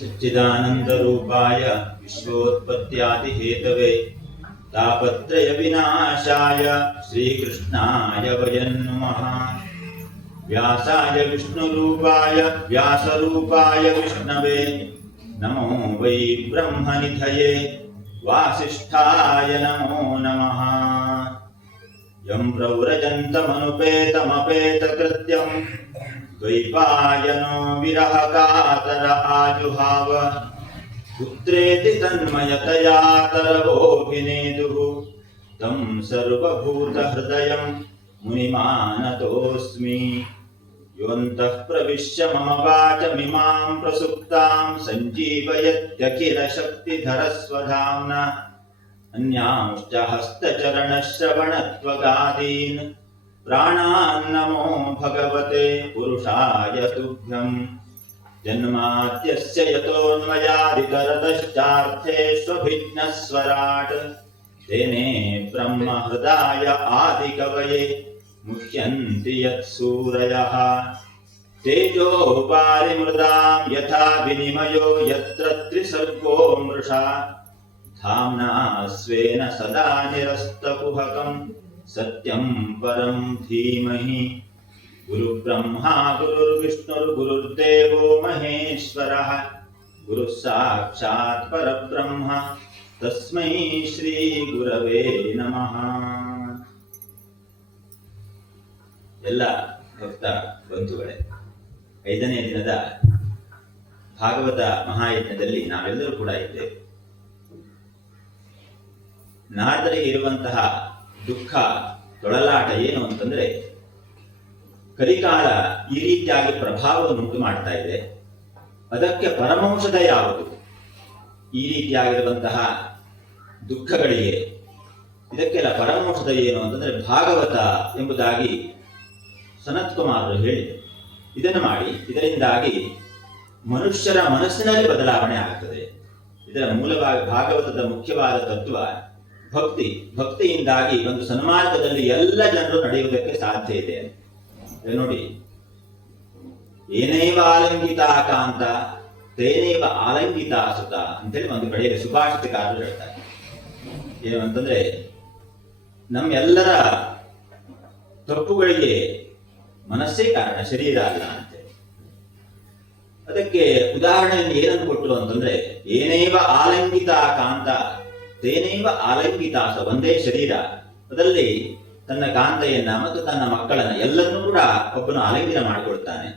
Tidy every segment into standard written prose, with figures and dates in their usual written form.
सच्चिदानन्दरूपाय विश्वोत्पत्त्यादिहेतवे तापत्रय विनाशाय श्रीकृष्णाय वयं नमः। व्यासाय विष्णुरूपाय व्यासरूपाय विष्णवे नमो वै ब्रह्मनिधये वासिष्ठाय नमो नमः। यं प्रव्रजन्तमनुपेतमपेतकृत्यं द्वैपायनो विरहकातर आजुहाव पुत्रेति तन्मयतया तरवोऽभिनेदुः तं सर्वभूतहृदयं मुनिमानतोऽस्मि। योऽन्तः प्रविश्य मम वाचमिमां प्रसुप्तां सञ्जीवयत्यखिलशक्तिधरस्वधाम्ना अन्यांश्च हस्तचरणश्रवणत्वगादीन् प्राणान्नमो भगवते पुरुषाय तुभ्यम्। जन्माद्यस्य यतोऽन्वयादितरतश्चार्थेष्वभिघ्नस्वराट् तेने ब्रह्महृदाय आदिकवये मुह्यन्ति यत्सूरयः। तेजो वारिमृदां यथा विनिमयो यत्र त्रिसर्गो मृषा धाम्ना स्वेन सदा निरस्तकुहकं सत्यं परं धीमहि। गुरुब्रह्मा गुरुर्विष्णुर्गुरुर्देवो महेश्वरः गुरुः साक्षात् परब्रह्म तस्मै ಶ್ರೀ ಗುರವೇ ನಮಃ. ಎಲ್ಲ ಭಕ್ತ ಬಂಧುಗಳೇ, 5ನೇ ದಿನದ ಭಾಗವತ ಮಹಾಯಜ್ಞದಲ್ಲಿ ನಾವೆಲ್ಲರೂ ಕೂಡ ಇದ್ದೇವೆ. ನಾರದರಿಗೆ ಇರುವಂತಹ ದುಃಖ ತೊಳಲಾಟ ಏನು ಅಂತಂದ್ರೆ, ಕಲಿಕಾಲ ಈ ರೀತಿಯಾಗಿ ಪ್ರಭಾವವನ್ನು ಉಂಟು ಮಾಡ್ತಾ ಇದೆ. ಅದಕ್ಕೆ ಪರಮೌಷಧ ಯಾವುದು? ಈ ರೀತಿಯಾಗಿರುವಂತಹ ದುಃಖಗಳಿಗೆ ಇದಕ್ಕೆಲ್ಲ ಪರಮೌಷಧ ಏನು ಅಂತಂದ್ರೆ ಭಾಗವತ ಎಂಬುದಾಗಿ ಸನತ್ ಕುಮಾರರು ಹೇಳಿದರು. ಇದನ್ನು ಮಾಡಿ ಇದರಿಂದಾಗಿ ಮನುಷ್ಯರ ಮನಸ್ಸಿನಲ್ಲಿ ಬದಲಾವಣೆ ಆಗ್ತದೆ. ಇದರ ಮೂಲವಾಗಿ ಭಾಗವತದ ಮುಖ್ಯವಾದ ತತ್ವ ಭಕ್ತಿ. ಭಕ್ತಿಯಿಂದಾಗಿ ಒಂದು ಸನ್ಮಾರ್ಗದಲ್ಲಿ ಎಲ್ಲ ಜನರು ನಡೆಯುವುದಕ್ಕೆ ಸಾಧ್ಯ ಇದೆ. ನೋಡಿ, ಏನೇವ ಆಲಂಗಿತ ಕಾಂತ ತೇನೇವ ಆಲಂಗಿತ ಸುತ ಅಂತೇಳಿ ಒಂದು ಕಡೆಯಲ್ಲಿ ಸುಭಾಷಿತಕಾರರು ಹೇಳ್ತಾರೆ. ಏನು ಅಂತಂದ್ರೆ, ನಮ್ಮೆಲ್ಲರ ತಪ್ಪುಗಳಿಗೆ ಮನಸ್ಸೇ ಕಾರಣ, ಶರೀರ ಅಲ್ಲ ಅಂತೇಳಿ. ಅದಕ್ಕೆ ಉದಾಹರಣೆಯನ್ನು ಏನನ್ನು ಕೊಟ್ಟರು ಅಂತಂದ್ರೆ, ಏನೇವ ಆಲಂಗಿತ ಕಾಂತ ತೇನೇವ ಆಲಂಗಿತಾಸ, ಒಂದೇ ಶರೀರ, ಅದರಲ್ಲಿ ತನ್ನ ಕಾಂತೆಯನ್ನ ಮತ್ತು ತನ್ನ ಮಕ್ಕಳನ್ನ ಎಲ್ಲರನ್ನೂ ಕೂಡ ಒಬ್ಬನು ಆಲಿಂಗನ ಮಾಡಿಕೊಳ್ತಾನೆ.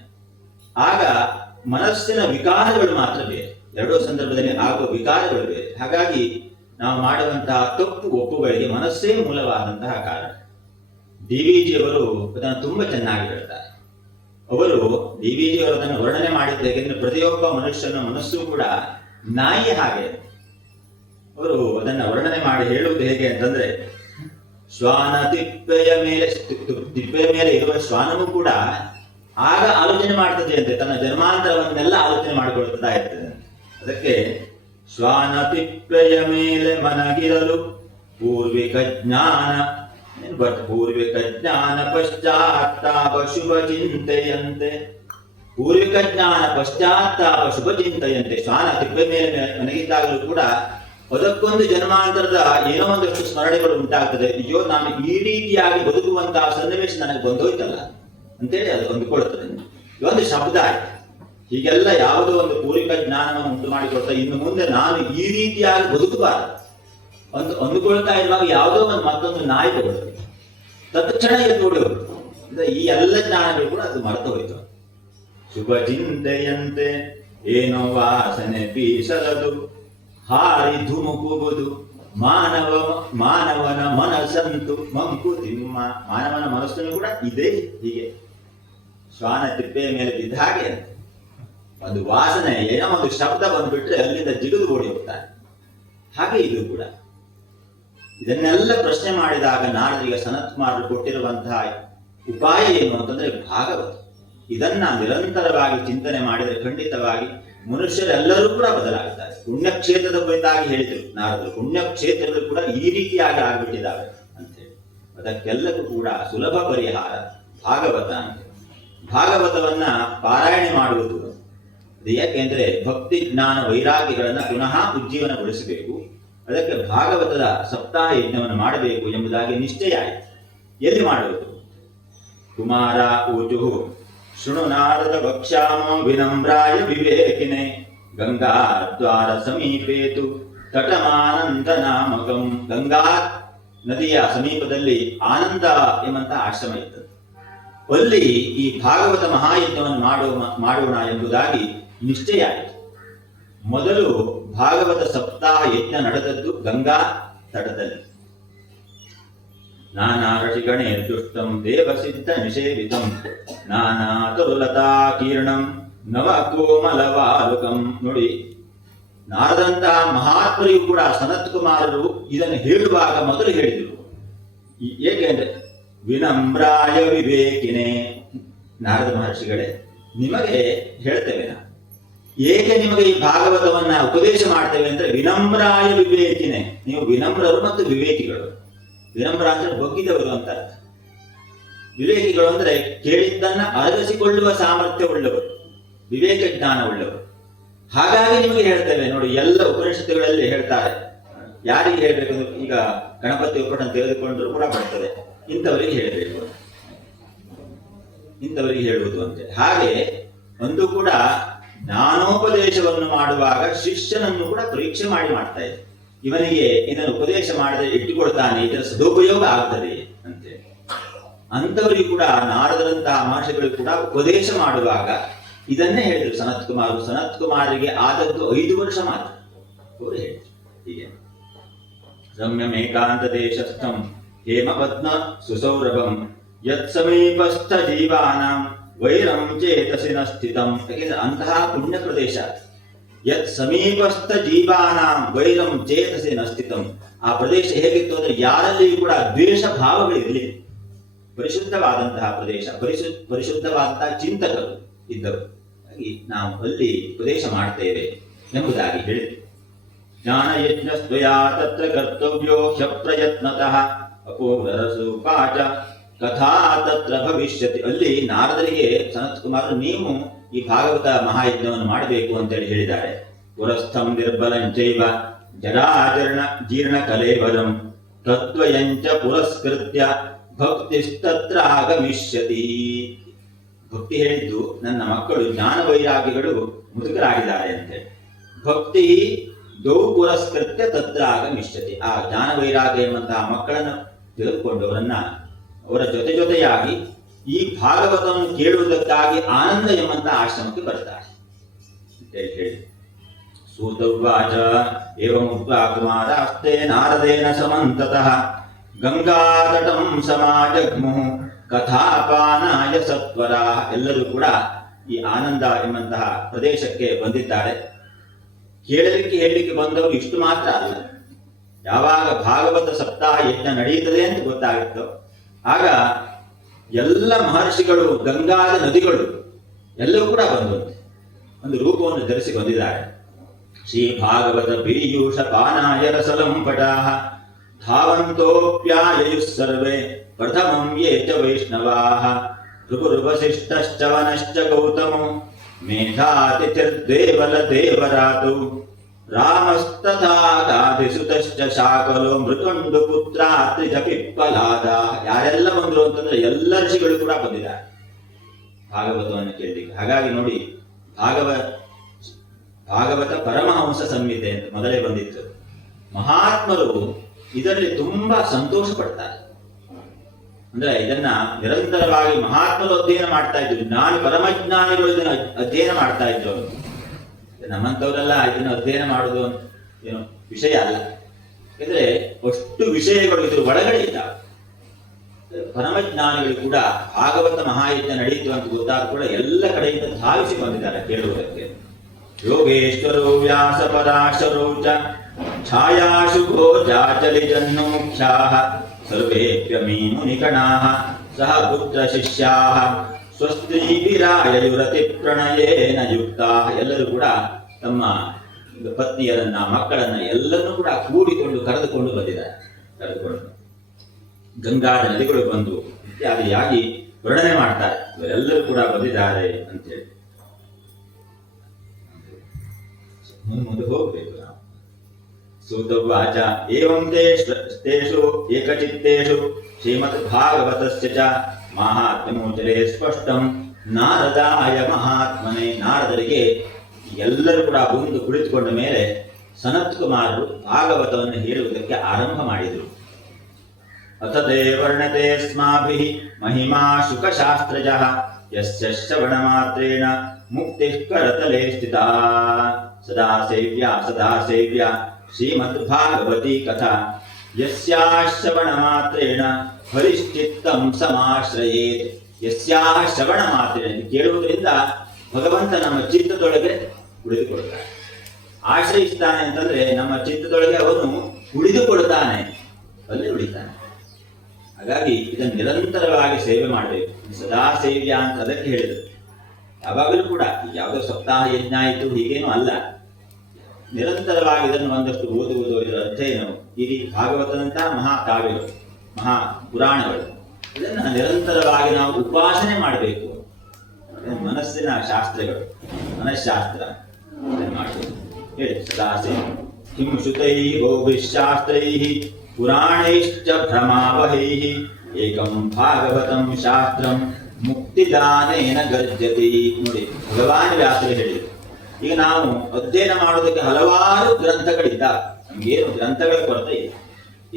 ಆಗ ಮನಸ್ಸಿನ ವಿಕಾರಗಳು ಮಾತ್ರ ಬೇರೆ, ಎರಡೂ ಸಂದರ್ಭದಲ್ಲಿ ಆಗುವ ವಿಕಾರಗಳು ಬೇರೆ. ಹಾಗಾಗಿ ನಾವು ಮಾಡುವಂತಹ ತಪ್ಪು ಒಪ್ಪುಗಳಿಗೆ ಮನಸ್ಸೇ ಮೂಲವಾದಂತಹ ಕಾರಣ. DVG ಅವರು ಅದನ್ನು ತುಂಬಾ ಚೆನ್ನಾಗಿ ಹೇಳ್ತಾರೆ. ಅವರು DVG ಅವರು ಅದನ್ನು ವರ್ಣನೆ ಮಾಡಿದ್ದು ಹೇಗೆಂದ್ರೆ, ಪ್ರತಿಯೊಬ್ಬ ಮನುಷ್ಯನ ಮನಸ್ಸು ಕೂಡ ನಾಯಿ ಹಾಗೆ. ಅವರು ಅದನ್ನ ವರ್ಣನೆ ಮಾಡಿ ಹೇಳುವುದು ಹೇಗೆ ಅಂತಂದ್ರೆ, ಶ್ವಾನ ತಿಪ್ಪೆಯ ಮೇಲೆ ಇರುವ ಶ್ವಾನವೂ ಕೂಡ ಆಗ ಆಲೋಚನೆ ಮಾಡ್ತದೆ ಅಂತೆ, ತನ್ನ ಜನ್ಮಾಂತರವನ್ನೆಲ್ಲ ಆಲೋಚನೆ ಮಾಡಿಕೊಳ್ತಾ ಇರ್ತದೆ. ಅದಕ್ಕೆ ಶ್ವಾನ ತಿಪ್ಪೆಯ ಮೇಲೆ ಮನಗಿರಲು ಪೂರ್ವಿಕ ಜ್ಞಾನ ಪೂರ್ವಿಕ ಜ್ಞಾನ ಪಶ್ಚಾತ್ತಾಪ ಶುಭ ಚಿಂತೆಯಂತೆ. ಪೂರ್ವಿಕ ಜ್ಞಾನ ಪಶ್ಚಾತ್ತಾಪ ಶುಭ ಚಿಂತೆಯಂತೆ. ಶ್ವಾನ ತಿಪ್ಪೆ ಮೇಲೆ ಮನಗಿದ್ದಾಗಲೂ ಕೂಡ ಅದಕ್ಕೊಂದು ಜನ್ಮಾಂತರದ ಏನೋ ಒಂದಷ್ಟು ಸ್ಮರಣೆಗಳು ಉಂಟಾಗ್ತದೆ. ಅಯ್ಯೋ, ನಾನು ಈ ರೀತಿಯಾಗಿ ಬದುಕುವಂತಹ ಸನ್ನಿವೇಶ ನನಗೆ ಬಂದೋಯ್ತಲ್ಲ ಅಂತೇಳಿ ಅದು ಅಂದುಕೊಳ್ತದೆ. ಇದೊಂದು ಶಬ್ದ ಆಯ್ತು. ಹೀಗೆಲ್ಲ ಯಾವುದೋ ಒಂದು ಪೂರ್ವಿಕ ಜ್ಞಾನವನ್ನು ಉಂಟು ಮಾಡಿಕೊಳ್ತಾ ಇನ್ನು ಮುಂದೆ ನಾನು ಈ ರೀತಿಯಾಗಿ ಬದುಕಬಾರದು ಅಂತ ಅಂದುಕೊಳ್ತಾ ಇರುವಾಗ ಯಾವುದೋ ಒಂದು ಮತ್ತೊಂದು ನಾಯಿ ತಗೊಳ್ತದೆ. ತತ್ಕ್ಷಣ ಎದ್ದು ನೋಡಿ ಹೋಗ್ತು. ಈ ಎಲ್ಲ ಜ್ಞಾನಗಳು ಕೂಡ ಅದು ಮರೆತು ಹೋಯ್ತು. ಶುಭ ಚಿಂತೆಯಂತೆ ಏನೋ ವಾಸನೆ ಬೀಸಲದು ಹಾರಿ ಧುಮುಕುವುದು ಮಾನವನ ಮನಸ್ಸಂತು ಮಂಕುತಿಮ್ಮ. ಮಾನವನ ಮನಸ್ಸನ್ನು ಕೂಡ ಇದೆ ಹೀಗೆ. ಶ್ವಾನ ತಿಪ್ಪೆಯ ಮೇಲೆ ಬಿದ್ದ ಹಾಗೆ ಒಂದು ವಾಸನೆ, ಏನೋ ಒಂದು ಶಬ್ದ ಬಂದ್ಬಿಟ್ರೆ ಅಲ್ಲಿಂದ ಜಿಗಿದು ಓಡಿ ಹೋಗ್ತಾನೆ. ಹಾಗೆ ಇದು ಕೂಡ. ಇದನ್ನೆಲ್ಲ ಪ್ರಶ್ನೆ ಮಾಡಿದಾಗ ನಾರದರಿಗೆ ಸನತ್ ಕುಮಾರರು ಕೊಟ್ಟಿರುವಂತಹ ಉಪಾಯ ಏನು ಅಂತಂದ್ರೆ ಭಾಗವತ. ಇದನ್ನ ನಿರಂತರವಾಗಿ ಚಿಂತನೆ ಮಾಡಿದರೆ ಖಂಡಿತವಾಗಿ ಮನುಷ್ಯರೆಲ್ಲರೂ ಕೂಡ ಬದಲಾಗುತ್ತಾರೆ. ಪುಣ್ಯಕ್ಷೇತ್ರದ ಕುರಿತಾಗಿ ಹೇಳಿದರು ನಾರದರು. ಪುಣ್ಯಕ್ಷೇತ್ರಗಳು ಕೂಡ ಈ ರೀತಿಯಾಗಿ ಆಗ್ಬಿಟ್ಟಿದ್ದಾವೆ ಅಂತೇಳಿ. ಅದಕ್ಕೆಲ್ಲಕ್ಕೂ ಕೂಡ ಸುಲಭ ಪರಿಹಾರ ಭಾಗವತ ಅಂತ. ಭಾಗವತವನ್ನ ಪಾರಾಯಣೆ ಮಾಡುವುದು ಅದು ಯಾಕೆಂದ್ರೆ ಭಕ್ತಿ ಜ್ಞಾನ ವೈರಾಗ್ಯಗಳನ್ನು ಪುನಃ ಉಜ್ಜೀವನಗೊಳಿಸಬೇಕು. ಅದಕ್ಕೆ ಭಾಗವತದ ಸಪ್ತಾಹ ಯಜ್ಞವನ್ನು ಮಾಡಬೇಕು ಎಂಬುದಾಗಿ ನಿಶ್ಚಯ ಆಯಿತು. ಎಲ್ಲಿ ಮಾಡುವುದು? ಕುಮಾರ ಊಚು ಶೃಣು ನಾರದ ವಕ್ಷ್ಯಾಮೋ ವಿನಮ್ರಾಯ ವಿವೇಕಿನೆ ಗಂಗಾದ್ವಾರ ಸಮೀಪೇತು ತಟಮಾನಂದ ನಾಮಕಂ. ಗಂಗಾ ನದಿಯ ಸಮೀಪದಲ್ಲಿ ಆನಂದ ಎಂಬಂತಹ ಆಶ್ರಮ ಇತ್ತು. ಅಲ್ಲಿ ಈ ಭಾಗವತ ಮಹಾಯಜ್ಞವನ್ನು ಮಾಡೋಣ ಎಂಬುದಾಗಿ ನಿಶ್ಚಯ ಆಯಿತು. ಮೊದಲು ಭಾಗವತ ಸಪ್ತಾಹ ಯಜ್ಞ ನಡೆದದ್ದು ಗಂಗಾ ತಟದಲ್ಲಿ. ನಾನಾ ಋಷಿಗಣೇ ದುಷ್ಟಂ ದೇವಸಿದ್ಧ ನಿಷೇವಿತಂ ನಾನಾ ತರುಲತಾ ಕೀರ್ಣಂ ನವ ಕೋಮಲವಾಲುಕಂ. ನೋಡಿ, ನಾರದಂತಹ ಮಹಾತ್ಮರಿಗೂ ಕೂಡ ಸನತ್ ಕುಮಾರರು ಇದನ್ನು ಹೇಳುವಾಗ ಮೊದಲು ಹೇಳಿದರು. ಏಕೆಂದ್ರೆ ವಿನಮ್ರಾಯ ವಿವೇಕಿನೇ, ನಾರದ ಮಹರ್ಷಿಗಳೇ ನಿಮಗೆ ಹೇಳ್ತೇವೆ ನಾವು. ಏಕೆ ನಿಮಗೆ ಈ ಭಾಗವತವನ್ನ ಉಪದೇಶ ಮಾಡ್ತೇವೆ ಅಂದ್ರೆ ವಿನಮ್ರಾಯ ವಿವೇಕಿನೇ, ನೀವು ವಿನಮ್ರರು ಮತ್ತು ವಿವೇಕಿಗಳು. ವಿನಮ್ರ ಅಂದ್ರೆ ಬಗ್ಗಿದವರು ಅಂತ ಅರ್ಥ. ವಿವೇಕಿಗಳು ಅಂದ್ರೆ ಕೇಳಿದ್ದನ್ನ ಅರಗಿಸಿಕೊಳ್ಳುವ ಸಾಮರ್ಥ್ಯ ಉಳ್ಳವರು, ವಿವೇಕ ಜ್ಞಾನ ಉಳ್ಳವರು. ಹಾಗಾಗಿ ನಿಮಗೆ ಹೇಳ್ತೇವೆ ನೋಡಿ. ಎಲ್ಲ ಉಪನಿಷತ್ತುಗಳಲ್ಲಿ ಹೇಳ್ತಾರೆ. ಯಾರಿಗೆ ಹೇಳ್ಬೇಕಂದ್ರೆ ಈಗ ಗಣಪತಿ ಉಪಟನ್ನು ತೆಗೆದುಕೊಂಡ್ರು ಕೂಡ ಬರ್ತದೆ, ಇಂಥವರಿಗೆ ಹೇಳಬೇಕು, ಇಂಥವರಿಗೆ ಹೇಳುವುದು ಅಂತ. ಹಾಗೆ ಒಂದು ಕೂಡ ಜ್ಞಾನೋಪದೇಶವನ್ನು ಮಾಡುವಾಗ ಶಿಷ್ಯನನ್ನು ಕೂಡ ಪರೀಕ್ಷೆ ಮಾಡ್ತಾ ಇದೆ. ಇವನಿಗೆ ಇದನ್ನು ಉಪದೇಶ ಮಾಡದೆ ಇಟ್ಟುಕೊಳ್ತಾನೆ, ಇದರ ಸದುಪಯೋಗ ಆಗ್ತದೆ ಅಂತೇಳಿ. ಅಂಥವರಿಗೂ ಕೂಡ ನಾರದರಂತಹ ಮಹರ್ಷಿಗಳು ಕೂಡ ಉಪದೇಶ ಮಾಡುವಾಗ ಇದನ್ನೇ ಹೇಳಿದ್ರು ಸನತ್ ಕುಮಾರ್. ಸನತ್ ಕುಮಾರಿಗೆ ಆದದ್ದು 5 ವರ್ಷ ಮಾತ್ರ. ಅವರು ಹೇಳಿದ್ರು ಹೀಗೆ: ರಮ್ಯಮೇಕಾಂತ ದೇಶಸ್ಥಂ ಹೇಮಪದ್ಮ ಸುಸೌರಭಂ ಯತ್ ಸಮೀಪಸ್ಥ ಜೀವಾನಾಂ ವೈರಂ ಚೇತಸಿನ ಸ್ಥಿತಂ. ಯಾಕೆಂದ್ರೆ ಅಂತಹ ಪುಣ್ಯ ಪ್ರದೇಶ. ಯತ್ ಸಮೀಪಸ್ಥ ಜೀವಾನಾಂ ವೈರಂ ಚೇತಸಿನ ಸ್ಥಿತಂ. ಆ ಪ್ರದೇಶ ಹೇಗಿತ್ತು ಅಂದ್ರೆ ಯಾರಲ್ಲಿಯೂ ಕೂಡ ದ್ವೇಷ ಭಾವಗಳಿರಲಿ. ಪರಿಶುದ್ಧವಾದಂತಹ ಪ್ರದೇಶ, ಪರಿಶುದ್ಧವಾದಂತಹ ಚಿಂತಕರು ಇದ್ದರು. ಹಾಗಾಗಿ ನಾವು ಅಲ್ಲಿ ಉಪದೇಶ ಮಾಡ್ತೇವೆ ಎಂಬುದಾಗಿ ಹೇಳಿದರು. ಜ್ಞಾನಯಜ್ಞಸ್ತ್ವಯಾ ತತ್ರ ಕರ್ತವ್ಯೋ ಹ್ಯಪ್ರಯತ್ನತಃ ಅಪೂರ್ವರಸೋಪಾಚ ಕಥಾ ತತ್ರ ಭವಿಷ್ಯತಿ. ಅಲ್ಲಿ ನಾರದರಿಗೆ ಸನತ್ ಕುಮಾರ್ ನೀವು ಈ ಭಾಗವತ ಮಹಾಯಜ್ಞವನ್ನು ಮಾಡಬೇಕು ಅಂತೇಳಿ ಹೇಳಿದ್ದಾರೆ. ಪುರಸ್ಥಂ ನಿರ್ಬಲಂಚೈವ ಜರಾಜರ್ಣ ಜೀರ್ಣ ಕಲೇವರಂ ತತ್ವಯಂಚ ಪುರಸ್ಕೃತ್ಯ ಭಕ್ತಿಸ್ತತ್ರ ಆಗಮಿಷ್ಯತಿ. ಭಕ್ತಿ ಹೇಳಿದ್ದು ನನ್ನ ಮಕ್ಕಳು ಜ್ಞಾನ ವೈರಾಗ್ಯಗಳು ಮುದುಕರಾಗಿದ್ದಾರೆ ಅಂತೇಳಿ. ಭಕ್ತಿ ದೌ ಪುರಸ್ಕೃತ್ಯ ತತ್ರ ಆಗಮಿಷ್ಯತಿ. ಆ ಜ್ಞಾನ ವೈರಾಗ್ಯ ಎಂಬಂತಹ ಮಕ್ಕಳನ್ನು ತೆಗೆದುಕೊಂಡು ಅವರ ಜೊತೆಯಾಗಿ ಈ ಭಾಗವತವನ್ನು ಕೇಳುವುದಕ್ಕಾಗಿ ಆನಂದ ಎಂಬಂತಹ ಆಶ್ರಮಕ್ಕೆ ಬರ್ತಾರೆ ಅಂತೇಳಿ ಹೇಳಿ. ಸೂತವಾಚ ಏವಂ ಉಕ್ತ್ವಾ ಕುಮಾರಾಸ್ತೆ ನಾರದೇನ ಸಮಂತತಃ ಗಂಗಾತಟಂ ಸಮಾಜಗ್ಮುಃ ಕಥಾಪಾನಾಯ ಸತ್ವರಾ. ಎಲ್ಲರೂ ಕೂಡ ಈ ಆನಂದ ಎಂಬಂತಹ ಪ್ರದೇಶಕ್ಕೆ ಬಂದಿದ್ದಾರೆ. ಕೇಳಲಿಕ್ಕೆ ಹೇಳಲಿಕ್ಕೆ ಬಂದವರು ಇಷ್ಟು ಮಾತ್ರ ಅಲ್ಲ. ಯಾವಾಗ ಭಾಗವತ ಸಪ್ತಾಹ ಯಜ್ಞ ನಡೆಯುತ್ತದೆ ಅಂತ ಗೊತ್ತಾಗಿತ್ತು, ಆಗ ಎಲ್ಲ ಮಹರ್ಷಿಗಳು, ಗಂಗಾದ ನದಿಗಳು ಎಲ್ಲವೂ ಕೂಡ ಬಂದು ಒಂದು ರೂಪವನ್ನು ಧರಿಸಿ ಬಂದಿದ್ದಾರೆ. ಶ್ರೀ ಭಾಗವತ ಪೀಯೂಷ ಪಾನಾಯ ರಸಲಂಪಟಾಃ ಧಾವಂತೋಪ್ಯಾಯಯುಃ ಸರ್ವೇ ಪ್ರಥಮಂ ಯೇ ಚ ವೈಷ್ಣವಾಃ ಭೃಗುರ್ವಸಿಷ್ಠಶ್ಚ ವನಶ್ಚ ಗೌತಮೋ ಮೇಧಾತಿಥಿರ್ದೇವಲ ದೇವರಾತು ರಾಮಸ್ತಥಾ ಗಾಧಿಸುತಶ್ಚ ಶಾಕಲೋ ಮೃತುಂಡು ಪುತ್ರ ತ್ರಿಜ ಪಿಪ್ಪಲಾದ. ಯಾರೆಲ್ಲ ಬಂದ್ರು ಅಂತಂದ್ರೆ ಎಲ್ಲ ಋಷಿಗಳು ಕೂಡ ಬಂದಿದ್ದಾರೆ ಭಾಗವತವನ್ನು ಕೇಳಲಿಕ್ಕೆ. ಹಾಗಾಗಿ ನೋಡಿ, ಭಾಗವತ ಪರಮಹಂಸ ಸಂಹಿತೆ ಅಂತ ಮೊದಲೇ ಬಂದಿತ್ತು. ಮಹಾತ್ಮರು ಇದರಲ್ಲಿ ತುಂಬಾ ಸಂತೋಷ ಪಡ್ತಾರೆ. ಅಂದ್ರೆ ಇದನ್ನ ನಿರಂತರವಾಗಿ ಮಹಾತ್ಮರು ಅಧ್ಯಯನ ಮಾಡ್ತಾ ಇದ್ರು. ಪರಮಜ್ಞಾನಿಗಳು ಇದನ್ನ ಅಧ್ಯಯನ ಮಾಡ್ತಾ ಇದ್ರು. ನಮ್ಮಂತವರೆಲ್ಲ ಇದನ್ನ ಅಧ್ಯಯನ ಮಾಡುವುದು ಏನು ವಿಷಯ ಅಲ್ಲ. ಯಾಕಂದ್ರೆ ಅಷ್ಟು ವಿಷಯಗಳು ಇದ್ರ ಒಳಗಡೆ ಇದ್ದಾವೆ. ಪರಮಜ್ಞಾನಿಗಳು ಕೂಡ ಭಾಗವತ ಮಹಾಯಜ್ಞ ನಡೆಯಿತು ಅಂತ ಗೊತ್ತಾದ ಕೂಡ ಎಲ್ಲ ಕಡೆಯಿಂದ ಧಾವಿಸಿ ಬಂದಿದ್ದಾರೆ ಕೇಳುವುದಕ್ಕೆ. ಯೋಗೇಶ್ವರೋ ವ್ಯಾಸ ಪರಾಶರೋ ಚ ಛಾಯಾಶುಭೋ ಜಾಚಲಿ ಜನ್ನು ಮುಖ್ಯಾಃ ಸರ್ವೇಪ್ಯಮೀ ಮುನಿಗಣಾಃ ಸಹ ಪುತ್ರ ಶಿಷ್ಯಾಃ ಸ್ವಸ್ತ್ರೀಭಿರಾಯಯುರತಿ ಪ್ರಣಯೇನ ಯುಕ್ತಾಃ. ಎಲ್ಲರೂ ಕೂಡ ತಮ್ಮ ಪತ್ನಿಯರನ್ನ, ಮಕ್ಕಳನ್ನ ಎಲ್ಲರನ್ನೂ ಕೂಡ ಕೂಡಿಕೊಂಡು ಕರೆದುಕೊಂಡು ಬಂದಿದ್ದಾರೆ. ಗಂಗಾ ನದಿಗಳು ಬಂದು ಇತ್ಯಾದಿಯಾಗಿ ವರ್ಣನೆ ಮಾಡ್ತಾರೆ. ಇವರೆಲ್ಲರೂ ಕೂಡ ಬಂದಿದ್ದಾರೆ ಅಂತೇಳಿ. ಮುಂದೆ ಹೋಗ್ಬೇಕು ನಾವು. ಸೂತವಾಚ ಏವಂ ತೇಷು ಏಕಚಿತ್ತೇಷು ಶ್ರೀಮದ್ ಭಾಗವತಸ್ಯ ಚ ಮಾಹಾತ್ಮ್ಯಮೋಚರೆ ಸ್ಪಷ್ಟಂ ನಾರದಾಯ ಮಹಾತ್ಮನೆ. ನಾರದರಿಗೆ ಎಲ್ಲರೂ ಕೂಡ ಬಂದು ಕುಳಿತುಕೊಂಡ ಮೇಲೆ ಸನತ್ ಕುಮಾರರು ಭಾಗವತವನ್ನು ಹೇಳುವುದಕ್ಕೆ ಆರಂಭ ಮಾಡಿದರು. ಅಥ ತೇ ವರ್ಣತೆ ಸ್ಮಾಭಿಃ ಮಹಿಮಾ ಶುಕಶಾಸ್ತ್ರಜಃ ಯಸ್ಯ ಶ್ರವಣ ಮಾತ್ರೇಣ ಮುಕ್ತಿಃ ಕರತಲೇ ಸ್ಥಿತಾ. ಸದಾ ಸೇವ್ಯ ಶ್ರೀಮದ್ ಭಾಗವತಿ ಕಥಾ ಯಸ್ಯಾಃ ಶ್ರವಣ ಮಾತ್ರೇಣ ಹರಿಶ್ಚಿತ್ತಂ ಸಮಾಶ್ರಯೇತ್. ಯಸ್ಯಾಃ ಶ್ರವಣ ಮಾತ್ರೇಣ, ಕೇಳುವುದರಿಂದ ಭಗವಂತ ನಮ್ಮ ಚಿತ್ತದೊಳಗೆ ಉಳಿದುಕೊಳ್ತಾನೆ. ಆಶ್ರಯಿಸ್ತಾನೆ ಅಂತಂದ್ರೆ ನಮ್ಮ ಚಿತ್ತದೊಳಗೆ ಅವನು ಉಳಿದುಕೊಳ್ತಾನೆ, ಅಲ್ಲಿ ಉಳಿತಾನೆ. ಹಾಗಾಗಿ ಇದನ್ನು ನಿರಂತರವಾಗಿ ಸೇವೆ ಮಾಡಬೇಕು. ಸದಾ ಸೇವ್ಯ ಅಂತ ಅದಕ್ಕೆ ಹೇಳಿದರು. ಯಾವಾಗಲೂ ಕೂಡ ಯಾವುದೋ ಸಪ್ತಾಹ ಯಜ್ಞ ಆಯಿತು ಹೀಗೇನೂ ಅಲ್ಲ, ನಿರಂತರವಾಗಿ ಇದನ್ನು ಒಂದಷ್ಟು ಓದುವುದು, ಇದರ ಅಧ್ಯಯನವು, ಈ ರೀತಿ ಭಾಗವತದಂತಹ ಮಹಾಕಾವ್ಯಗಳು, ಮಹಾ ಪುರಾಣಗಳು, ಇದನ್ನು ನಿರಂತರವಾಗಿ ನಾವು ಉಪಾಸನೆ ಮಾಡಬೇಕು. ಮನಸ್ಸಿನ ಶಾಸ್ತ್ರಗಳು, ಮನಃಶಾಸ್ತ್ರ ಮಾಡಬೇಕು. ಹೇಳಿ ಸದಾ ಸೇವೆ. ಕಿಂ ಶ್ರುತೈ ಗೋಭಿಶಾಸ್ತ್ರೈ ಪುರಾಣೈಶ್ಚ ಭ್ರಮಾವಹೈಃ ಏಕಂ ಭಾಗವತಂ ಶಾಸ್ತ್ರಂ ಮುಕ್ತಿದಾನೇನ ಗರ್ಜತಿ. ನೋಡಿ, ಭಗವಾನ್ ವ್ಯಾಸರು ಹೇಳಿದರು. ಈಗ ನಾವು ಅಧ್ಯಯನ ಮಾಡೋದಕ್ಕೆ ಹಲವಾರು ಗ್ರಂಥಗಳಿದ್ದಾವೆ. ನಮಗೇನು ಗ್ರಂಥಗಳ ಕೊರತೆ ಇದೆ,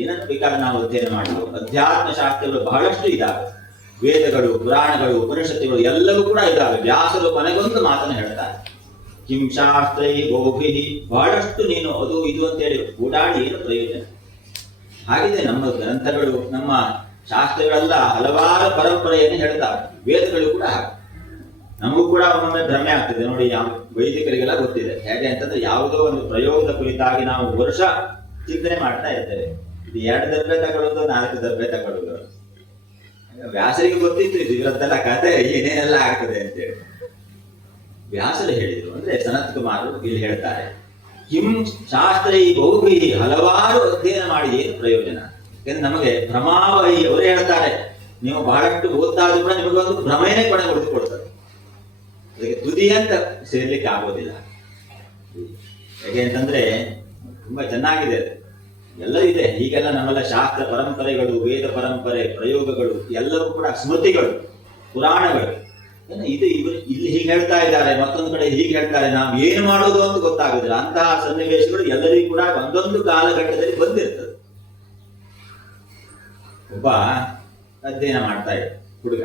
ಏನನ್ನು ಬೇಕಾದ್ರೆ ನಾವು ಅಧ್ಯಯನ ಮಾಡಬಹುದು. ಅಧ್ಯಾತ್ಮ ಶಾಸ್ತ್ರಗಳು ಬಹಳಷ್ಟು ಇದ್ದಾವೆ. ವೇದಗಳು, ಪುರಾಣಗಳು, ಉಪನಿಷತ್ತುಗಳು ಎಲ್ಲವೂ ಕೂಡ ಇದ್ದಾವೆ. ವ್ಯಾಸರು ಕೊನೆಗೊಂದು ಮಾತನ್ನು ಹೇಳ್ತಾರೆ, ಕಿಂ ಶಾಸ್ತ್ರೈ ಗೋಭಿಃ. ಬಹಳಷ್ಟು ನೀನು ಅದು ಇದು ಅಂತೇಳಿ ಓಡಾಡಿ ಏನು ಪ್ರಯೋಜನ. ಹಾಗಿದೆ ನಮ್ಮ ಗ್ರಂಥಗಳು, ನಮ್ಮ ಶಾಸ್ತ್ರಗಳೆಲ್ಲ ಹಲವಾರು ಪರಂಪರೆಯನ್ನು ಹೇಳ್ತಾವೆ. ವೇದಗಳು ಕೂಡ ಹಾಗೆ. ನಮಗೂ ಕೂಡ ಒಮ್ಮೊಮ್ಮೆ ಭ್ರಮೆ ಆಗ್ತದೆ ನೋಡಿ. ವೈದಿಕರಿಗೆಲ್ಲ ಗೊತ್ತಿದೆ ಹೇಗೆ ಅಂತಂದ್ರೆ, ಯಾವುದೋ ಒಂದು ಪ್ರಯೋಗದ ಕುರಿತಾಗಿ ನಾವು ವರ್ಷ ಚಿಂತನೆ ಮಾಡ್ತಾ ಇರ್ತೇವೆ. ಇದು 2 ದರ್ಬೆ ತಗೊಳ್ಳೋದು, 4 ದರ್ಬೆ ತಗೊಳ್ಳೋದು. ವ್ಯಾಸರಿಗೆ ಗೊತ್ತಿತ್ತು ಇದು ಇವತ್ತೆಲ್ಲ ಕತೆ ಏನೇನೆಲ್ಲ ಆಗ್ತದೆ ಅಂತೇಳಿ. ವ್ಯಾಸರು ಹೇಳಿದ್ರು ಅಂದ್ರೆ ಸನತ್ ಕುಮಾರರು ಇಲ್ಲಿ ಹೇಳ್ತಾರೆ, ಕಿಂ ಶಾಸ್ತ್ರೈ ಬಹುಭಿ, ಹಲವಾರು ಅಧ್ಯಯನ ಮಾಡಿ ಏನು ಪ್ರಯೋಜನ. ಯಾಕಂದ್ರೆ ನಮಗೆ ಭ್ರಮಾವಹಿ, ಅವರು ಹೇಳ್ತಾರೆ ನೀವು ಬಹಳಷ್ಟು ಓದ್ತಾದ್ರೂ ಕೂಡ ನಿಮಗೊಂದು ಭ್ರಮೆನೇ ಕೊನೆ ಉಳಿದುಕೊಡ್ತದೆ. ಅದಕ್ಕೆ ತುದಿ ಅಂತ ಸೇರ್ಲಿಕ್ಕೆ ಆಗೋದಿಲ್ಲ. ಹೇಗೆ ಅಂತಂದ್ರೆ ತುಂಬಾ ಚೆನ್ನಾಗಿದೆ, ಎಲ್ಲ ಇದೆ. ಹೀಗೆಲ್ಲ ನಮ್ಮೆಲ್ಲ ಶಾಸ್ತ್ರ ಪರಂಪರೆಗಳು, ವೇದ ಪರಂಪರೆ, ಪ್ರಯೋಗಗಳು ಎಲ್ಲವೂ ಕೂಡ ಸ್ಮೃತಿಗಳು, ಪುರಾಣಗಳು. ಇದು ಇವರು ಇಲ್ಲಿ ಹೀಗೆ ಹೇಳ್ತಾ ಇದ್ದಾರೆ, ಮತ್ತೊಂದು ಕಡೆ ಹೀಗೆ ಹೇಳ್ತಾರೆ, ನಾವು ಏನು ಮಾಡೋದು ಅಂತ ಗೊತ್ತಾಗುದಿಲ್ಲ. ಅಂತಹ ಸನ್ನಿವೇಶಗಳು ಎಲ್ಲರಿಗೂ ಕೂಡ ಒಂದೊಂದು ಕಾಲಘಟ್ಟದಲ್ಲಿ ಬಂದಿರ್ತದೆ. ಒಬ್ಬ ಅಧ್ಯಯನ ಮಾಡ್ತಾ ಇದ್ದ ಹುಡುಗ,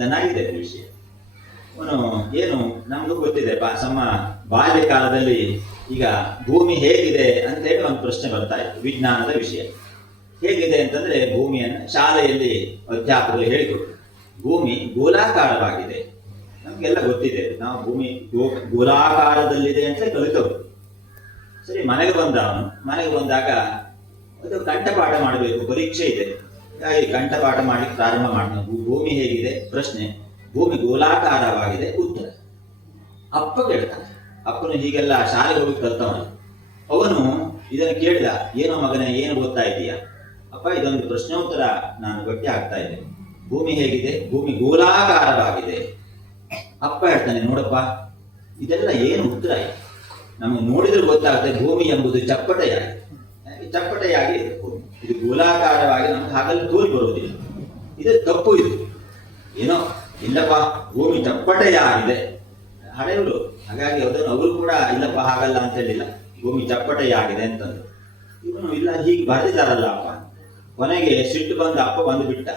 ಚೆನ್ನಾಗಿದೆ ವಿಷಯ. ಅವನು ಏನು ನಮ್ಗೂ ಗೊತ್ತಿದೆ, ನಮ್ಮ ಬಾಲ್ಯ ಕಾಲದಲ್ಲಿ ಈಗ ಭೂಮಿ ಹೇಗಿದೆ ಅಂತ ಹೇಳಿ ಒಂದು ಪ್ರಶ್ನೆ ಬರ್ತಾ ಇತ್ತು, ವಿಜ್ಞಾನದ ವಿಷಯ. ಹೇಗಿದೆ ಅಂತಂದ್ರೆ, ಭೂಮಿಯನ್ನು ಶಾಲೆಯಲ್ಲಿ ಅಧ್ಯಾಪಕರು ಹೇಳಿಕೊಟ್ರು, ಭೂಮಿ ಗೋಲಾಕಾರವಾಗಿದೆ. ನಮ್ಗೆಲ್ಲ ಗೊತ್ತಿದೆ, ನಾವು ಭೂಮಿ ಗೋಲಾಕಾರದಲ್ಲಿದೆ ಅಂತ ಕಲಿತವರು. ಸರಿ, ಮನೆಗೆ ಬಂದಾಗ ಅದು ಕಂಠಪಾಠ ಮಾಡಬೇಕು, ಪರೀಕ್ಷೆ ಇದೆ. ಹಾಗಾಗಿ ಕಂಠಪಾಠ ಮಾಡಿ ಪ್ರಾರಂಭ ಮಾಡಿದ ಭೂಮಿ ಹೇಗಿದೆ ಪ್ರಶ್ನೆ, ಭೂಮಿ ಗೋಲಾಕಾರವಾಗಿದೆ ಉತ್ತರ. ಅಪ್ಪ ಕೇಳ್ತಾನೆ, ಅಪ್ಪನು ಹೀಗೆಲ್ಲ ಶಾಲೆಗೆ ಹೋಗಿ ಕಲ್ತವನು. ಅವನು ಇದನ್ನು ಕೇಳಿದ, ಏನೋ ಮಗನೇ ಏನು ಓದ್ತಾ ಇದೀಯಾ? ಅಪ್ಪ ಇದೊಂದು ಪ್ರಶ್ನೋತ್ತರ ನಾನು ಗಟ್ಟಿ ಆಗ್ತಾ ಇದ್ದೆ, ಭೂಮಿ ಹೇಗಿದೆ? ಭೂಮಿ ಗೋಲಾಕಾರವಾಗಿದೆ. ಅಪ್ಪ ಹೇಳ್ತಾನೆ, ನೋಡಪ್ಪ ಇದೆಲ್ಲ ಏನು ಉತ್ತರ ಇದೆ? ನಮಗೆ ನೋಡಿದ್ರೆ ಗೊತ್ತಾಗುತ್ತೆ ಭೂಮಿ ಎಂಬುದು ಚಪ್ಪಟೆಯಾಗಿ ಇದೆ. ಇದು ಗೋಲಾಕಾರವಾಗಿ ನಮ್ಗೆ ಹಾಗಲ್ಲ ತೋರಿ ಬರುವುದಿಲ್ಲ. ಇದು ತಪ್ಪು. ಇದು ಏನೋ ಇಲ್ಲಪ್ಪ ಭೂಮಿ ಚಪ್ಪಟೆಯಾಗಿದೆ ಹಳೆಯವರು. ಹಾಗಾಗಿ ಅದನ್ನು ಅವರು ಕೂಡ ಇಲ್ಲಪ್ಪ ಹಾಗಲ್ಲ ಅಂತ ಹೇಳಿಲ್ಲ, ಭೂಮಿ ಚಪ್ಪಟೆಯಾಗಿದೆ ಅಂತಂದ್ರು. ಇವನು ಇಲ್ಲ ಹೀಗೆ ಬರೆದಿದ್ದಾರಲ್ಲ ಅಪ್ಪ. ಕೊನೆಗೆ ಸಿಟ್ಟು ಬಂದ ಅಪ್ಪ ಬಂದು ಬಿಟ್ಟ,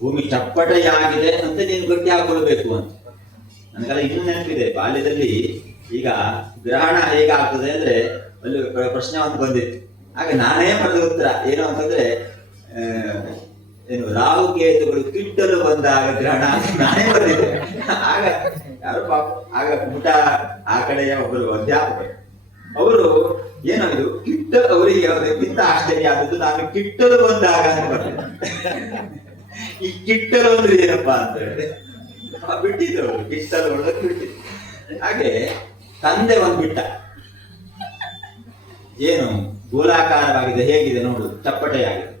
ಭೂಮಿ ಚಪ್ಪಟೆಯಾಗಿದೆ ಅಂತ ನೀನು ಗಟ್ಟಿ ಹಾಕೊಳ್ಬೇಕು ಅಂತ. ನನಗೆಲ್ಲ ಇನ್ನೂ ನೆನಪಿದೆ, ಬಾಲ್ಯದಲ್ಲಿ ಈಗ ಗ್ರಹಣ ಹೇಗಾಗ್ತದೆ ಅಂದ್ರೆ ಅಲ್ಲಿ ಪ್ರಶ್ನೆ ಒಂದು ಬಂದಿತ್ತು. ಆಗ ನಾನೇ ಬರೆದ ಉತ್ತರ ಏನು ಅಂತಂದ್ರೆ, ಏನು ರಾಹು ಕೇತುಗಳು ಕಿಟ್ಟಲು ಬಂದಾಗ ಗ್ರಹಣ ಅಂತ ನಾನೇ ಬರೆದಿದ್ದೆ. ಆಗ ಯಾರು ಪಾಪ, ಆಗ ಪುಟ ಆ ಕಡೆಯ ಒಬ್ಬರು ಅಧ್ಯಾಪಕರು, ಅವರು ಏನೋ ಇದು ಕಿಟ್ಟಲು, ಅವರಿಗೆ ಅದಕ್ಕಿಂತ ಆಶ್ಚರ್ಯ ಆದದ್ದು ನಾನು ಕಿಟ್ಟಲು ಬಂದಾಗ ಅಂತ ಬರ್ತೇನೆ. ಈ ಕಿಟ್ಟಲು ಅಂದ್ರೆ ಏನಪ್ಪಾ ಅಂತ ಹೇಳಿ ಬಿಟ್ಟಿದ್ರು ಅವರು, ಕಿಟ್ಟಲು ಒಳಗೆ ಬಿಟ್ಟಿದ್ರು. ಹಾಗೆ ತಂದೆ ಒಂದು ಬಿಟ್ಟ, ಏನು ಗೋಲಾಕಾರವಾಗಿದೆ, ಹೇಗಿದೆ ನೋಡು, ಚಪ್ಪಟೆಯಾಗಿದೆ.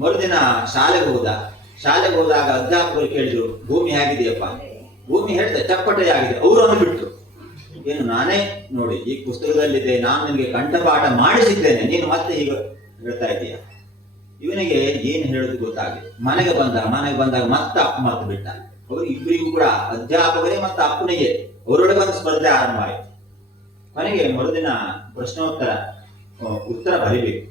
ಮರುದಿನ ಶಾಲೆಗೆ ಹೋದಾಗ ಅಧ್ಯಾಪಕರು ಕೇಳಿದ್ರು, ಭೂಮಿ ಹೇಗಿದೆಯಪ್ಪ? ಭೂಮಿ ಹೇಳಿದೆ ಚಪ್ಪಟೆಯಾಗಿದೆ. ಅವರನ್ನು ಬಿಟ್ಟು ಏನು ನಾನೇ ನೋಡಿ ಈ ಪುಸ್ತಕದಲ್ಲಿದೆ, ನಾನು ನಿನಗೆ ಕಂಠಪಾಠ ಮಾಡಿಸಿದ್ದೇನೆ, ನೀನು ಮತ್ತೆ ಈಗ ಹೇಳ್ತಾ ಇದ್ದೀಯ. ಇವನಿಗೆ ಏನು ಹೇಳೋದು ಗೊತ್ತಾಗಲಿ. ಮನೆಗೆ ಬಂದಾಗ ಮತ್ತೆ ಅಪ್ಪ ಮರ್ತು ಬಿಟ್ಟ. ಅವರು ಇಬ್ಬರಿಗೂ ಕೂಡ ಅಧ್ಯಾಪಕರೇ ಮತ್ತು ಅಪ್ಪನಿಗೆ ಅವರೊಳಗೆ ಒಂದು ಸ್ಪರ್ಧೆ ಆರಂಭ ಆಯಿತು. ಕೊನೆಗೆ ಮರುದಿನ ಪ್ರಶ್ನೋತ್ತರ ಉತ್ತರ ಬರಿಬೇಕು.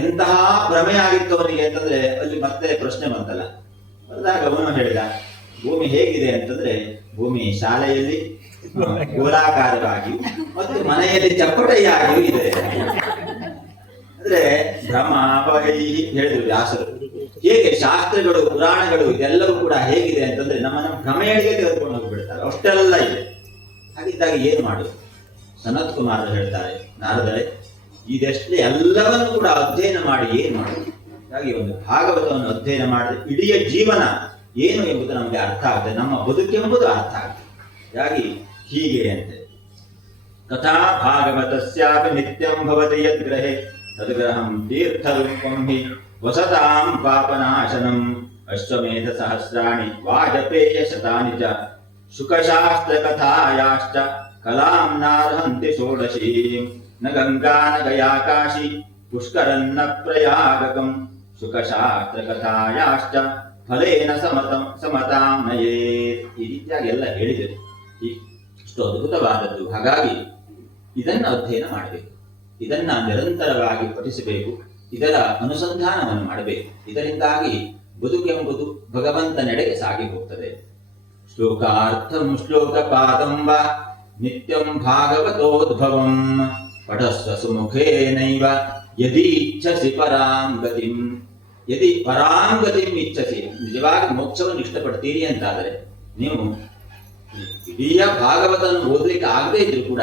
ಎಂತಹ ಭ್ರಮೆ ಆಗಿತ್ತು ಅವನಿಗೆ ಅಂತಂದ್ರೆ ಅಲ್ಲಿ ಮತ್ತೆ ಪ್ರಶ್ನೆ ಬಂತಲ್ಲ. ಬಂದಾಗ ಅವನು ಹೇಳಿದ, ಭೂಮಿ ಹೇಗಿದೆ ಅಂತಂದ್ರೆ ಭೂಮಿ ಶಾಲೆಯಲ್ಲಿ ಗೋಲಾಕಾರವಾಗಿ ಮತ್ತು ಮನೆಯಲ್ಲಿ ಚಪ್ಪಟೆಯಾಗಿಯೂ ಇದೆ. ಅಂದ್ರೆ ಭ್ರಮ ಹೇಳಿದ್ರು ವ್ಯಾಸರು. ಹೇಗೆ ಶಾಸ್ತ್ರಗಳು ಪುರಾಣಗಳು ಇದೆಲ್ಲವೂ ಕೂಡ ಹೇಗಿದೆ ಅಂತಂದ್ರೆ ನಮ್ಮನ್ನ ಭ್ರಮೆಯಡಿಗೆ ತೆಗೆದುಕೊಂಡು ಹೋಗ್ಬಿಡ್ತಾರೆ, ಅಷ್ಟೆಲ್ಲ ಇದೆ. ಹಾಗಿದ್ದಾಗ ಏನು ಮಾಡುದು? ಸನತ್ ಕುಮಾರರು ಹೇಳ್ತಾರೆ, ನಾರದರೆ ಇದೆಷ್ಟೇ ಎಲ್ಲವನ್ನು ಕೂಡ ಅಧ್ಯಯನ ಮಾಡಿ ಏನು ಮಾಡುದು? ಹಾಗಾಗಿ ಒಂದು ಭಾಗವತವನ್ನು ಅಧ್ಯಯನ ಮಾಡಿದ್ರೆ ಇಡೀ ಜೀವನ ಏನು ಎಂಬುದು ನಮಗೆ ಅರ್ಥ ಆಗುತ್ತೆ, ನಮ್ಮ ಬದುಕೆಂಬುದು ಅರ್ಥ ಆಗುತ್ತೆ. ಹಾಗಾಗಿ ಹೀಗೆ ಅಂತೆ ಕಥಾ ಭಾಗವತಸ್ಯಾಪಿ ನಿತ್ಯಂ ಭವತಿ ಯದ್ಗ್ರಹೇ ತದ್ಗ್ರಹಂ ತೀರ್ಥರೂಪಂ ಹಿ ವಸತಾಂ ಪಾಪನಾಶನಂ ಅಶ್ವಮೇಧ ಸಹಸ್ರಾಣಿ ವಾಜಪೇಯ ಶತಾನಿ ಚ ಶುಕಶಾಸ್ತ್ರ ಕಥಾಯಾಶ್ಚ ಕಲಾಂ ನಾರ್ಹಂತಿ ಷೋಡಶೀಂ ನ ಗಂಗಾ ನ ಗಯಾ ಕಾಶಿ ಪುಷ್ಕರನ್ನ ಪ್ರಯಾಗಕಂ ಶುಕಶಾಸ್ತ್ರ ಕಥಾಯಾಶ್ಚ ಫಲೇನ ಸಮತಾಂ ನಯೇತ್. ಈ ರೀತಿಯಾಗಿ ಎಲ್ಲ ಹೇಳಿದರು. ಇಷ್ಟು ಅದ್ಭುತವಾದದ್ದು. ಹಾಗಾಗಿ ಇದನ್ನು ಅಧ್ಯಯನ ಮಾಡಬೇಕು, ಇದನ್ನ ನಿರಂತರವಾಗಿ ಪಠಿಸಬೇಕು, ಇದರ ಅನುಸಂಧಾನವನ್ನು ಮಾಡಬೇಕು. ಇದರಿಂದಾಗಿ ಬದುಕೆಂಬುದು ಭಗವಂತನೆಡೆಗೆ ಸಾಗಿ ಹೋಗ್ತದೆ. ಶ್ಲೋಕಾರ್ಥಂ ಶ್ಲೋಕಪಾದಂ ವಾ ನಿತ್ಯಂ ಭಾಗವತೋದ್ಭವಂ ಪಠಸ್ವ ಸುಮುಖೇನೈವ ಯದಿ ಇಚ್ಛಸಿ ಪರಾಂ ಗತಿಂ. ಯದಿ ಪರಾಂ ಗತಿಂ ಇಚ್ಛಸಿ, ನಿಜವಾಗಿ ಮೋಕ್ಷವನ್ನು ಇಷ್ಟಪಡ್ತೀರಿ ಅಂತಾದರೆ ನೀವು ಇಡೀ ಭಾಗವತವನ್ನು ಓದಲಿಕ್ಕೆ ಆಗದೇ ಇದ್ರು ಕೂಡ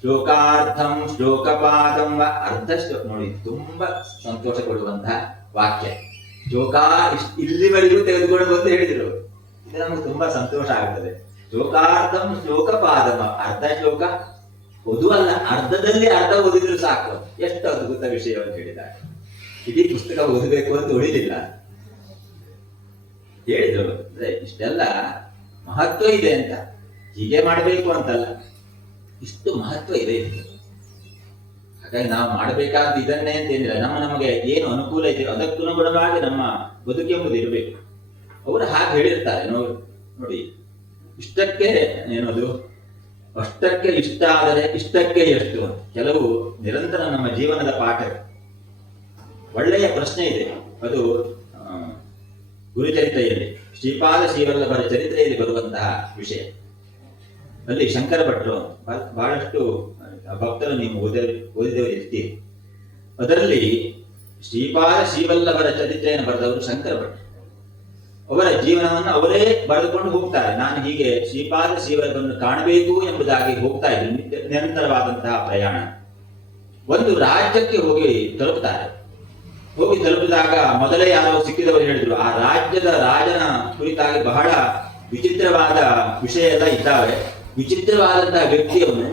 ಶ್ಲೋಕಾರ್ಥಂ ಶ್ಲೋಕಪಾದಂ ವ ಅರ್ಧ ಶ್ಲೋಕ ನೋಡಿ, ತುಂಬಾ ಸಂತೋಷ ಕೊಡುವಂತಹ ವಾಕ್ಯ. ಶ್ಲೋಕ ಇಲ್ಲಿವರೆಗೂ ತೆಗೆದುಕೊಂಡು ಬಂದು ಹೇಳಿದ್ರು, ಇದು ನಮಗೆ ತುಂಬಾ ಸಂತೋಷ ಆಗುತ್ತದೆ. ಶ್ಲೋಕಾರ್ಥಂ ಶ್ಲೋಕಪಾದಂ, ಅರ್ಧ ಶ್ಲೋಕ ಓದುವಲ್ಲ, ಅರ್ಧದಲ್ಲಿ ಅರ್ಧ ಓದಿದ್ರು ಸಾಕು. ಎಷ್ಟು ಅದ್ಭುತ ವಿಷಯವನ್ನು ಹೇಳಿದ್ದಾರೆ. ಇಡೀ ಪುಸ್ತಕ ಓದಬೇಕು ಅಂತ ಉಳಿಲಿಲ್ಲ ಹೇಳಿದ್ರು. ಅಂದ್ರೆ ಇಷ್ಟೆಲ್ಲ ಮಹತ್ವ ಇದೆ ಅಂತ, ಹೀಗೆ ಮಾಡಬೇಕು ಅಂತಲ್ಲ, ಇಷ್ಟು ಮಹತ್ವ ಇದೆ ಇದು. ಹಾಗಾಗಿ ನಾವು ಮಾಡಬೇಕಾದ ಇದನ್ನೇ ಅಂತೇನಿಲ್ಲ, ನಮಗೆ ಏನು ಅನುಕೂಲ ಇದೆ ಅದಕ್ಕನುಗುಣವಾಗಿ ನಮ್ಮ ಬದುಕೆಂಬುದು ಇರಬೇಕು. ಅವರು ಹಾಗೆ ಹೇಳಿರ್ತಾರೆ ನೋಡಿ, ಇಷ್ಟಕ್ಕೆ ಏನದು ಅಷ್ಟಕ್ಕೆ ಇಷ್ಟ ಆದರೆ ಇಷ್ಟಕ್ಕೆ ಎಷ್ಟು ಅಂತ. ಕೆಲವು ನಿರಂತರ ನಮ್ಮ ಜೀವನದ ಪಾಠ. ಒಳ್ಳೆಯ ಪ್ರಶ್ನೆ ಇದೆ, ಅದು ಗುರುಚರಿತ್ರೆಯಲ್ಲಿ ಶ್ರೀಪಾದ ಶ್ರೀವಲ್ಲಭರ ಚರಿತ್ರೆಯಲ್ಲಿ ಬರುವಂತಹ ವಿಷಯ. ಅಲ್ಲಿ ಶಂಕರ ಭಟ್ರು ಬಹಳಷ್ಟು ಭಕ್ತರು ನೀವು ಓದಿದವರು ಇರ್ತೀರಿ. ಅದರಲ್ಲಿ ಶ್ರೀಪಾದ ಶ್ರೀವಲ್ಲಭರ ಚರಿತ್ರೆಯನ್ನು ಬರೆದವರು ಶಂಕರ ಭಟ್ರು. ಅವರ ಜೀವನವನ್ನು ಅವರೇ ಬರೆದುಕೊಂಡು ಹೋಗ್ತಾರೆ. ನಾನು ಹೀಗೆ ಶ್ರೀಪಾದ ಶ್ರೀವಲ್ಲಭರನ್ನು ಕಾಣಬೇಕು ಎಂಬುದಾಗಿ ಹೋಗ್ತಾ ಇದ್ರು, ನಿರಂತರವಾದಂತಹ ಪ್ರಯಾಣ. ಒಂದು ರಾಜ್ಯಕ್ಕೆ ಹೋಗಿ ತಲುಪುತ್ತಾರೆ. ಹೋಗಿ ತಲುಪಿದಾಗ ಮೊದಲೇ ಯಾರೋ ಸಿಕ್ಕಿದವರು ಹೇಳಿದ್ರು, ಆ ರಾಜ್ಯದ ರಾಜನ ಕುರಿತಾಗಿ ಬಹಳ ವಿಚಿತ್ರವಾದ ವಿಷಯ ಎಲ್ಲ ಇದ್ದಾವೆ, ವಿಚಿತ್ರವಾದಂತಹ ವ್ಯಕ್ತಿಯವನು,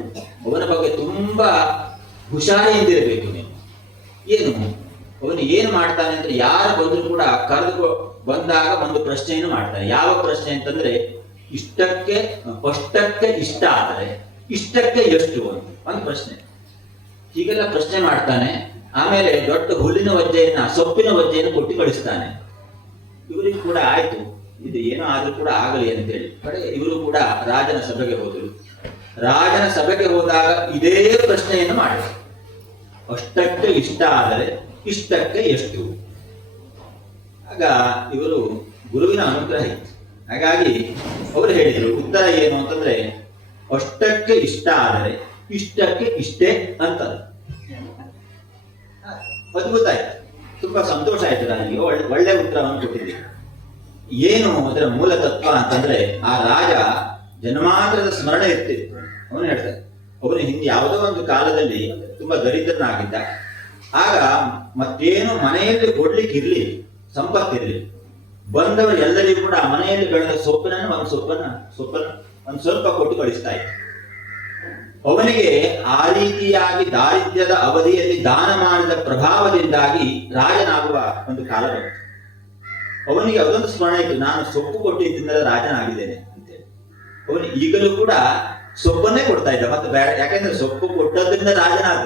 ಅವನ ಬಗ್ಗೆ ತುಂಬಾ ಹುಷಾರಿಯಿಂದಿರಬೇಕು ನೀವು. ಏನು ಅವನು ಏನು ಮಾಡ್ತಾನೆ ಅಂತ ಯಾರು ಬಂದ್ರು ಕೂಡ ಕರೆದು ಬಂದಾಗ ಒಂದು ಪ್ರಶ್ನೆಯನ್ನು ಮಾಡ್ತಾನೆ. ಯಾವ ಪ್ರಶ್ನೆ ಅಂತಂದ್ರೆ, ಅಷ್ಟಕ್ಕೆ ಇಷ್ಟ ಆದರೆ ಇಷ್ಟಕ್ಕೆ ಎಷ್ಟು ಅಂತ ಒಂದು ಪ್ರಶ್ನೆ. ಹೀಗೆಲ್ಲ ಪ್ರಶ್ನೆ ಮಾಡ್ತಾನೆ. ಆಮೇಲೆ ದೊಡ್ಡ ಹುಲ್ಲಿನ ವಜ್ಜೆಯನ್ನ, ಸೊಪ್ಪಿನ ವಜ್ಜೆಯನ್ನು ಕೊಟ್ಟು ಕಳಿಸ್ತಾನೆ. ಇವರಿಗೂ ಕೂಡ ಆಯ್ತು, ಇದು ಏನೋ ಆದ್ರೂ ಕೂಡ ಆಗಲಿ ಅಂತೇಳಿ ಕಡೆ ಇವರು ಕೂಡ ರಾಜನ ಸಭೆಗೆ ಹೋದರು. ರಾಜನ ಸಭೆಗೆ ಹೋದಾಗ ಇದೇ ಪ್ರಶ್ನೆಯನ್ನು ಮಾಡಿದರು, ಅಷ್ಟಕ್ಕೆ ಇಷ್ಟ ಆದರೆ ಇಷ್ಟಕ್ಕೆ ಎಷ್ಟು. ಆಗ ಇವರು ಗುರುವಿನ ಅನುಗ್ರಹ ಇತ್ತು. ಹಾಗಾಗಿ ಅವರು ಹೇಳಿದರು, ಉತ್ತರ ಏನು ಅಂತಂದ್ರೆ, ಅಷ್ಟಕ್ಕೆ ಇಷ್ಟ ಆದರೆ ಇಷ್ಟಕ್ಕೆ ಇಷ್ಟೇ ಅಂತ. ಅದ್ಭುತ ಆಯ್ತು, ತುಂಬಾ ಸಂತೋಷ ಆಯ್ತು ನನಗೆ. ಒಳ್ಳೆ ಉತ್ತರವನ್ನು ಕೊಟ್ಟಿದ್ದೀವಿ. ಏನು ಅದರ ಮೂಲ ತತ್ವ ಅಂತಂದ್ರೆ, ಆ ರಾಜ ಜನ್ಮಾಂತರದ ಸ್ಮರಣೆ ಇರ್ತಿತ್ತು. ಅವನು ಹೇಳ್ತಾರೆ, ಅವನು ಹಿಂದೆ ಯಾವುದೋ ಒಂದು ಕಾಲದಲ್ಲಿ ತುಂಬಾ ದರಿದ್ರನಾಗಿದ್ದ. ಆಗ ಮತ್ತೇನು ಮನೆಯಲ್ಲಿ ಕೊಡ್ಲಿಕ್ಕೆ ಇರ್ಲಿ, ಸಂಪತ್ತಿರ್ಲಿ. ಬಂದವರು ಎಲ್ಲರಿಗೂ ಕೂಡ ಮನೆಯಲ್ಲಿ ಬೆಳೆದ ಸೊಪ್ಪನ್ನು ಒಂದು ಸ್ವಲ್ಪ ಕೊಟ್ಟು ಕಳಿಸ್ತಾ ಇತ್ತು. ಅವನಿಗೆ ಆ ರೀತಿಯಾಗಿ ದಾರಿದ್ರ್ಯದ ಅವಧಿಯಲ್ಲಿ ದಾನ ಮಾಡಿದ ಪ್ರಭಾವದಿಂದಾಗಿ ರಾಜನಾಗುವ ಒಂದು ಕಾಲ ಬಂತು. ಅವನಿಗೆ ಅದೊಂದು ಸ್ಮರಣೆ ಇತ್ತು, ನಾನು ಸೊಪ್ಪು ಕೊಟ್ಟಿದ್ದರಿಂದ ರಾಜನಾಗಿದ್ದೇನೆ ಅಂತೇಳಿ. ಅವನು ಈಗಲೂ ಕೂಡ ಸೊಪ್ಪನ್ನೇ ಕೊಡ್ತಾ ಇದ್ದ, ಮತ್ತೆ ಬೇರೆ, ಯಾಕೆಂದ್ರೆ ಸೊಪ್ಪು ಕೊಟ್ಟದ್ರಿಂದ ರಾಜನಾದ.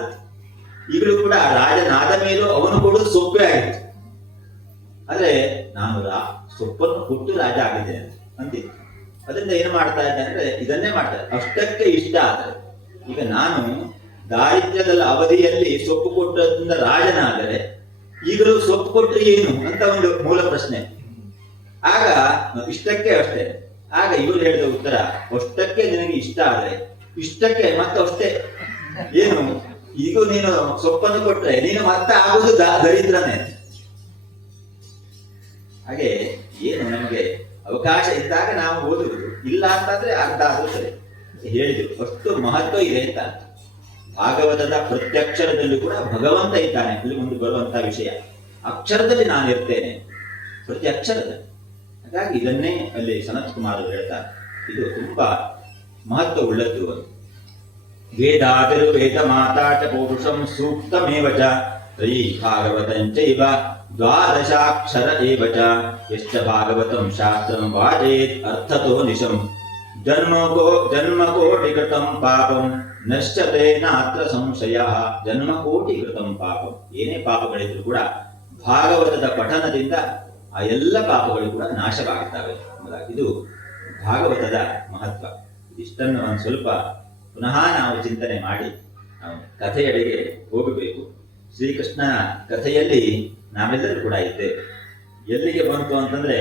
ಈಗಲೂ ಕೂಡ ರಾಜನಾದ ಮೇಲೂ ಅವನು ಕೊಡೋದು ಸೊಪ್ಪೇ ಆಗಿತ್ತು. ಆದ್ರೆ ನಾನು ಸೊಪ್ಪನ್ನು ಕೊಟ್ಟು ರಾಜ ಆಗಿದ್ದೇನೆ ಅಂತಿತ್ತು. ಅದರಿಂದ ಏನು ಮಾಡ್ತಾ ಇದ್ದೆ ಅಂದ್ರೆ ಇದನ್ನೇ ಮಾಡ್ತಾರೆ, ಅಷ್ಟಕ್ಕೆ ಇಷ್ಟ ಆದರೆ. ಈಗ ನಾನು ದಾರಿದ್ರ್ಯದ ಅವಧಿಯಲ್ಲಿ ಸೊಪ್ಪು ಕೊಟ್ಟದ್ರಿಂದ ರಾಜನಾದರೆ ಈಗಲೂ ಸೊಪ್ಪು ಕೊಟ್ಟರೆ ಏನು ಅಂತ ಒಂದು ಮೂಲ ಪ್ರಶ್ನೆ. ಆಗ ಇಷ್ಟಕ್ಕೆ ಅಷ್ಟೇ. ಆಗ ಇವರು ಹೇಳಿದ ಉತ್ತರ, ಅಷ್ಟಕ್ಕೆ ನಿನಗೆ ಇಷ್ಟ ಆದ್ರೆ ಇಷ್ಟಕ್ಕೆ ಮತ್ತಷ್ಟೇ ಏನು, ಈಗ ನೀನು ಸೊಪ್ಪನ್ನು ಕೊಟ್ರೆ ನೀನು ಮತ್ತೆ ಆಗುದು ದರಿದ್ರನೇ. ಹಾಗೆ ಏನು ನಮಗೆ ಅವಕಾಶ ಇದ್ದಾಗ ನಾವು ಓದುವುದು, ಇಲ್ಲ ಅಂತಂದ್ರೆ ಅರ್ಧ ಆದ್ರೂ ಸರಿ. ಹೇಳಿದ್ರು ಅಷ್ಟು ಮಹತ್ವ ಇದೆ ಅಂತ. ಭಾಗವತದ ಪ್ರತ್ಯಕ್ಷರದಲ್ಲಿ ಕೂಡ ಭಗವಂತ ಇದ್ದಾನೆ, ಇಲ್ಲಿ ಮುಂದೆ ಬರುವಂತಹ ವಿಷಯ. ಅಕ್ಷರದಲ್ಲಿ ನಾನು ಇರ್ತೇನೆ, ಪ್ರತಿ ಅಕ್ಷರದಲ್ಲಿ. ಹಾಗಾಗಿ ಇದನ್ನೇ ಅಲ್ಲಿ ಸನತ್ ಕುಮಾರ್ ಹೇಳ್ತಾರೆ, ಇದು ತುಂಬಾ ಮಹತ್ವ ಉಳ್ಳದ್ದು. ವೇದಾದಿರು ವೇದ ಮಾತಾಚ ಪೌರುಷಂ ಸೂಕ್ತಮೇವ ಚ ತ್ರಯೀ ಭಾಗವತಂಚೈವ ದ್ವಾದಶಾಕ್ಷರ ಏವ ಚ ಯಶ್ಚ ಭಾಗವತಂ ಶಾಸ್ತ್ರಂ ವಾಚಯೇತ್ ಅರ್ಥತೋ ನಿಶಂ ಜನ್ಮಕೋಟಿ ಕೃತಂ ಪಾಪಂ ನಶ್ಯತೆ ನಾತ್ರ ಸಂಶಯ. ಜನ್ಮಕೋಟಿ ಕೃತಂ ಪಾಪಂ, ಏನೇ ಪಾಪಗಳಿದ್ರು ಕೂಡ ಭಾಗವತದ ಪಠನದಿಂದ ಆ ಎಲ್ಲ ಪಾಪಗಳು ಕೂಡ ನಾಶವಾಗುತ್ತವೆ. ಇದು ಭಾಗವತದ ಮಹತ್ವ. ಇಷ್ಟನ್ನು ಒಂದು ಸ್ವಲ್ಪ ಪುನಃ ನಾವು ಚಿಂತನೆ ಮಾಡಿ ನಾವು ಕಥೆಯಡೆಗೆ ಹೋಗಬೇಕು. ಶ್ರೀಕೃಷ್ಣ ಕಥೆಯಲ್ಲಿ ನಾವೆಲ್ಲರೂ ಕೂಡ ಇದ್ದೇವೆ. ಎಲ್ಲಿಗೆ ಬಂತು ಅಂತಂದ್ರೆ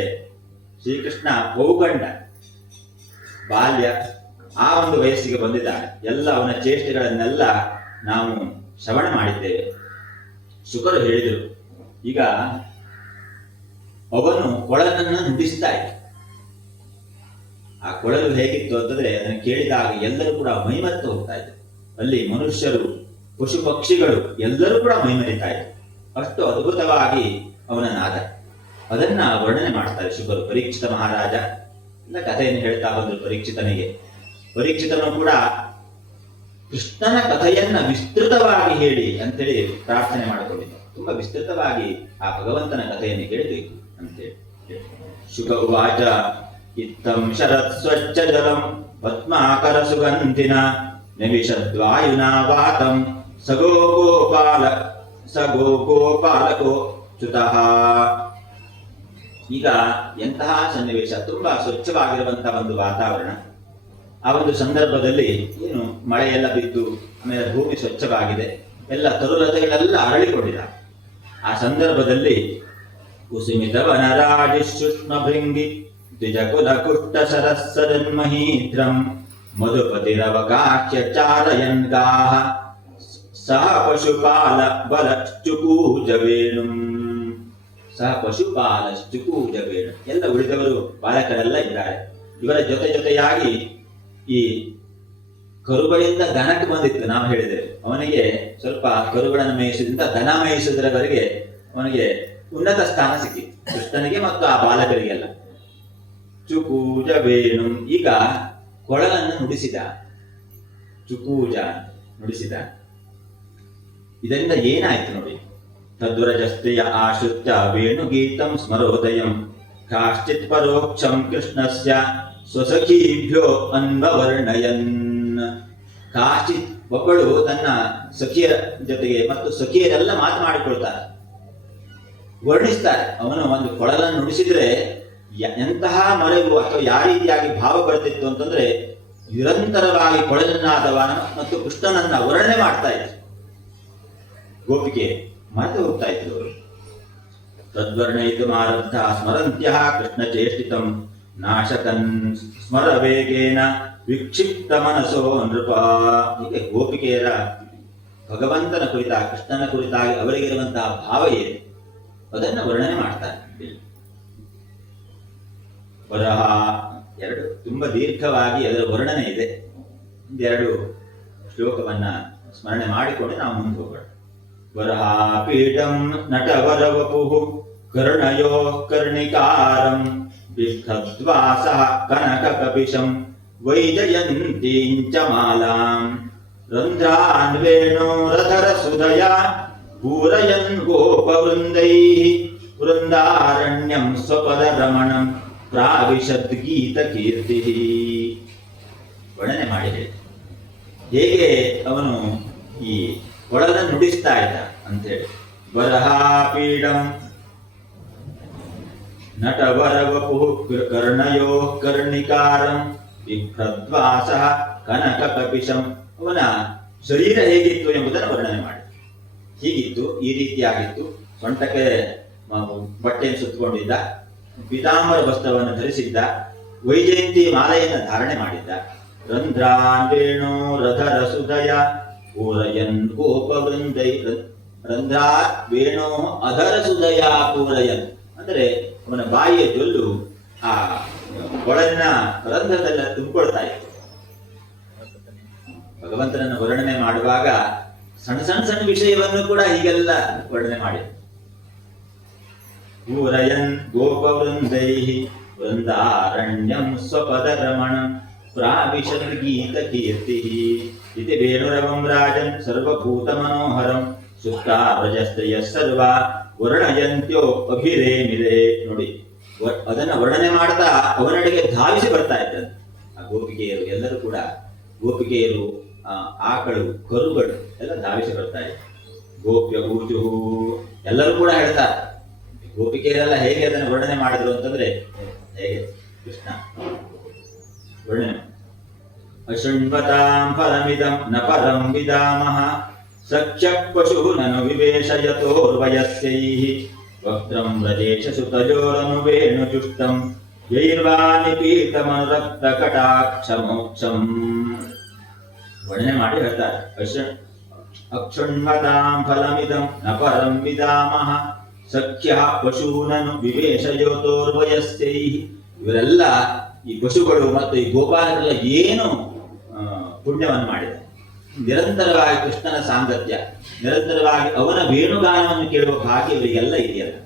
ಶ್ರೀಕೃಷ್ಣ ಪೌಗಂಡ ಬಾಲ್ಯ, ಆ ಒಂದು ವಯಸ್ಸಿಗೆ ಬಂದಿದ್ದಾನೆ. ಎಲ್ಲ ಅವನ ಚೇಷ್ಟೆಗಳನ್ನೆಲ್ಲ ನಾವು ಶ್ರವಣ ಮಾಡಿದ್ದೇವೆ. ಶುಕರು ಹೇಳಿದರು, ಈಗ ಅವನು ಕೊಳಲನ್ನು ನುಡಿಸ್ತಾ ಇದ್ದ. ಆ ಕೊಳಲು ಹೇಗಿತ್ತು ಅಂತಂದ್ರೆ ಅದನ್ನು ಕೇಳಿದಾಗ ಎಲ್ಲರೂ ಕೂಡ ಮೈಮರೆತು ಹೋಗ್ತಾ ಇದ್ರು. ಅಲ್ಲಿ ಮನುಷ್ಯರು, ಪಶು ಪಕ್ಷಿಗಳು ಎಲ್ಲರೂ ಕೂಡ ಮೈಮರಿತಾ ಇದ್ರು. ಅಷ್ಟು ಅದ್ಭುತವಾಗಿ ಅವನ ನಾದ. ಅದನ್ನ ವರ್ಣನೆ ಮಾಡ್ತಾರೆ ಶುಕರು. ಪರೀಕ್ಷಿತ ಮಹಾರಾಜ ಎಲ್ಲ ಕಥೆಯನ್ನು ಹೇಳ್ತಾ ಬಂದ್ರು ಪರೀಕ್ಷಿತನಿಗೆ. ಪರೀಕ್ಷಿತನು ಕೂಡ ಕೃಷ್ಣನ ಕಥೆಯನ್ನ ವಿಸ್ತೃತವಾಗಿ ಹೇಳಿ ಅಂತೇಳಿ ಪ್ರಾರ್ಥನೆ ಮಾಡಿಕೊಂಡಿದ್ದ. ತುಂಬಾ ವಿಸ್ತೃತವಾಗಿ ಆ ಭಗವಂತನ ಕಥೆಯನ್ನು ಹೇಳಬೇಕು ಅಂತೇಳಿ. ಶುಕ ಉವಾಚ ಇತ್ತಂ ಶರತ್ ಸ್ವಚ್ಛ ಜಲಂ ಪದ್ಮಾಕರ ಸುಗಂಧಿನ ನಿಮಿಷದ್ವಾಯುನಾ ವಾತಂ ಸಗೋ ಗೋಪಾಲಕೋ ಚ್ಯುತಃ. ಈಗ ಎಂತಹ ಸನ್ನಿವೇಶ, ತುಂಬಾ ಸ್ವಚ್ಛವಾಗಿರುವಂತಹ ಒಂದು ವಾತಾವರಣ. ಆ ಒಂದು ಸಂದರ್ಭದಲ್ಲಿ ಏನು ಮಳೆಯೆಲ್ಲ ಬಿದ್ದು ಆಮೇಲೆ ಭೂಮಿ ಸ್ವಚ್ಛವಾಗಿದೆ, ಎಲ್ಲ ತರುಲತೆಗಳೆಲ್ಲ ಅರಳಿಕೊಂಡಿದೆ. ಆ ಸಂದರ್ಭದಲ್ಲಿ ಕುಸುಮಿತ ವನರಾಜಿಶುಷ್ಮ ಭೃಂಗಿ ದ್ವಿಜಕುಲ ಕುಷ್ಟ ಸರಸ್ಸರನ್ಮಹೀಧ್ರಂ ಮಧುಪತಿರವಕಾಶ್ಯ ಚಾರಯನ್ ಗಾಹ ಸಹ ಪಶುಪಾಲ ಬಲಶ್ಚುಕೂಜವೇಣುಂ. ಸಹ ಪಶುಪಾಲಶ್ಚುಕೂಜವೇಣು, ಎಲ್ಲ ಉಳಿದವರು ಬಾಲಕರೆಲ್ಲ ಇದ್ದಾರೆ. ಇವರ ಜೊತೆಯಾಗಿ ಈ ಕರುಗಳಿಂದ ದನಕ್ಕೆ ಬಂದಿತ್ತು. ನಾವು ಹೇಳಿದ್ದೇವೆ ಅವನಿಗೆ ಸ್ವಲ್ಪ ಕರುಗಳನ್ನು ಮೇಯಿಸುವುದರಿಂದ ದನ ಮೇಯಿಸುವುದರವರೆಗೆ ಅವನಿಗೆ ಉನ್ನತ ಸ್ಥಾನ ಸಿಕ್ಕಿತ್ತು, ಕೃಷ್ಣನಿಗೆ ಮತ್ತು ಆ ಬಾಲಕರಿಗೆಲ್ಲ. ಚುಕೂಜವೇಣು, ಈಗ ಕೊಳಲನ್ನು ನುಡಿಸಿದ, ಚುಕೂಜ ನುಡಿಸಿದ. ಇದರಿಂದ ಏನಾಯ್ತು ನೋಡಿ. ತದ್ವರಜಸ್ತೆಯ ಆಶ್ರಿತ್ಯ ವೇಣುಗೀತಂ ಸ್ಮರೋದಯಂ ಕಾಶ್ಚಿತ್ ಪರೋಕ್ಷಂ ಕೃಷ್ಣಸ್ಯ ಸ್ವಸಖೀಭ್ಯೋ ಅನ್ವವರ್ಣಯನ್. ಕಾಶ್ಚಿತ್, ಒಬ್ಬಳು ತನ್ನ ಸಖಿಯರ ಜೊತೆಗೆ ಮತ್ತು ಸಖಿಯರೆಲ್ಲ ಮಾತನಾಡಿಕೊಳ್ತಾರೆ, ವರ್ಣಿಸ್ತಾರೆ. ಅವನು ಒಂದು ಕೊಳಲನ್ನು ನುಡಿಸಿದ್ರೆ ಎಂತಹ ಮರೆವು ಅಥವಾ ಯಾವ ರೀತಿಯಾಗಿ ಭಾವ ಬರ್ತಿತ್ತು ಅಂತಂದ್ರೆ ನಿರಂತರವಾಗಿ ಕೊಳಲನ್ನಾದವನ ಮತ್ತು ಕೃಷ್ಣನನ್ನ ವರ್ಣನೆ ಮಾಡ್ತಾ ಇದ್ರು. ಗೋಪಿಕೆ ಮರೆತು ಹೋಗ್ತಾ ಇದ್ರು ಅವರು. ತದ್ವರ್ಣಯಿತು ಆರಬ್ಧ ಸ್ಮರಂತ್ಯ ಕೃಷ್ಣ ಚೇಷ್ಟಿತಂ ನಾಶಕನ್ ಸ್ಮರ ವೇಗೇನ ವಿಕ್ಷಿಪ್ತ ಮನಸೋ ನೃಪ. ಹೀಗೆ ಗೋಪಿಕೆಯರ ಭಗವಂತನ ಕುರಿತಾಗಿ, ಕೃಷ್ಣನ ಕುರಿತಾಗಿ ಅವರಿಗಿರುವಂತಹ ಭಾವ ಏನು ಅದನ್ನು ವರ್ಣನೆ ಮಾಡ್ತಾರೆ. ಬರಹ ಎರಡು ತುಂಬಾ ದೀರ್ಘವಾಗಿ ಅದರ ವರ್ಣನೆ ಇದೆ. ಒಂದೆರಡು ಶ್ಲೋಕವನ್ನ ಸ್ಮರಣೆ ಮಾಡಿಕೊಂಡು ನಾವು ಮುಂದೆ ಹೋಗೋಣ. ವರಹ ಪೀಠಂ ನಟವರ ವಪುಃ ಕರ್ಣಯೋ ಕರ್ಣಿಕಾರಂ ಬಿಭ್ರದ್ವಾಸಃ ಕನಕ ಕಪಿಶಂ ವೈಜಯಂತೀಂಚ ಮಾಲಾಂ ರಂಧ್ರಾನ್ವೇಣೋರಧರ ಸುಧಯಾ ಪೂರಯನ್ ಗೋಪವೃಂದೈಃ ವೃಂದಾರಣ್ಯಂ ಸ್ವಪದ ರಮಣಂ ಪ್ರಾವಿಶದ್ ಗೀತ ಕೀರ್ತಿ. ವರ್ಣನೆ ಮಾಡಿ ಹೇಳಿ. ಹೇಗೆ ಅವನು ಈ ಕೊಳಲನ್ನು ನುಡಿಸ್ತಾ ಇದ್ದ ಅಂತೇಳಿ. ವರಹಾಪೀಡಂ ನಟವರವಪು ಕರ್ಣಯೋ ಕರ್ಣಿಕಾರಂ ಬಿಭ್ರದ್ವಾಸ ಕನಕ ಕಪಿಶಂ. ಅವನ ಶರೀರ ಹೇಗಿತ್ತು ಎಂಬುದನ್ನು ವರ್ಣನೆ ಮಾಡಿ. ಹೀಗಿತ್ತು, ಈ ರೀತಿಯಾಗಿತ್ತು, ಸೊಂಟಕ್ಕೆ ಬಟ್ಟೆಯನ್ನು ಸುತ್ತಕೊಂಡಿದ್ದ, ಪೀತಾಂಬರ ವಸ್ತ್ರವನ್ನು ಧರಿಸಿದ್ದ, ವೈಜಯಂತಿ ಮಾಲೆಯನ್ನು ಧಾರಣೆ ಮಾಡಿದ್ದ. ರಂಧ್ರಾನ್ ವೇಣೋ ರಥರ ಸುಧಯ ಪೂರಯನ್ ಗೋಪವೃಂದೈ. ರಂಧ್ರಾ ವೇಣೋ ಅಧರ ಸುಧಯ ಪೂರಯನ್ ಅಂದರೆ ಅವನ ಬಾಯಿಯ ಜೊಲ್ಲು ಆ ಕೊಳಲಿನ ರಂಧ್ರದಲ್ಲ ತುಂಬಿಕೊಳ್ತಾ ಇತ್ತು. ಭಗವಂತನನ್ನು ವರ್ಣನೆ ಮಾಡುವಾಗ ಸಣ್ಣ ಸಣ್ಣ ಸಣ್ಣ ವಿಷಯವನ್ನು ಕೂಡ ಹೀಗೆಲ್ಲ ವರ್ಣನೆ ಮಾಡಿ. ಪೂರಯನ್ ಗೋಪವೃಂದೈ ವೃಂದಾರಣ್ಯಂ ಸ್ವಪದರಮಣಂ ಪ್ರಾವಿಶದ್ ಗೀತ ಕೀರ್ತಿ ಇತಿ ವೇಣುರವಂ ರಾಜನ್ ಸರ್ವಭೂತ ಮನೋಹರಂ ಸುಪ್ತಾವ್ರಜಸ್ತ್ರಿಯ ಸರ್ವ ವರ್ಣಯಂತ್ಯೋ ಅಭಿರೇಮಿರೇ. ನೋಡಿ, ಅದನ್ನ ವರ್ಣನೆ ಮಾಡ್ತಾ ಅವನಡೆಗೆ ಧಾವಿಸಿ ಬರ್ತಾ ಇದ್ದಂತೆ ಆ ಗೋಪಿಕೆಯರು ಎಲ್ಲರೂ ಕೂಡ. ಗೋಪಿಕೆಯರು, ಆಕಳು, ಕರುಗಳು ಎಲ್ಲ ಧಾವಿಸಿ ಬರ್ತಾ ಇದ್ರು. ಗೋಪ್ಯ ಗೂಜು ಎಲ್ಲರೂ ಕೂಡ ಹೇಳ್ತಾರೆ. ಗೋಪಿಕೆಯರೆಲ್ಲ ಹೇಗೆ ಅದನ್ನು ವರ್ಣನೆ ಮಾಡಿದ್ರು ಅಂತಂದ್ರೆ, ಹೇಗೆ ಕೃಷ್ಣ ವರ್ಣನೆ ಅಶೃಣ್ವತಾಂ ಫಲಮಿದಂ ನ ಪರಂ ವಿದಾಮಃ ಸಖ್ಯ ಪಶು ನನು ವಿವೇಶಯತೋರ್ವಯಸ್ಯೈಃ ವಕ್ತ್ರಂ ವ್ರಜೇಶ ಸುತಯೋರನು ವೇಣುಜುಷ್ಟಂ ಯೈರ್ವಾನಿಪೀತಮನುರಕ್ತ ಕಟಾಕ್ಷ ಮೋಕ್ಷಂ. ವರ್ಣನೆ ಮಾಡಿ ಹೇಳ್ತಾರೆ. ಅಕ್ಷುಣ್ವತಾಂ ಫಲಮಿದಂ ನ ಪರಂ ವಿದಾಮಃ ಸಖ್ಯ ಪಶೂನನು ವಿವೇಶಯೋತೋರ್ವಯಸ್ಯೈಃ. ಇವರೆಲ್ಲ ಈ ಪಶುಗಳು ಮತ್ತು ಈ ಗೋಪಾಲಕರೆಲ್ಲ ಏನು ಪುಣ್ಯವನ್ನು ಮಾಡಿದೆ. ನಿರಂತರವಾಗಿ ಕೃಷ್ಣನ ಸಾಂಗತ್ಯ, ನಿರಂತರವಾಗಿ ಅವನ ವೇಣುಗಾನವನ್ನು ಕೇಳುವ ಭಾಗ್ಯ ಇವರಿಗೆಲ್ಲ ಇದೆಯಲ್ಲ.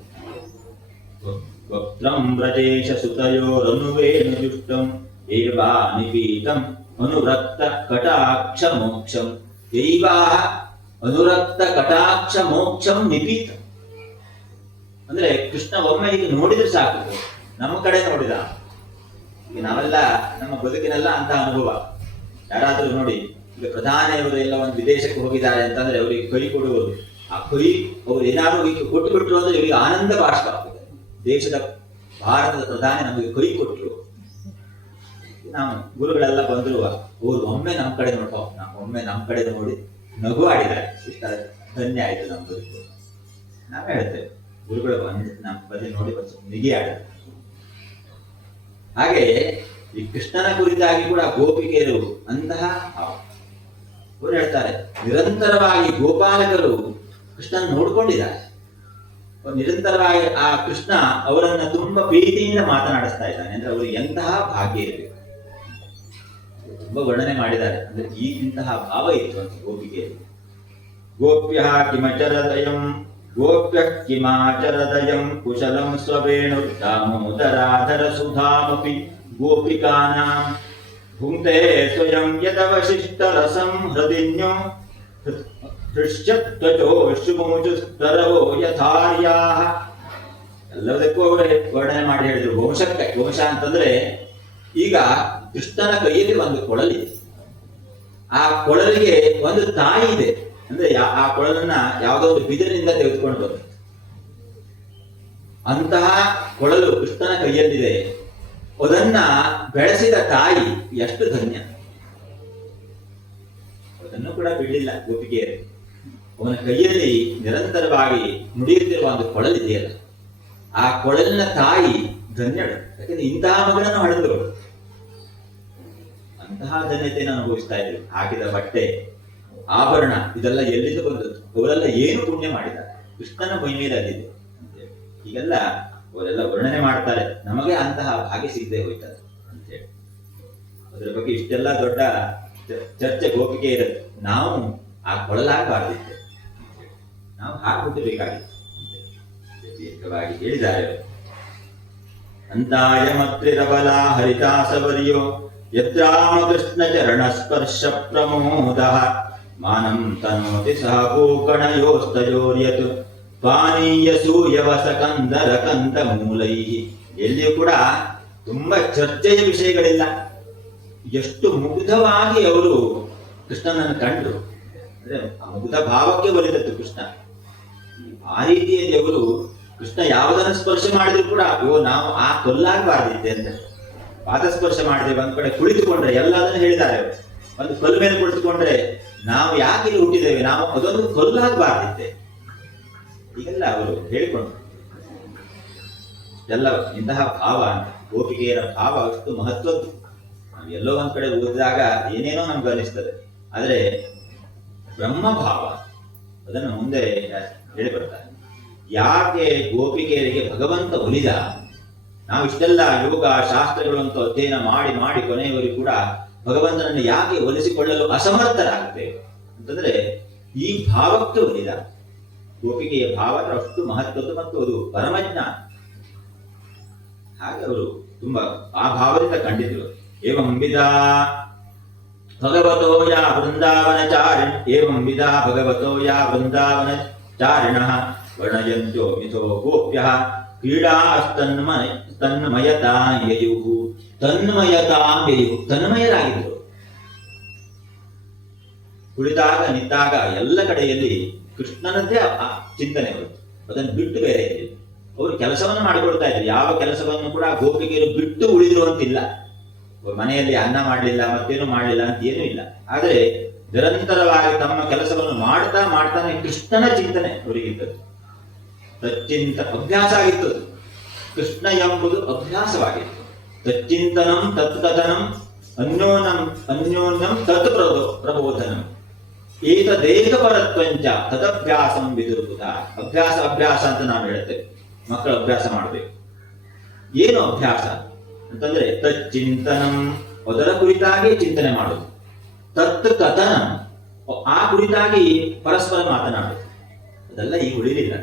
ವಕ್ತ್ರಂ ವ್ರಜೇಶ ಸುತಯೋರನು ವೇಣುಜುಷ್ಟಂ ಏವಾ ನಿಪೀತಂ ಅನುರಕ್ತ ಕಟಾಕ್ಷ ಮೋಕ್ಷಂ. ದೈವಾ ಅನುರಕ್ತ ಕಟಾಕ್ಷ ಮೋಕ್ಷಂ ನಿಪೀತ ಅಂದ್ರೆ ಕೃಷ್ಣ ಒಮ್ಮೆ ಈಗ ನೋಡಿದ್ರೆ ಸಾಕು, ನಮ್ಮ ಕಡೆ ನೋಡಿದ. ಈಗ ನಾವೆಲ್ಲ ನಮ್ಮ ಬದುಕಿನೆಲ್ಲ ಅಂತ ಅನುಭವ. ಯಾರಾದ್ರೂ ನೋಡಿ, ಈಗ ಪ್ರಧಾನಿಯವರು ಎಲ್ಲ ಒಂದು ವಿದೇಶಕ್ಕೆ ಹೋಗಿದ್ದಾರೆ ಅಂತಂದ್ರೆ ಅವರಿಗೆ ಕೈ ಕೊಡುವರು. ಆ ಕೈ ಅವ್ರು ಏನಾದ್ರು ಈಗ ಕೊಟ್ಟು ಬಿಟ್ರು ಅಂದ್ರೆ ಇವರಿಗೆ ಆನಂದ ಬಾಷ್ಪ ಆಗ್ತದೆ. ದೇಶದ ಭಾರತದ ಪ್ರಧಾನಿ ನಮಗೆ ಕೈ ಕೊಟ್ಟರು, ನಾವು ಗುರುಗಳೆಲ್ಲ ಬಂದ್ರು, ಅವ್ರು ಒಮ್ಮೆ ನಮ್ಮ ಕಡೆ ನೋಡ್ಕೋ, ಒಮ್ಮೆ ನಮ್ಮ ಕಡೆ ನೋಡಿ ನಗು ಆಡಿದ್ದಾರೆ, ಇಷ್ಟ ಧನ್ಯ ಆಯ್ತು ನಮ್ಮ ಬದುಕು. ನಾವೇ ಹೇಳ್ತೇವೆ, ಗುರುಗಳು ಬಂದು ನಮ್ಮ ಬದಿ ನೋಡಿ ನಿಗಿ ಆಡ. ಹಾಗೆ ಈ ಕೃಷ್ಣನ ಕುರಿತಾಗಿ ಕೂಡ ಗೋಪಿಕೆಯರು ಅಂತಹ ಅವರು ಹೇಳ್ತಾರೆ, ನಿರಂತರವಾಗಿ ಗೋಪಾಲಕರು ಕೃಷ್ಣನ ನೋಡ್ಕೊಂಡಿದ್ದಾರೆ. ನಿರಂತರವಾಗಿ ಆ ಕೃಷ್ಣ ಅವರನ್ನ ತುಂಬಾ ಪ್ರೀತಿಯಿಂದ ಮಾತನಾಡಿಸ್ತಾ ಇದ್ದಾನೆ ಅಂದ್ರೆ ಅವರಿಗೆ ಎಂತಹ ಭಾಗ್ಯ ಇರಬೇಕು. ತುಂಬಾ ವರ್ಣನೆ ಮಾಡಿದ್ದಾರೆ. ಅಂದ್ರೆ ಈ ಇಂತಹ ಭಾವ ಇತ್ತು ಅಂತ ಗೋಪಿಕೆಯರು. ಗೋಪ್ಯ ಕಿಮಚರದಯಂ ಗೋಪ್ಯ ಕಿಮಾಚರದಯಂ ಕುಶಲಂ ಸ್ವವೇಣು ದಾಮೋದರಾಧರ ಸುಧಾಮಪಿ ಗೋಪಿಕಾನಾಂ ಭುಂಕ್ತೆ ಸ್ವಯಂ ಯದವಶಿಷ್ಟ ರಸಂ ಹೃದಿನ್ಯೋ ಹೃಷ್ಯತ್ವಚೋಶ್ಮುಜುಸ್ತರವೋ ಯಥಾರ್ಯಾಃ. ಎಲ್ಲದಕ್ಕೂ ಅವರೇ ವರ್ಣನೆ ಮಾಡಿ ಹೇಳಿದ್ರು. ವಂಶಕ್ಕೆ, ವಂಶ ಅಂತಂದ್ರೆ ಈಗ ಕೃಷ್ಣನ ಕೈಯಲ್ಲಿ ಒಂದು ಕೊಳಲಿದೆ, ಆ ಕೊಳಲಿಗೆ ಒಂದು ತಾಯಿ ಇದೆ. ಅಂದ್ರೆ ಆ ಕೊಳಲನ್ನ ಯಾವುದೋ ಒಂದು ಬಿದಿರಿನಿಂದ ತೆಗೆದುಕೊಂಡು ಬಂದ ಅಂತಹ ಕೊಳಲು ಕೃಷ್ಣನ ಕೈಯಲ್ಲಿದೆ. ಅದನ್ನ ಬೆಳೆಸಿದ ತಾಯಿ ಎಷ್ಟು ಧನ್ಯ. ಅದನ್ನು ಕೂಡ ಬಿಡಲಿಲ್ಲ ಗೋಪಿಕೆಯರು. ಅವನ ಕೈಯಲ್ಲಿ ನಿರಂತರವಾಗಿ ನುಡಿಯುತ್ತಿರುವ ಒಂದು ಕೊಳಲಿದೆಯಲ್ಲ, ಆ ಕೊಳಲಿನ ತಾಯಿ ಧನ್ಯಳು. ಯಾಕಂದ್ರೆ ಇಂತಹ ಮಗನನ್ನು ಹಡೆದವರು ಅಂತಹ ಧನ್ಯತೆಯನ್ನು ಅನುಭವಿಸ್ತಾ ಇದ್ರು. ಹಾಕಿದ ಬಟ್ಟೆ, ಆಭರಣ ಇದೆಲ್ಲ ಎಲ್ಲಿಂದ ಬಂದದ್ದು? ಅವರೆಲ್ಲ ಏನು ಪುಣ್ಯ ಮಾಡಿದ್ದಾರೆ? ಕೃಷ್ಣನ ಮೈ ಮೇಲೆ ಅದಿದೆ. ಹೀಗೆಲ್ಲ ಅವರೆಲ್ಲ ವರ್ಣನೆ ಮಾಡ್ತಾರೆ. ನಮಗೆ ಅಂತಹ ಭಾಗ್ಯ ಸಿಗದೆ ಹೋಯ್ತದೆ ಅಂತೇಳಿ ಅದರ ಬಗ್ಗೆ ಇಷ್ಟೆಲ್ಲ ದೊಡ್ಡ ಚರ್ಚೆ ಗೋಪಿಕೆ ಇರುತ್ತೆ. ನಾವು ಆ ಕೊಳಲಾಗಬಾರ್ದಿತ್ತೆ, ನಾವು ಹಾಕುತ್ತಿರಬೇಕಾಗಿತ್ತು ದೀರ್ಘವಾಗಿ ಹೇಳಿದ್ದಾರೆ. ಅಂತಾಯ ಮತ್ರಿರಬಲ ಹರಿತಾಸವರ್ಯೋ ಯದ್ರಾಮಕೃಷ್ಣ ಚರಣ ಸ್ಪರ್ಶ ಪ್ರಮೋದ ಮಾನಂ ತನೋತಿ ಸಹ ಗೋಕಣಯೋಸ್ತಯೋರ್ಯತ್ ಪಾನೀಯ ಸೂರ್ಯವಸ ಕಂದರ ಕಂದ ಮೂಲೈ. ಎಲ್ಲಿಯೂ ಕೂಡ ತುಂಬಾ ಚರ್ಚೆಯ ವಿಷಯಗಳಿಲ್ಲ. ಎಷ್ಟು ಮುಗ್ಧವಾಗಿ ಅವರು ಕೃಷ್ಣನನ್ನು ಕಂಡ್ರು. ಅಂದ್ರೆ ಆ ಮುಗ್ಧ ಭಾವಕ್ಕೆ ಒಲಿದದ್ದು ಕೃಷ್ಣ. ಆ ರೀತಿಯಲ್ಲಿ ಅವರು ಕೃಷ್ಣ ಯಾವುದನ್ನು ಸ್ಪರ್ಶ ಮಾಡಿದ್ರು ಕೂಡ ಅಯ್ಯೋ ನಾವು ಆ ಕೊಲ್ಲಾಗಬಾರ್ದಿತ್ತೆ ಅಂತ. ಪಾದಸ್ಪರ್ಶ ಮಾಡಿದ್ರೆ ಒಂದ್ ಕಡೆ ಕುಳಿತುಕೊಂಡ್ರೆ ಎಲ್ಲದನ್ನು ಹೇಳಿದ್ದಾರೆ ಅವರು. ಒಂದು ಕಲ್ಲು ಮೇಲೆ ಕುಳಿತುಕೊಂಡ್ರೆ ನಾವು ಯಾಕೆ ಇಲ್ಲಿ ಹುಟ್ಟಿದ್ದೇವೆ, ನಾವು ಅದೊಂದು ಕೊಲ್ಲಾಗಬಾರ್ದಿತ್ತೆ, ಹೀಗೆಲ್ಲ ಅವರು ಹೇಳಿಕೊಂಡ್ರು. ಎಲ್ಲ ಇಂತಹ ಭಾವ ಅಂತ ಗೋಪಿಕೆಯರ ಭಾವ ಅಷ್ಟು ಮಹತ್ವದ್ದು. ನಾವು ಎಲ್ಲೋ ಒಂದ್ ಕಡೆ ಓದಿದಾಗ ಏನೇನೋ ನಮ್ಗೆ ಅನಿಸ್ತದೆ, ಆದ್ರೆ ಬ್ರಹ್ಮಭಾವ ಅದನ್ನು ಮುಂದೆ ಹೇಳಿ ಬರ್ತಾರೆ. ಯಾಕೆ ಗೋಪಿಕೆಯರಿಗೆ ಭಗವಂತ ಒಲಿದ? ನಾವು ಇಷ್ಟೆಲ್ಲ ಯೋಗ ಶಾಸ್ತ್ರಗಳು ಅಂತ ಅಧ್ಯಯನ ಮಾಡಿ ಮಾಡಿ ಕೊನೆಯವರೆಗೂ ಕೂಡ ಭಗವಂತನನ್ನು ಯಾಕೆ ಒಲಿಸಿಕೊಳ್ಳಲು ಅಸಮರ್ಥರಾಗ್ತೇವೆ ಅಂತಂದ್ರೆ ಈ ಭಾವಕ್ಕೆ ಒಲಿದ. ಗೋಪಿಕೆಯ ಭಾವ ಅಷ್ಟು ಮಹತ್ವದ್ದು ಮತ್ತು ಅದು ಪರಮಜ್ಞಾನ. ಹಾಗೆ ಅವರು ತುಂಬಾ ಆ ಭಾವದಿಂದ ಕಂಡಿದ್ರು. ಏವಂ ವಿಧಾ ಭಗವತೋ ಯಾ ವೃಂದಾವನ ಚಾರಿಣ ಏವಂ ವಿಧಾ ಭಗವತೋ ಯಾ ವೃಂದಾವನ ಚಾರಿಣಃ ವರ್ಣಯಂತ್ಯೋ ಮಿಥೋ ಗೋಪ್ಯಃ ತನ್ಮಯತಾಯಯುಃ. ತನ್ಮಯರಾಗಿದ್ರು. ಕುಳಿತಾಗ ನಿಂತಾಗ ಎಲ್ಲ ಕಡೆಯಲ್ಲಿ ಕೃಷ್ಣನದ್ದೇ ಚಿಂತನೆ ಬರುತ್ತೆ. ಅದನ್ನು ಬಿಟ್ಟು ಬೇರೆ ಇರಲಿಲ್ಲ. ಅವರು ಕೆಲಸವನ್ನು ಮಾಡಿಕೊಡ್ತಾ ಇದ್ರು. ಯಾವ ಕೆಲಸವನ್ನು ಕೂಡ ಗೋಪಿಕೆಯರು ಬಿಟ್ಟು ಉಳಿದ್ರು ಅಂತಿಲ್ಲ. ಮನೆಯಲ್ಲಿ ಅನ್ನ ಮಾಡಲಿಲ್ಲ, ಮತ್ತೇನು ಮಾಡಲಿಲ್ಲ ಅಂತ ಏನೂ ಇಲ್ಲ. ಆದರೆ ನಿರಂತರವಾಗಿ ತಮ್ಮ ಕೆಲಸವನ್ನು ಮಾಡ್ತಾ ಮಾಡ್ತಾನೆ ಕೃಷ್ಣನ ಚಿಂತನೆ ಅವರಿಗಿದ್ದದ್ದು. ತಚ್ಚಿಂತ ಅಭ್ಯಾಸ ಆಗಿತ್ತು. ಕೃಷ್ಣ ಎಂಬುದು ಅಭ್ಯಾಸವಾಗಿತ್ತು. ತಚ್ಚಿಂತನಂ ತತ್ಕಥನಂ ಅನ್ಯೋನ್ಯಂ ತತ್ ಪ್ರಬೋಧನಂ ಏತದೇಕಪರತ್ವಂಚ ತದಭ್ಯಾಸಂ ವಿದುರ್ಭುತ. ಅಭ್ಯಾಸ ಅಂತ ನಾವು ಹೇಳ್ತೇವೆ. ಮಕ್ಕಳು ಅಭ್ಯಾಸ ಮಾಡಬೇಕು. ಏನು ಅಭ್ಯಾಸ ಅಂತಂದ್ರೆ ತಚ್ಚಿಂತನಂ, ಅದರ ಕುರಿತಾಗಿ ಚಿಂತನೆ ಮಾಡೋದು. ತತ್ ಕಥನಂ, ಆ ಕುರಿತಾಗಿ ಪರಸ್ಪರ ಮಾತನಾಡೋದು. ಅದೆಲ್ಲ ಈಗ ಉಳಿಲಿಲ್ಲ.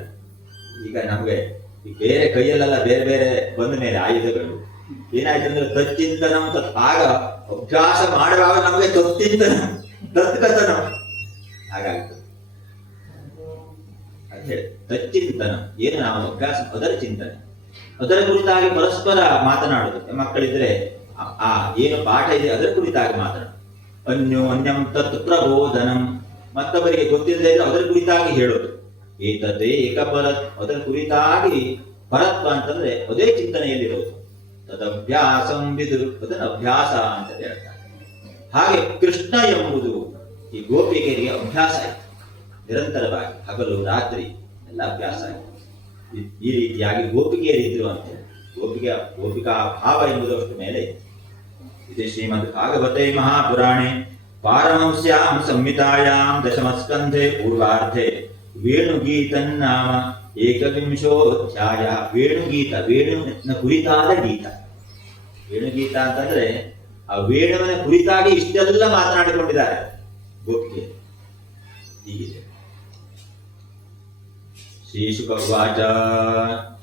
ಈಗ ನಮ್ಗೆ ಬೇರೆ ಕೈಯಲ್ಲೆಲ್ಲ ಬೇರೆ ಬೇರೆ ಬಂದ ಮೇಲೆ ಆಯುಧಗಳು ಏನಾಯ್ತು ಅಂದ್ರೆ ತಚ್ಚಿಂತನಂ ಆಗ ಅಭ್ಯಾಸ ಮಾಡುವಾಗ ನಮಗೆ ತತ್ತಿಂತನ ತತ್ಕಥನ ಹಾಗಾಗ್ತದೆ. ಅಂತ ಹೇಳಿ ತಚ್ಚಿಂತನ ಏನು ನಾವು ಅಭ್ಯಾಸ, ಅದರ ಚಿಂತನೆ, ಅದರ ಕುರಿತಾಗಿ ಪರಸ್ಪರ ಮಾತನಾಡುದು. ಮಕ್ಕಳಿದ್ರೆ ಆ ಏನು ಪಾಠ ಇದೆ ಅದರ ಕುರಿತಾಗಿ ಮಾತನಾಡು. ಅನ್ಯೋನ್ಯಂ ತತ್ ಪ್ರಬೋಧನಂ, ಮತ್ತೊಬ್ಬರಿಗೆ ಗೊತ್ತಿಲ್ಲದೆ ಇದ್ರೆ ಅದರ ಕುರಿತಾಗಿ ಹೇಳೋದು. ಏತದೇ ಏಕಪರತ್, ಅದರ ಕುರಿತಾಗಿ ಪರತ್ವ ಅಂತಂದ್ರೆ ಅದೇ ಚಿಂತನೆಯಲ್ಲಿರೋದು. ತದಭ್ಯಾಸಂ ವಿದುರು, ಅದನ್ನು ಅಭ್ಯಾಸ ಅಂತ ಹೇಳ್ತಾರೆ. ಹಾಗೆ ಕೃಷ್ಣ ಎಂಬುದು ಈ ಗೋಪಿಕೆಯರಿಗೆ ಅಭ್ಯಾಸ ಆಯಿತು. ನಿರಂತರವಾಗಿ ಹಗಲು ರಾತ್ರಿ ಎಲ್ಲ ಅಭ್ಯಾಸ ಆಯಿತು. ಈ ರೀತಿಯಾಗಿ ಗೋಪಿಕೆಯರಿದ್ರು ಅಂತೇಳಿ ಗೋಪಿಕಾ ಭಾವ ಎಂಬುದು ಅಷ್ಟು ಮೇಲೆ ಇದೆ. ಶ್ರೀಮದ್ ಭಾಗವತೆ ಮಹಾಪುರಾಣೆ ಪಾರಮಹಂಸ್ಯಾಂ ಸಂಹಿತಾಯಾಂ ದಶಮಸ್ಕಂಧೆ ಪೂರ್ವಾರ್ಧೆ ವೇಣುಗೀತನ್ನಾಮ ಏಕವಿಂಶೋಧ್ಯಾಯ. ವೇಣುಗೀತ, ವೇಣುವಿನ ಕುರಿತಾದ ಗೀತ. ವೇಣುಗೀತ ಅಂತಂದ್ರೆ ಆ ವೇಣುವಿನ ಕುರಿತಾಗಿ ಇಷ್ಟೆಲ್ಲ ಮಾತನಾಡಿಕೊಂಡಿದ್ದಾರೆ ಗೋಪಿಕೆ. ಹೀಗಿದೆ. ಶ್ರೀ ಶುಕವಾಚ,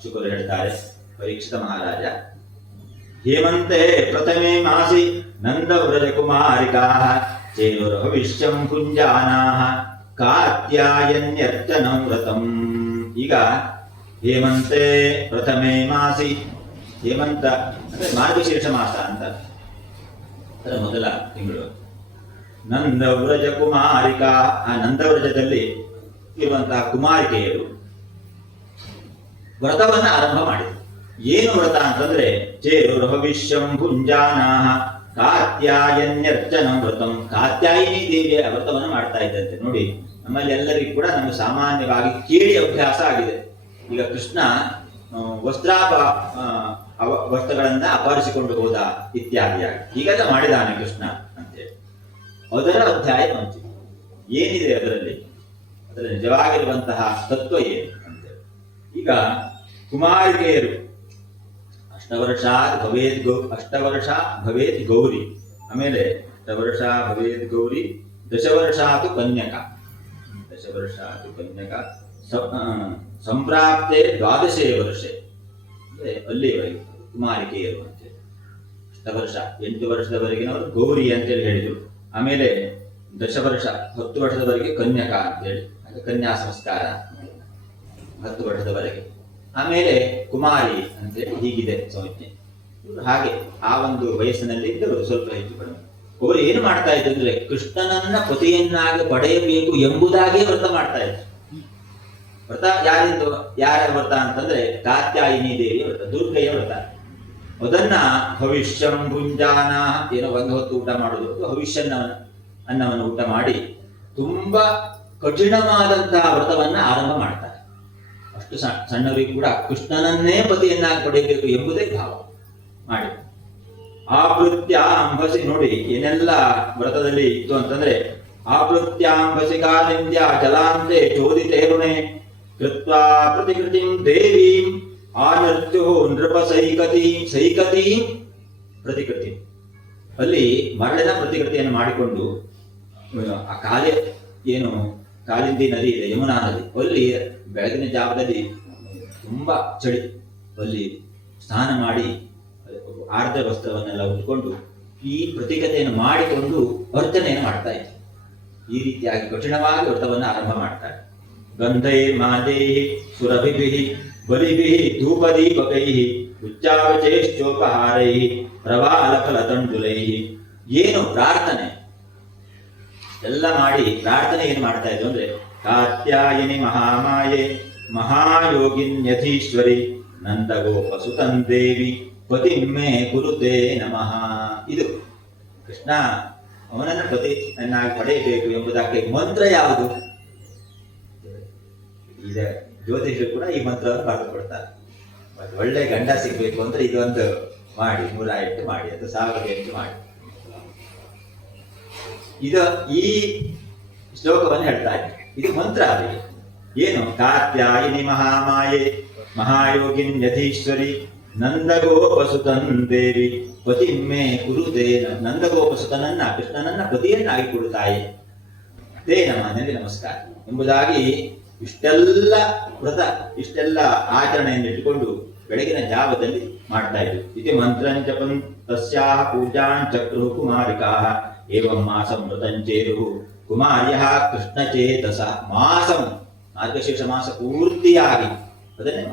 ಶುಕರು ಹೇಳ್ತಾರೆ, ಪರೀಕ್ಷಿತ ಮಹಾರಾಜ, ಹೇಮಂತೆ ಪ್ರಥಮೇ ಮಾಸಿ ನಂದವ್ರಜಕುಮಾರಿಕಾಃ ಚೇನುರ್ಭವಿಷ್ಯಂ ಕುಂಜಾನಾಃ ಕಾತ್ಯಾಯನ್ಯರ್ಚನಂ ವ್ರತಂ. ಈಗ ಹೇಮಂತೆ ಪ್ರಥಮೇ ಮಾಸಿ, ಹೇಮಂತ ಅಂದ್ರೆ ಮಾರ್ಗಶೀರ್ಷ ಮಾಸ ಅಂತ, ಅದರ ಮೊದಲ ತಿಂಗಳು. ನಂದವ್ರಜ ಕುಮಾರಿಕಾ, ಆ ನಂದವ್ರಜದಲ್ಲಿ ಇರುವಂತಹ ಕುಮಾರಿಕೆಯರು ವ್ರತವನ್ನ ಆರಂಭ ಮಾಡಿದರು. ಏನು ವ್ರತ ಅಂತಂದ್ರೆ ಚೇರುರ್ಭವಿಷ್ಯಂ ಭುಂಜಾನಾಃ ಕಾತ್ಯಾಯನ್ಯರ್ಚನಂ ವ್ರತಂ. ಕಾತ್ಯಾಯಿನಿ ದೇವಿಯ ವ್ರತವನ್ನು ಮಾಡ್ತಾ ಇದ್ದಂತೆ. ನೋಡಿ, ನಮ್ಮಲ್ಲಿ ಎಲ್ಲರಿಗೂ ಕೂಡ ನಮಗೆ ಸಾಮಾನ್ಯವಾಗಿ ಕೇಳಿ ಅಭ್ಯಾಸ ಆಗಿದೆ. ಈಗ ಕೃಷ್ಣ ವಸ್ತ್ರಗಳನ್ನ ಅಪಹರಿಸಿಕೊಂಡು ಹೋದ ಇತ್ಯಾದಿಯಾಗಿ ಹೀಗೆಲ್ಲ ಮಾಡಿದಾನೆ ಕೃಷ್ಣ ಅಂತೇಳಿ ಅದರ ಅಧ್ಯಾಯ ಪಂಚಮಿ. ಏನಿದೆ ಅದರಲ್ಲಿ, ಅದರ ನಿಜವಾಗಿರುವಂತಹ ತತ್ವ ಏನು ಅಂತೇಳಿ. ಈಗ ಕುಮಾರಿಕೆಯರು ಅಷ್ಟವರ್ಷ ಭವೇತ್ ಗೌರಿ, ಆಮೇಲೆ ಅಷ್ಟವರ್ಷ ಭವೇತ್ ಗೌರಿ, ದಶವರ್ಷಾತು ಕನ್ಯಕ, ಸಂಪ್ರಾಪ್ತೆ ದ್ವಾದಶೇ ವರ್ಷೆ, ಅಂದ್ರೆ ಅಲ್ಲಿವರೆಗೆ ಕುಮಾರಿಕೆಯರು ಅಂತೇಳಿ. ಅಷ್ಟವರ್ಷ 8 ವರ್ಷದವರೆಗಿನವರು ಗೌರಿ ಅಂತೇಳಿ ಹೇಳಿದ್ರು. ಆಮೇಲೆ ದಶವರ್ಷ 10 ವರ್ಷದವರೆಗೆ ಕನ್ಯಕ ಅಂತೇಳಿ, ಕನ್ಯಾ ಸಂಸ್ಕಾರ 10 ವರ್ಷದವರೆಗೆ. ಆಮೇಲೆ ಕುಮಾರಿ ಅಂತೇಳಿ ಹೀಗಿದೆ ಸಂಜ್ಞೆ. ಹಾಗೆ ಆ ಒಂದು ವಯಸ್ಸಿನಲ್ಲಿ ಇದ್ದವರು ಸ್ವಲ್ಪ ಹೆಚ್ಚು ಕಡಿಮೆ. ಅವರು ಏನು ಮಾಡ್ತಾ ಇದ್ರು ಅಂದ್ರೆ ಕೃಷ್ಣನನ್ನ ಪತಿಯನ್ನಾಗಿ ಪಡೆಯಬೇಕು ಎಂಬುದಾಗಿಯೇ ವ್ರತ ಮಾಡ್ತಾ ಇದ್ರು. ವ್ರತ ಯಾರ ವ್ರತ ಅಂತಂದ್ರೆ ಕಾತ್ಯಾಯಿನಿ ದೇವಿಯ ವ್ರತ, ದುರ್ಗೆಯ ವ್ರತ. ಅದನ್ನ ಭವಿಷ್ಯಂ ಭುಂಜಾನ, ಏನೋ ಒಂದು ಹೊತ್ತು ಊಟ ಮಾಡೋದು, ಭವಿಷ್ಯನ ಅನ್ನವನ್ನು ಊಟ ಮಾಡಿ ತುಂಬಾ ಕಠಿಣವಾದಂತಹ ವ್ರತವನ್ನ ಆರಂಭ ಮಾಡ್ತಾರೆ. ಅಷ್ಟು ಸಣ್ಣವರಿಗೆ ಕೂಡ ಕೃಷ್ಣನನ್ನೇ ಪತಿಯನ್ನಾಗಿ ಪಡೆಯಬೇಕು ಎಂಬುದೇ ಭಾವ ಮಾಡಿ. ಆಪೃತ್ಯಾಂಬಸಿ, ನೋಡಿ ಏನೆಲ್ಲ ವ್ರತದಲ್ಲಿ ಇತ್ತು ಅಂತಂದ್ರೆ, ಆಪೃತ್ಯಾಂಬಸಿ ಕಾಲಿಂದ್ಯ ಜಲಾಂತೆ ಚೋದಿತೇರುಣೆ ಕೃತ್ವಾ ಪ್ರತಿಕೃತಿಂ ದೇವೀಂ ಆನರ್ತ್ಯೋ ನೃಪ ಸೈಕತಿ ಪ್ರತಿಕೃತಿ. ಅಲ್ಲಿ ಮರಳಿನ ಪ್ರತಿಕೃತಿಯನ್ನು ಮಾಡಿಕೊಂಡು ಆ ಏನು ಕಾಲಿಂದಿ ನದಿ ಇದೆ, ಯಮುನಾ ನದಿ, ಅಲ್ಲಿ ಬೆಳಗಿನ ಜಾವದಲ್ಲಿ ತುಂಬಾ ಚಳಿ, ಅಲ್ಲಿ ಸ್ನಾನ ಮಾಡಿ ಆರ್ಧ ವಸ್ತ್ರವನ್ನೆಲ್ಲ ಉಟ್ಕೊಂಡು ಈ ಪ್ರತಿಕತೆಯನ್ನು ಮಾಡಿಕೊಂಡು ಅರ್ಚನೆಯನ್ನು ಮಾಡ್ತಾ ಇದ್ರು. ಈ ರೀತಿಯಾಗಿ ಕಠಿಣವಾಗಿ ವ್ರತವನ್ನು ಆರಂಭ ಮಾಡ್ತಾರೆ. ಗಂಧೈ ಮಾದೇಹಿ ಸುರಭಿಭಿ ಬಲಿಭಿ ಧೂಪದೀಪಕೈ ಉಚ್ಚಾವಚೇಶ್ಚೋಪಹಾರೈ ಪ್ರವಾಲಫಲತಂಡುಲೈ. ಏನು ಪ್ರಾರ್ಥನೆ ಎಲ್ಲ ಮಾಡಿ ಪ್ರಾರ್ಥನೆ ಏನು ಮಾಡ್ತಾ ಇದ್ರು ಅಂದ್ರೆ, ಕಾತ್ಯಾಯಿನಿ ಮಹಾಮಾಯೆ ಮಹಾಯೋಗಿನ್ಯಧೀಶ್ವರಿ ನಂದಗೋಪ ಸುತಂದೇವಿ ಪತಿಮ್ಮೆ ಕುರುತೆ ನಮಃ. ಇದು ಕೃಷ್ಣ ಅವನನ್ನು ಪತಿಯನ್ನಾಗಿ ಪಡೆಯಬೇಕು ಎಂಬುದಕ್ಕೆ ಮಂತ್ರ ಯಾವುದು? ಈಗ ಜ್ಯೋತಿಷರು ಕೂಡ ಈ ಮಂತ್ರವನ್ನು ಬರೆದುಕೊಡ್ತಾರೆ. ಒಳ್ಳೆ ಗಂಡ ಸಿಗ್ಬೇಕು ಅಂದ್ರೆ ಇದೊಂದು ಮಾಡಿ, 108 ಮಾಡಿ, ಅದು 1008 ಮಾಡಿ. ಇದು ಈ ಶ್ಲೋಕವನ್ನು ಹೇಳ್ತಾ ಇದ್ದಾರೆ. ಇದು ಮಂತ್ರ ಅವರಿಗೆ. ಏನು? ಕಾತ್ಯಾಯಿನಿ ಮಹಾಮಾಯೆ ಮಹಾಯೋಗಿನ್ಯಧೀಶ್ವರಿ ನಂದಗೋಪಸುತನ್ ದೇವಿ ಪತಿಮ್ಮೆ ಕುರುತೆ. ನಂದಗೋಪಸುತನನ್ನ, ಕೃಷ್ಣನನ್ನ ಪತಿಯನ್ನಾಗಿ ಕೊಡುತ್ತಾಯೆ. ತೇ ನಮ, ನನಗೆ ನಮಸ್ಕಾರ ಎಂಬುದಾಗಿ ಇಷ್ಟೆಲ್ಲ ವ್ರತ, ಇಷ್ಟೆಲ್ಲ ಆಚರಣೆಯನ್ನು ಇಟ್ಟುಕೊಂಡು ಬೆಳಗಿನ ಜಾವದಲ್ಲಿ ಮಾಡ್ತಾ ಇದ್ರು. ಇತಿ ಮಂತ್ರಂ ಜಪಂ ತಸ್ಯಾಹ ಪೂಜಾಂ ಚಕ್ರು ಕುಮಾರಿಕಾಃ ಏವಂ ಮಾಸಂ ವ್ರತಂಚೇರು ಕುಮಾರ್ಯಃ ಕೃಷ್ಣಚೇತಸ. ಮಾಸಂ, ಮಾರ್ಗಶೀರ್ಷ ಮಾಸ ಪೂರ್ತಿಯಾಗಿ ಅದನ್ನೇ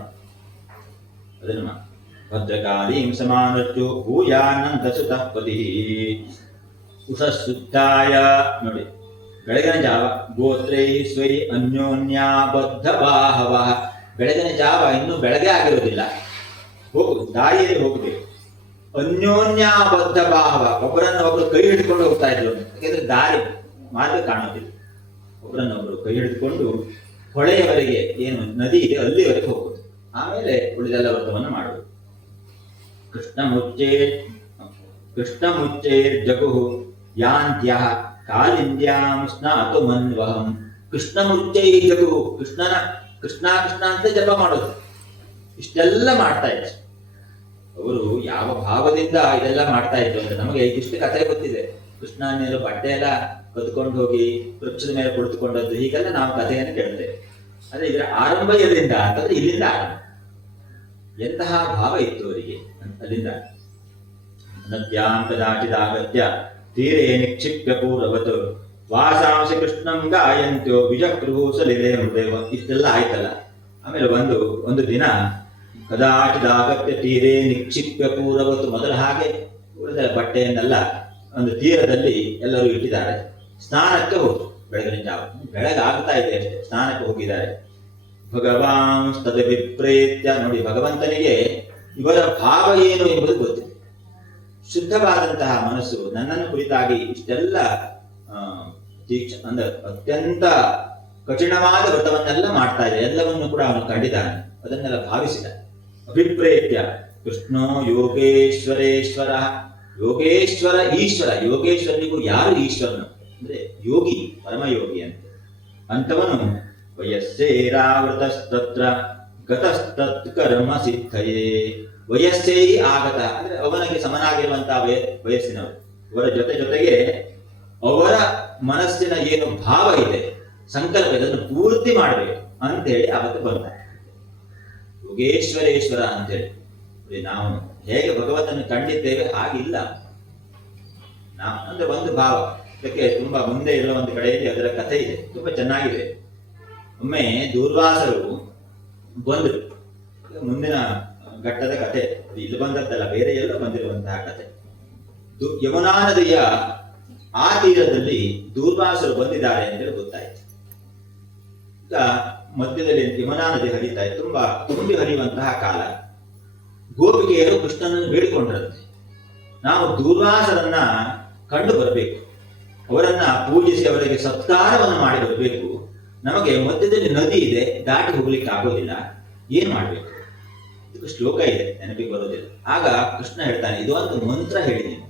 ಭದ್ರಕಾಳೀಂ ಸಮಾನರ್ಚೋ ಭೂಯಾನಂದ ಸುತಃ ಪತಿಃ ಉಷಃಶುದ್ಧಾಯ. ನೋಡಿ ಬೆಳಗಿನ ಜಾವ ಗೋತ್ರೈ ಸ್ವೈ ಅನ್ಯೋನ್ಯಾಬದ್ಧ ಬಾಹವ. ಬೆಳಗಿನ ಜಾವ ಇನ್ನೂ ಬೆಳಗ್ಗೆ ಆಗಿರೋದಿಲ್ಲ, ದಾರಿಯಲ್ಲಿ ಹೋಗಬೇಕು. ಅನ್ಯೋನ್ಯಾಬದ್ಧ ಬಾಹವ, ಒಬ್ಬರನ್ನೊಬ್ರು ಕೈ ಹಿಡ್ಕೊಂಡು ಹೋಗ್ತಾ ಇದ್ರು. ಯಾಕೆಂದ್ರೆ ದಾರಿ ಮಾರ್ಗ ಕಾಣೋದಿಲ್ಲ. ಒಬ್ಬರನ್ನೊಬ್ರು ಕೈ ಹಿಡಿದುಕೊಂಡು ಹೊಳೆಯವರೆಗೆ, ಏನು ನದಿ ಇದೆ ಅಲ್ಲಿವರೆಗೆ ಹೋಗುದು. ಆಮೇಲೆ ಉಳಿದೆಲ್ಲ ವ್ರತವನ್ನು ಮಾಡುವುದು. ಕೃಷ್ಣ ಮುಚ್ಚೇರ್ ಜಗುಹು ಯಾಂತ್ಯಃ ಕಾಲಿಂದ್ಯಾಂ ಸ್ನಾತು ಮನ್ವಹಂ. ಕೃಷ್ಣ ಮುಚ್ಚೈ ಜಗುಹು, ಕೃಷ್ಣ ಕೃಷ್ಣ ಅಂತ ಜಪ ಮಾಡೋದು. ಇಷ್ಟೆಲ್ಲ ಮಾಡ್ತಾ ಇದ್ರು. ಅವರು ಯಾವ ಭಾವದಿಂದ ಇದೆಲ್ಲ ಮಾಡ್ತಾ ಇದ್ರು ಅಂದ್ರೆ, ನಮಗೆ ಇಷ್ಟು ಕಥೆ ಗೊತ್ತಿದೆ. ಕೃಷ್ಣನೇರು ಬಟ್ಟೆ ಎಲ್ಲ ಕದ್ಕೊಂಡು ಹೋಗಿ ವೃಕ್ಷದ ಮೇಲೆ ಕುಳಿತುಕೊಂಡದ್ದು, ಹೀಗೆಲ್ಲ ನಾವು ಕಥೆಯನ್ನು ಕೇಳ್ತೇವೆ. ಆದ್ರೆ ಇದರ ಆರಂಭ ಎಲ್ಲಿಂದ ಅಂತಂದ್ರೆ ಇಲ್ಲಿಂದ ಆರಂಭ. ಎಂತಹ ಭಾವ ಇತ್ತು ಅವರಿಗೆ ಅಲ್ಲಿಂದ. ನದ್ಯಾಂ ಕದಾಚಿದಾಗತ್ಯ ತೀರೆ ನಿಕ್ಷಿಪ್ಯ ಪೂರ್ವವತ್ ವಾಸಾಂಸಿ ಕೃಷ್ಣಂ ಗಾಯಂತ್ಯೋ ವಿಜಕ್ರುಹು ಸಲಿಲೆ ಹೃದಯ. ಇಷ್ಟೆಲ್ಲ ಆಯ್ತಲ್ಲ. ಆಮೇಲೆ ಒಂದು ದಿನ ಕದಾಚಿದಾಗತ್ಯ ತೀರೆ ನಿಕ್ಷಿಪ್ಯ ಪೂರ್ವವತ್, ಮೊದಲ ಹಾಗೆ ಉಳಿದ ಬಟ್ಟೆಯನ್ನೆಲ್ಲ ಒಂದು ತೀರದಲ್ಲಿ ಎಲ್ಲರೂ ಇಟ್ಟಿದ್ದಾರೆ. ಸ್ನಾನಕ್ಕೆ ಹೋದ್ರು. ಬೆಳಗಿನ ಜಾವ, ಬೆಳಗಾಗ್ತಾ ಇದೆ ಅಷ್ಟೇ, ಸ್ನಾನಕ್ಕೆ ಹೋಗಿದ್ದಾರೆ. ಭಗವಾನ್ ತದ ವಿಪ್ರೇತ್ಯ. ನೋಡಿ, ಭಗವಂತನಿಗೆ ಇವರ ಭಾವ ಏನು ಎಂಬುದು ಗೊತ್ತಿದೆ. ಶುದ್ಧವಾದಂತಹ ಮನಸ್ಸು, ನನ್ನನ್ನು ಕುರಿತಾಗಿ ಇಷ್ಟೆಲ್ಲ ಅಂದ್ರೆ ಅತ್ಯಂತ ಕಠಿಣವಾದ ವ್ರತವನ್ನೆಲ್ಲ ಮಾಡ್ತಾ ಇದೆ, ಎಲ್ಲವನ್ನು ಕೂಡ ಅವನು ಕಂಡಿದ್ದಾನೆ, ಅದನ್ನೆಲ್ಲ ಭಾವಿಸಿದ. ಅಭಿಪ್ರೇತ್ಯ ಕೃಷ್ಣೋ ಯೋಗೇಶ್ವರೇಶ್ವರ. ಯೋಗೇಶ್ವರ ಈಶ್ವರ. ಯೋಗೇಶ್ವರನಿಗೂ ಯಾರು ಈಶ್ವರನು ಅಂದ್ರೆ ಯೋಗಿ, ಪರಮಯೋಗಿ ಅಂತವನು ವಯಸ್ಸೇರಾವೃತಸ್ತತ್ರ ಗತಸ್ತತ್ಕರ್ಮ ಸಿದ್ಧಯೇ. ವಯಸ್ಸೇ ಆಗತ ಅಂದ್ರೆ ಅವನಿಗೆ ಸಮನಾಗಿರುವಂತಹ ವಯಸ್ಸಿನವರು. ಅವರ ಜೊತೆಗೆ ಅವರ ಮನಸ್ಸಿನ ಏನು ಭಾವ ಇದೆ, ಸಂಕಲ್ಪ ಇದನ್ನು ಪೂರ್ತಿ ಮಾಡಬೇಕು ಅಂತೇಳಿ ಅವತ್ತು ಬಂದ ಯೋಗೇಶ್ವರೇಶ್ವರ ಅಂತೇಳಿ. ನಾವು ಹೇಗೆ ಭಗವಂತನ ಕಂಡಿದ್ದೇವೆ ಹಾಗಿಲ್ಲ ನಾವು, ಅಂದ್ರೆ ಒಂದು ಭಾವ. ಇದಕ್ಕೆ ತುಂಬಾ ಮುಂದೆ ಇರುವ ಒಂದು ಕಡೆಯಲ್ಲಿ ಅದರ ಕಥೆ ಇದೆ, ತುಂಬಾ ಚೆನ್ನಾಗಿದೆ. ಒಮ್ಮೆ ದೂರ್ವಾಸರು ಬಂದರು. ಮುಂದಿನ ಘಟ್ಟದ ಕಥೆ, ಇಲ್ಲಿ ಬಂದದ್ದಲ್ಲ, ಬೇರೆ ಎಲ್ಲ ಬಂದಿರುವಂತಹ ಕಥೆ. ಯಮುನಾ ನದಿಯ ಆ ತೀರದಲ್ಲಿ ದೂರ್ವಾಸರು ಬಂದಿದ್ದಾರೆ ಅಂತೇಳಿ ಗೊತ್ತಾಯ್ತು. ಈಗ ಮಧ್ಯದಲ್ಲಿ ಯಮುನಾ ನದಿ ಹರಿತಾ ಇತ್ತು, ತುಂಬಾ ತುಂಬಿ ಹರಿಯುವಂತಹ ಕಾಲ. ಗೋಪಿಕೆಯರು ಕೃಷ್ಣನನ್ನು ಬೇಡಿಕೊಂಡ್ರಂತೆ, ನಾವು ದೂರ್ವಾಸರನ್ನ ಕಂಡು ಬರಬೇಕು, ಅವರನ್ನ ಪೂಜಿಸಿ ಅವರಿಗೆ ಸತ್ಕಾರವನ್ನು ಮಾಡಿ ಬರಬೇಕು. ನಮಗೆ ಮಧ್ಯದಲ್ಲಿ ನದಿ ಇದೆ, ದಾಟಿ ಹೋಗ್ಲಿಕ್ಕೆ ಆಗೋದಿಲ್ಲ, ಏನ್ ಮಾಡ್ಬೇಕು? ಇದು ಶ್ಲೋಕ ಇದೆ, ನೆನಪಿಗೆ ಬರೋದಿಲ್ಲ. ಆಗ ಕೃಷ್ಣ ಹೇಳ್ತಾನೆ, ಇದು ಒಂದು ಮಂತ್ರ ಹೇಳಿ ನೀವು.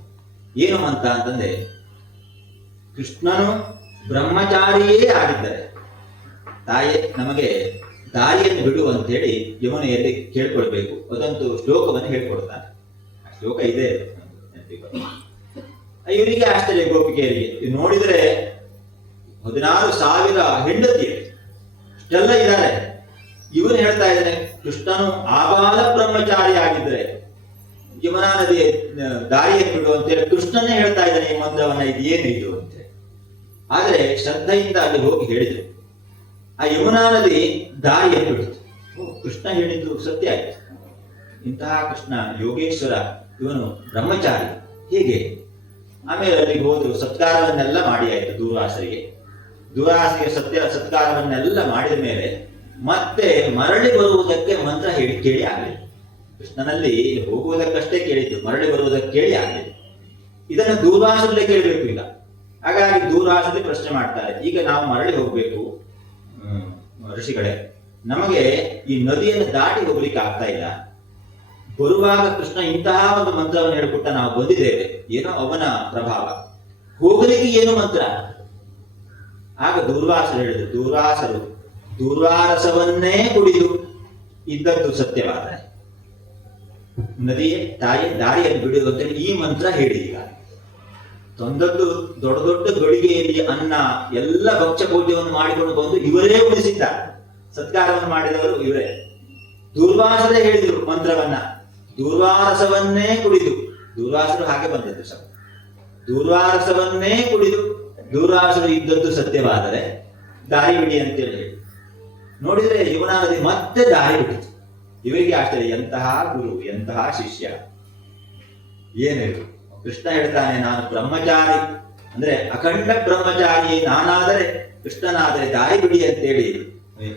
ಏನು ಮಂತ್ರ ಅಂತಂದ್ರೆ, ಕೃಷ್ಣನು ಬ್ರಹ್ಮಚಾರಿಯೇ ಆಗಿದ್ದರೆ ತಾಯೇ ನಮಗೆ ದಾರಿಯನ್ನು ಬಿಡು ಅಂತ ಹೇಳಿ ಯಮುನೆಯಲ್ಲಿ ಕೇಳ್ಕೊಳ್ಬೇಕು. ಅದಂತೂ ಶ್ಲೋಕವನ್ನು ಹೇಳ್ಕೊಡ್ತಾನೆ. ಆ ಶ್ಲೋಕ ಇದೆ ಇವರಿಗೆ ಆಶ್ಚರ್ಯ, ಗೋಪಿಕೆಯರಿಗೆ. ಇದು ನೋಡಿದ್ರೆ 16,000 ಹೆಂಡತಿಯರು ಇಷ್ಟೆಲ್ಲ ಇದ್ದಾರೆ. ಇವನು ಹೇಳ್ತಾ ಇದ್ದಾನೆ, ಕೃಷ್ಣನು ಆಬಾಲ ಬ್ರಹ್ಮಚಾರಿ ಆಗಿದ್ರೆ ಯಮುನಾ ನದಿಯ ದಾರಿಯನ್ನು ಬಿಡು ಅಂತೇಳಿ ಕೃಷ್ಣನೇ ಹೇಳ್ತಾ ಇದ್ದಾನೆ ಈ ಮಂತ್ರವನ್ನ. ಇದು ಏನು ಇದು ಅಂತೇಳಿ. ಆದ್ರೆ ಶ್ರದ್ಧೆಯಿಂದ ಅಲ್ಲಿ ಹೋಗಿ ಹೇಳಿದ್ರು, ಆ ಯಮುನಾ ನದಿ ದಾರಿಯನ್ನು ಬಿಡಿತು. ಕೃಷ್ಣ ಹೇಳಿದ್ದು ಸತ್ಯ ಆಯ್ತು. ಇಂತಹ ಕೃಷ್ಣ ಯೋಗೇಶ್ವರ, ಇವನು ಬ್ರಹ್ಮಚಾರಿ, ಹೇಗೆ? ಆಮೇಲೆ ಅಲ್ಲಿಗೆ ಹೋದ್ರು, ಸತ್ಕಾರವನ್ನೆಲ್ಲ ಮಾಡಿ ಆಯ್ತು ದೂರ್ವಾಸರಿಗೆ. ಸತ್ಕಾರವನ್ನೆಲ್ಲ ಮಾಡಿದ ಮೇಲೆ ಮತ್ತೆ ಮರಳಿ ಬರುವುದಕ್ಕೆ ಮಂತ್ರ ಹೇಳಿ ಕೇಳಿ ಆಗಲಿಲ್ಲ. ಕೃಷ್ಣನಲ್ಲಿ ಹೋಗುವುದಕ್ಕಷ್ಟೇ ಕೇಳಿದ್ದು, ಮರಳಿ ಬರುವುದಕ್ಕೆ ಕೇಳಿ ಆಗಲಿಲ್ಲ. ಇದನ್ನು ದೂರ್ವಾಸರಲ್ಲೇ ಕೇಳಬೇಕು ಈಗ. ಹಾಗಾಗಿ ದೂರ್ವಾಸರಲ್ಲಿ ಪ್ರಶ್ನೆ ಮಾಡ್ತಾರೆ, ಈಗ ನಾವು ಮರಳಿ ಹೋಗ್ಬೇಕು ಋಷಿಗಳೇ, ನಮಗೆ ಈ ನದಿಯನ್ನು ದಾಟಿ ಹೋಗ್ಲಿಕ್ಕೆ ಆಗ್ತಾ ಇಲ್ಲ. ಬರುವಾಗ ಕೃಷ್ಣ ಇಂತಹ ಒಂದು ಮಂತ್ರವನ್ನು ಹೇಳ್ಕೊಟ್ಟ, ನಾವು ಬಂದಿದ್ದೇವೆ, ಏನೋ ಅವನ ಪ್ರಭಾವ, ಹೋಗಲಿಕ್ಕೆ ಏನು ಮಂತ್ರ? ಆಗ ದೂರ್ವಾಸರು ಹೇಳಿದ್ರು, ದೂರ್ವಾರಸವನ್ನೇ ಕುಡಿದು ಇದ್ದದ್ದು ಸತ್ಯವಾದ ನದಿಯೇ ತಾಯಿ ದಾರಿಯನ್ನು ಬಿಡುವಂತೆ ಈ ಮಂತ್ರ ಹೇಳಿ. ಈಗ ತಂದದ್ದು ದೊಡ್ಡ ದೊಡ್ಡ ಗಡಿಗೆಯಲ್ಲಿ ಅನ್ನ ಎಲ್ಲ ಭಕ್ಷ್ಯ ಪೂಜೆಯನ್ನು ಮಾಡಿಕೊಂಡು ಬಂದು ಇವರೇ ಉಳಿಸಿದ್ದಾರೆ. ಸತ್ಕಾರವನ್ನು ಮಾಡಿದವರು ಇವರೇ. ದೂರ್ವಾಸರೇ ಹೇಳಿದ್ರು ಮಂತ್ರವನ್ನ, ದೂರ್ವಾರಸವನ್ನೇ ಕುಡಿದು. ದೂರ್ವಾಸರು ಹಾಗೆ ಬಂದದ್ದು ಸಹ, ದೂರ್ವಾರಸವನ್ನೇ ಕುಡಿದು ದೂರ್ವಾಸರು ಇದ್ದದ್ದು ಸತ್ಯವಾದರೆ ದಾರಿ ಬಿಡಿ ಅಂತೇಳಿ ಹೇಳಿ. ನೋಡಿದ್ರೆ ಯಮುನಾ ನದಿ ಮತ್ತೆ ದಾರಿ ಬಿಟ್ಟಿತು. ಇವರಿಗೆ ಆಶ್ಚರ್ಯ, ಎಂತಹ ಗುರು, ಎಂತಹ ಶಿಷ್ಯ, ಏನಿರು. ಕೃಷ್ಣ ಹೇಳ್ತಾನೆ, ನಾನು ಬ್ರಹ್ಮಚಾರಿ ಅಂದ್ರೆ ಅಖಂಡ ಬ್ರಹ್ಮಚಾರಿ ನಾನಾದರೆ, ಕೃಷ್ಣನಾದರೆ ದಾರಿ ಬಿಡಿ ಅಂತೇಳಿ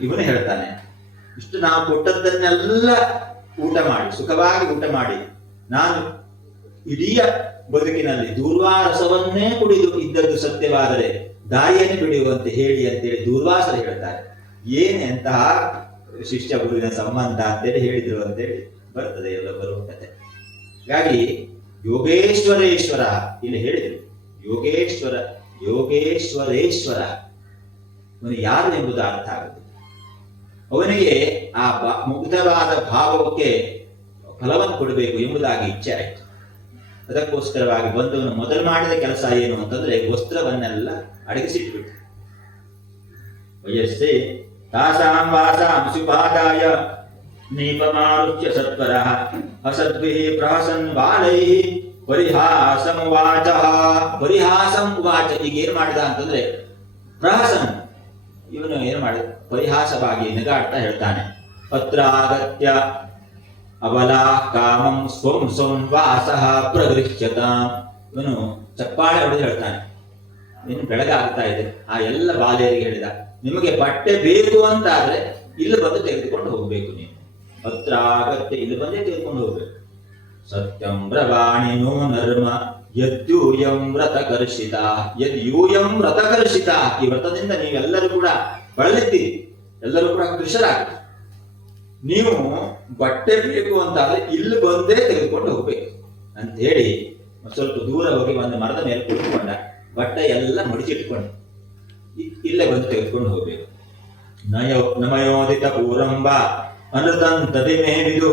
ಇವನು ಹೇಳ್ತಾನೆ. ಇಷ್ಟು ನಾವು ಕೊಟ್ಟದ್ದನ್ನೆಲ್ಲ ಊಟ ಮಾಡಿ, ಸುಖವಾಗಿ ಊಟ ಮಾಡಿ, ನಾನು ಇಡೀ ಬದುಕಿನಲ್ಲಿ ದೂರ್ವಾರಸವನ್ನೇ ಕುಡಿದು ಇದ್ದದ್ದು ಸತ್ಯವಾದರೆ ದಾರಿಯನ್ನು ಬಿಡುವಂತೆ ಹೇಳಿ ಅಂತೇಳಿ ದೂರ್ವಾಸರು ಹೇಳ್ತಾರೆ. ಎಂತಹ ಶಿಷ್ಯ ಗುರುವಿನ ಸಂಬಂಧ ಅಂತೇಳಿ ಹೇಳಿದ್ರು ಅಂತೇಳಿ ಬರ್ತದೆ ಎಲ್ಲ ಬರುವ ಕತೆ. ಹಾಗಾಗಿ ಯೋಗೇಶ್ವರೇಶ್ವರ ಇಲ್ಲಿ ಹೇಳಿದ್ರು, ಯೋಗೇಶ್ವರೇಶ್ವರ ಅವನು ಯಾರು ಎಂಬುದು ಅರ್ಥ ಆಗುತ್ತೆ. ಅವನಿಗೆ ಆ ಮುಗ್ಧವಾದ ಭಾವಕ್ಕೆ ಫಲವನ್ನು ಕೊಡಬೇಕು ಎಂಬುದಾಗಿ ಇಚ್ಛೆ ಆಯಿತು. ಅದಕ್ಕೋಸ್ಕರವಾಗಿ ಬಂದವನು ಮೊದಲು ಮಾಡಿದ ಕೆಲಸ ಏನು ಅಂತಂದ್ರೆ, ವಸ್ತ್ರವನ್ನೆಲ್ಲ ಅಡಗಿಸಿಟ್ಬಿಟ್ಟು, ವಯಸ್ಸೇ ತಾಸಾಂ ವಾಸಾಂ ಸುಪಾದಾಯ ನೀಪಮಾರುಚ್ಯ ಸತ್ವರಃ ಹಸದ್ಭಿಃ ಪ್ರಹಸನ್ ಬಾಲೈಃ ಪರಿಹಾಸಂ ವಾಚ. ಈಗ ಏನ್ ಮಾಡಿದ ಅಂತಂದ್ರೆ, ಪ್ರಹಸನ್, ಇವನು ಏನು ಮಾಡಿದ, ಪರಿಹಾಸವಾಗಿ ನಗಾಡ್ತಾ ಹೇಳ್ತಾನೆ, ಅತ್ರಾಗತ್ಯ ಅವಲಾ ಕಾಮಂ ಸ್ವಂ ವಾಸಃ ಪ್ರಗೃಹ್ಯತಾಂ. ಇವನು ಚಪ್ಪಾಳೆ ಹೊಡೆದು ಹೇಳ್ತಾನೆ, ಇನ್ನು ಬೆಳಗಾಗ್ತಾ ಇದೆ. ಆ ಎಲ್ಲ ಬಾಲೆಯರಿಗೆ ಹೇಳಿದ, ನಿಮಗೆ ಬಟ್ಟೆ ಬೇಕು ಅಂತಾದ್ರೆ ಇಲ್ಲಿ ಬಂದು ತೆಗೆದುಕೊಂಡು ಹೋಗ್ಬೇಕು. ನೀವು ಹತ್ರ ಆಗತ್ತೆ, ಇಲ್ಲಿ ಬಂದೇ ತೆಗೆದುಕೊಂಡು ಹೋಗ್ಬೇಕು. ಸತ್ಯಂ ಬ್ರವಾಣಿನೋ ನರ್ಮ ಯದ್ಯೂಯಂ ವ್ರತಕರ್ಷಿತ ಯದ್ಯೂಯಂ ವ್ರತಕರ್ಷಿತ. ಈ ವ್ರತದಿಂದ ನೀವೆಲ್ಲರೂ ಕೂಡ ಬಳಲಿದ್ದೀರಿ, ಎಲ್ಲರೂ ಕೂಡ ಕೃಷರಾಗ್ತೀರಿ. ನೀವು ಬಟ್ಟೆ ಬೇಕು ಅಂತಾದ್ರೆ ಇಲ್ಲಿ ಬಂದೇ ತೆಗೆದುಕೊಂಡು ಹೋಗ್ಬೇಕು ಅಂತ ಹೇಳಿ ಸ್ವಲ್ಪ ದೂರ ಹೋಗಿ ಒಂದು ಮರದ ಮೇಲೆ ಕುಳಿತುಕೊಂಡ, ಬಟ್ಟೆ ಎಲ್ಲ ಮಡಿಚಿಟ್ಕೊಂಡು ಇಲ್ಲೇ ಬಂದು ತೆಗೆದುಕೊಂಡು ಹೋಗ್ಬೇಕು. ನಮಯೋದಿತ ಪೂರಂಬ ಅನೃತಂತದಿಮೇ ವಿದು